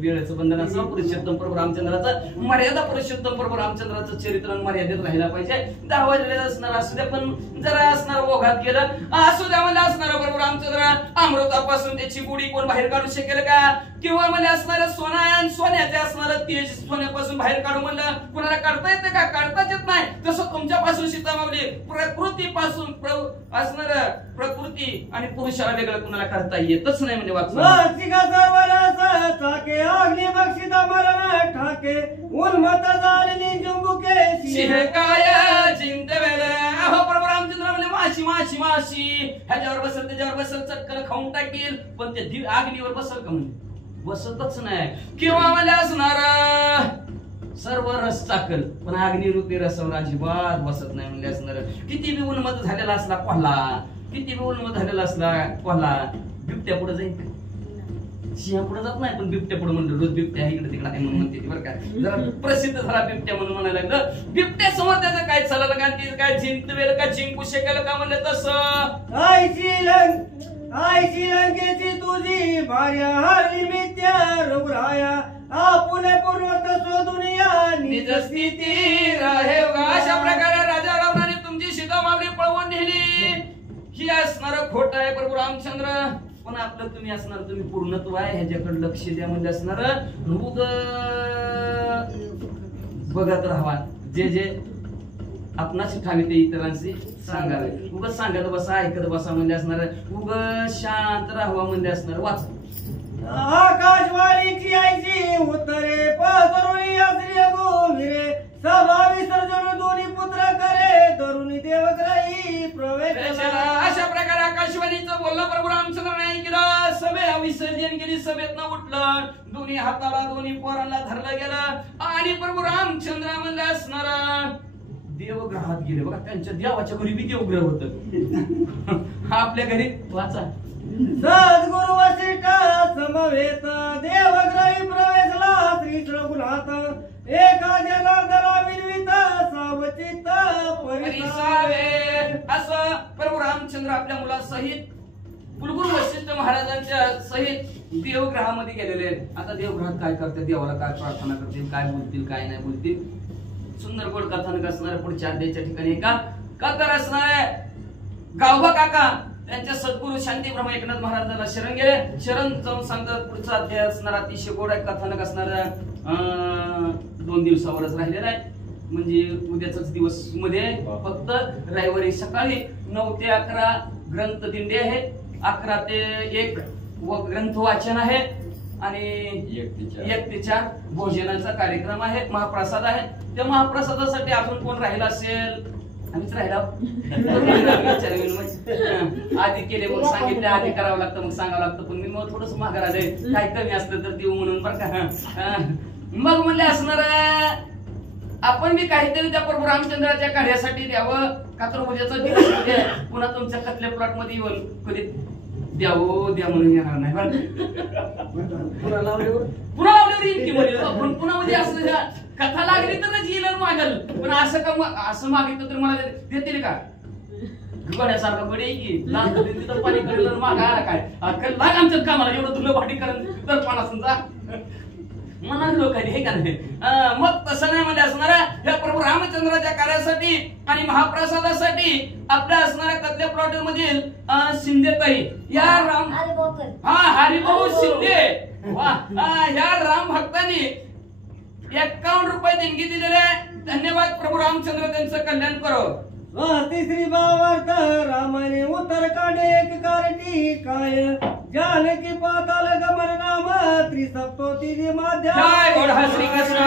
वेळेचं बंधन असं पुरुषोत्तम प्रभू रामचंद्राचं मर्यादा पुरुषोत्तम प्रभू रामचंद्राचं चरित्र मर्यादेत राहिला पाहिजे. 10 वाजलेलं असणार असू द्या पण जरा असणार ओघात गेलं असू द्या मला असणार प्रभू रामचंद्र अमृतापासून त्याची गुढी कोण बाहेर काढू शकेल का किंवा मला असणार सोन्याचे असणार तेज सोन्यापासून बाहेर काढू म्हणलं कुणाला काढता येतं का. काढताच येत नाही. तसं तुमच्यापासून सीता मावली प्रकृतीपासून असणार प्रकृती आणि पुरुषाला वेगळं कुणाला करता येतच नाही म्हणजे अग्नि बक्षिता मरण ठाके उन्मत झालेली जुंबुके शिहकाय चिंतवेल. अहो प्रभू रामचंद्र म्हणजे माशी ह्याच्यावर बसल त्याच्यावर बसल चटकन खाऊन टाकील पण ते अग्नीवर बसल का म्हणजे बसतच नाही. किंवा मला असणार सर्व रस चाकल पण अग्निरूपी रसावर अजिबात बसत नाही म्हणजे असणार. किती बी उन्मत झालेला असला कोल्हा बिबट्या पुढे जाईल का. सिंहा पुढे जात नाही पण बिबट्या पुढे म्हणलं रोज बिबट्या इकडे तिकडे आहे म्हणून म्हणते बरं का. जरा प्रसिद्ध झाला बिबट्या म्हणून म्हणायला लागलं. बिबट्या समोर त्याचं काय चाललं का ती काय जिंकवेल का जिंकू शकेल का म्हणलं तसं. आईची लंकेची तुझी भार्या हरली मित्या रघुराया आपुले पूर्वत शोधून या निज स्थिती राहे. अशा प्रकारे राजा रावणाने तुमची सीता मावली पळवून नेली. ही असणार खोट आहे प्रभू रामचंद्र पण आपलं तुम्ही असणार तुम्ही पूर्णत्व आहे ह्याच्याकडे लक्ष द्या म्हणजे असणार बघत राहावा. जे आपणाशी ठावी ते इतरांशी सांगावे. उगाच सांगत बसा ऐकत बसा म्हणजे असणार उगाच शांत राहावा म्हणजे असणार वाच. आकाशवाणीची आईची उत्तरे पसरुणी श्री गोविरे सभा विसर्जन दोन्ही पुत्र करे तरुणी देवग्रही प्रवेश. अशा प्रकारे आकाशवाणीचं बोलणं प्रभू रामचंद्राने ऐकलं. सभे विसर्जन केली. सभेतनं उठलं दोन्ही हाताला दोन्ही पोरांना धरलं गेलं आणि प्रभू रामचंद्र म्हणले असणार देवग्रहात गेले. बघा त्यांच्या देवाच्या घरी बी देवग्रह होत. आपल्या घरी वाचा सद्गुरु वशिष्ठ समवेत देवग्रही प्रवेशला श्री रघुनाथ एका जनार्दना विनवित सावचित परिसावे. असं प्रभू रामचंद्र आपल्या मुलासहित कुलगुरू वशिष्ठ महाराजांच्या सहित देवग्रहामध्ये गेलेले आहेत. आता देवग्रहात काय करते, देवाला काय प्रार्थना करतील, काय बोलतील, काय नाही बोलतील. सुंदर गोड कथानक असणार पुढच्या अध्यायाच्या ठिकाणी का तर असणार आहे. गावबा काका त्यांच्या सद्गुरू शांती ब्रह्म एकनाथ महाराजांना शरण गेले. शरण जाऊन सांगतात पुढचा अध्याय असणार अतिशय गोड कथानक असणार 2 दिवसावरच राहिलेला आहे. म्हणजे उद्याचाच दिवस मध्ये फक्त रविवारी सकाळी 9 ते 11 ग्रंथ दिंडी आहे. 11 ते 1 ग्रंथ वाचन आहे आणि 1 ते 4 भोजनाचा कार्यक्रम आहे. महाप्रसाद आहे. त्या महाप्रसादासाठी अजून कोण राहिला असेल, आम्हीच राहिला आधी केले मग सांगितले, आधी करावं लागतं मग सांगावं लागतं. पण मी मग थोडस माघार आले, काय कमी असतं तर देऊ म्हणून बरं का. मग म्हणले असणार आपण मी काहीतरी त्या प्रभू रामचंद्राच्या कार्यासाठी द्यावं. का तर उद्याचा दिवस पुन्हा तुमच्या कथल्या प्लॉट मध्ये येऊन कधी द्यावं द्या म्हणून येणार नाही बरं. पुन्हा लावल्यावर येईल की म्हणजे पण पुन्हा म्हणजे असं कथा लागली तरच येईल मागल. पण असं मागितलं तर मला देतील का? गड्यासारखं गडी आहे की लहान तिथं पाणी करेल मागायला काय लाग आमच्यात कामाला एवढं तुला भाटी करण तर पाना समजा मनात लोकांनी हे का नाही. मग तसं नाही म्हणजे असणाऱ्या ह्या प्रभू रामचंद्राच्या कार्यासाठी आणि महाप्रसादासाठी आपल्या असणाऱ्या कथल्या प्लॉट मधील शिंदेताई या हरिभाऊ शिंदे ह्या राम भक्तांनी 51 रुपये देणगी दिलेले आहे. धन्यवाद. प्रभू रामचंद्र त्यांचं कल्याण करो. तिसरी भावार्थ रामाने उत्तर काढे एक कारटी काय जानकी पाताल गमन नाम त्रिसप्तोती माध्या. जय श्री कृष्ण.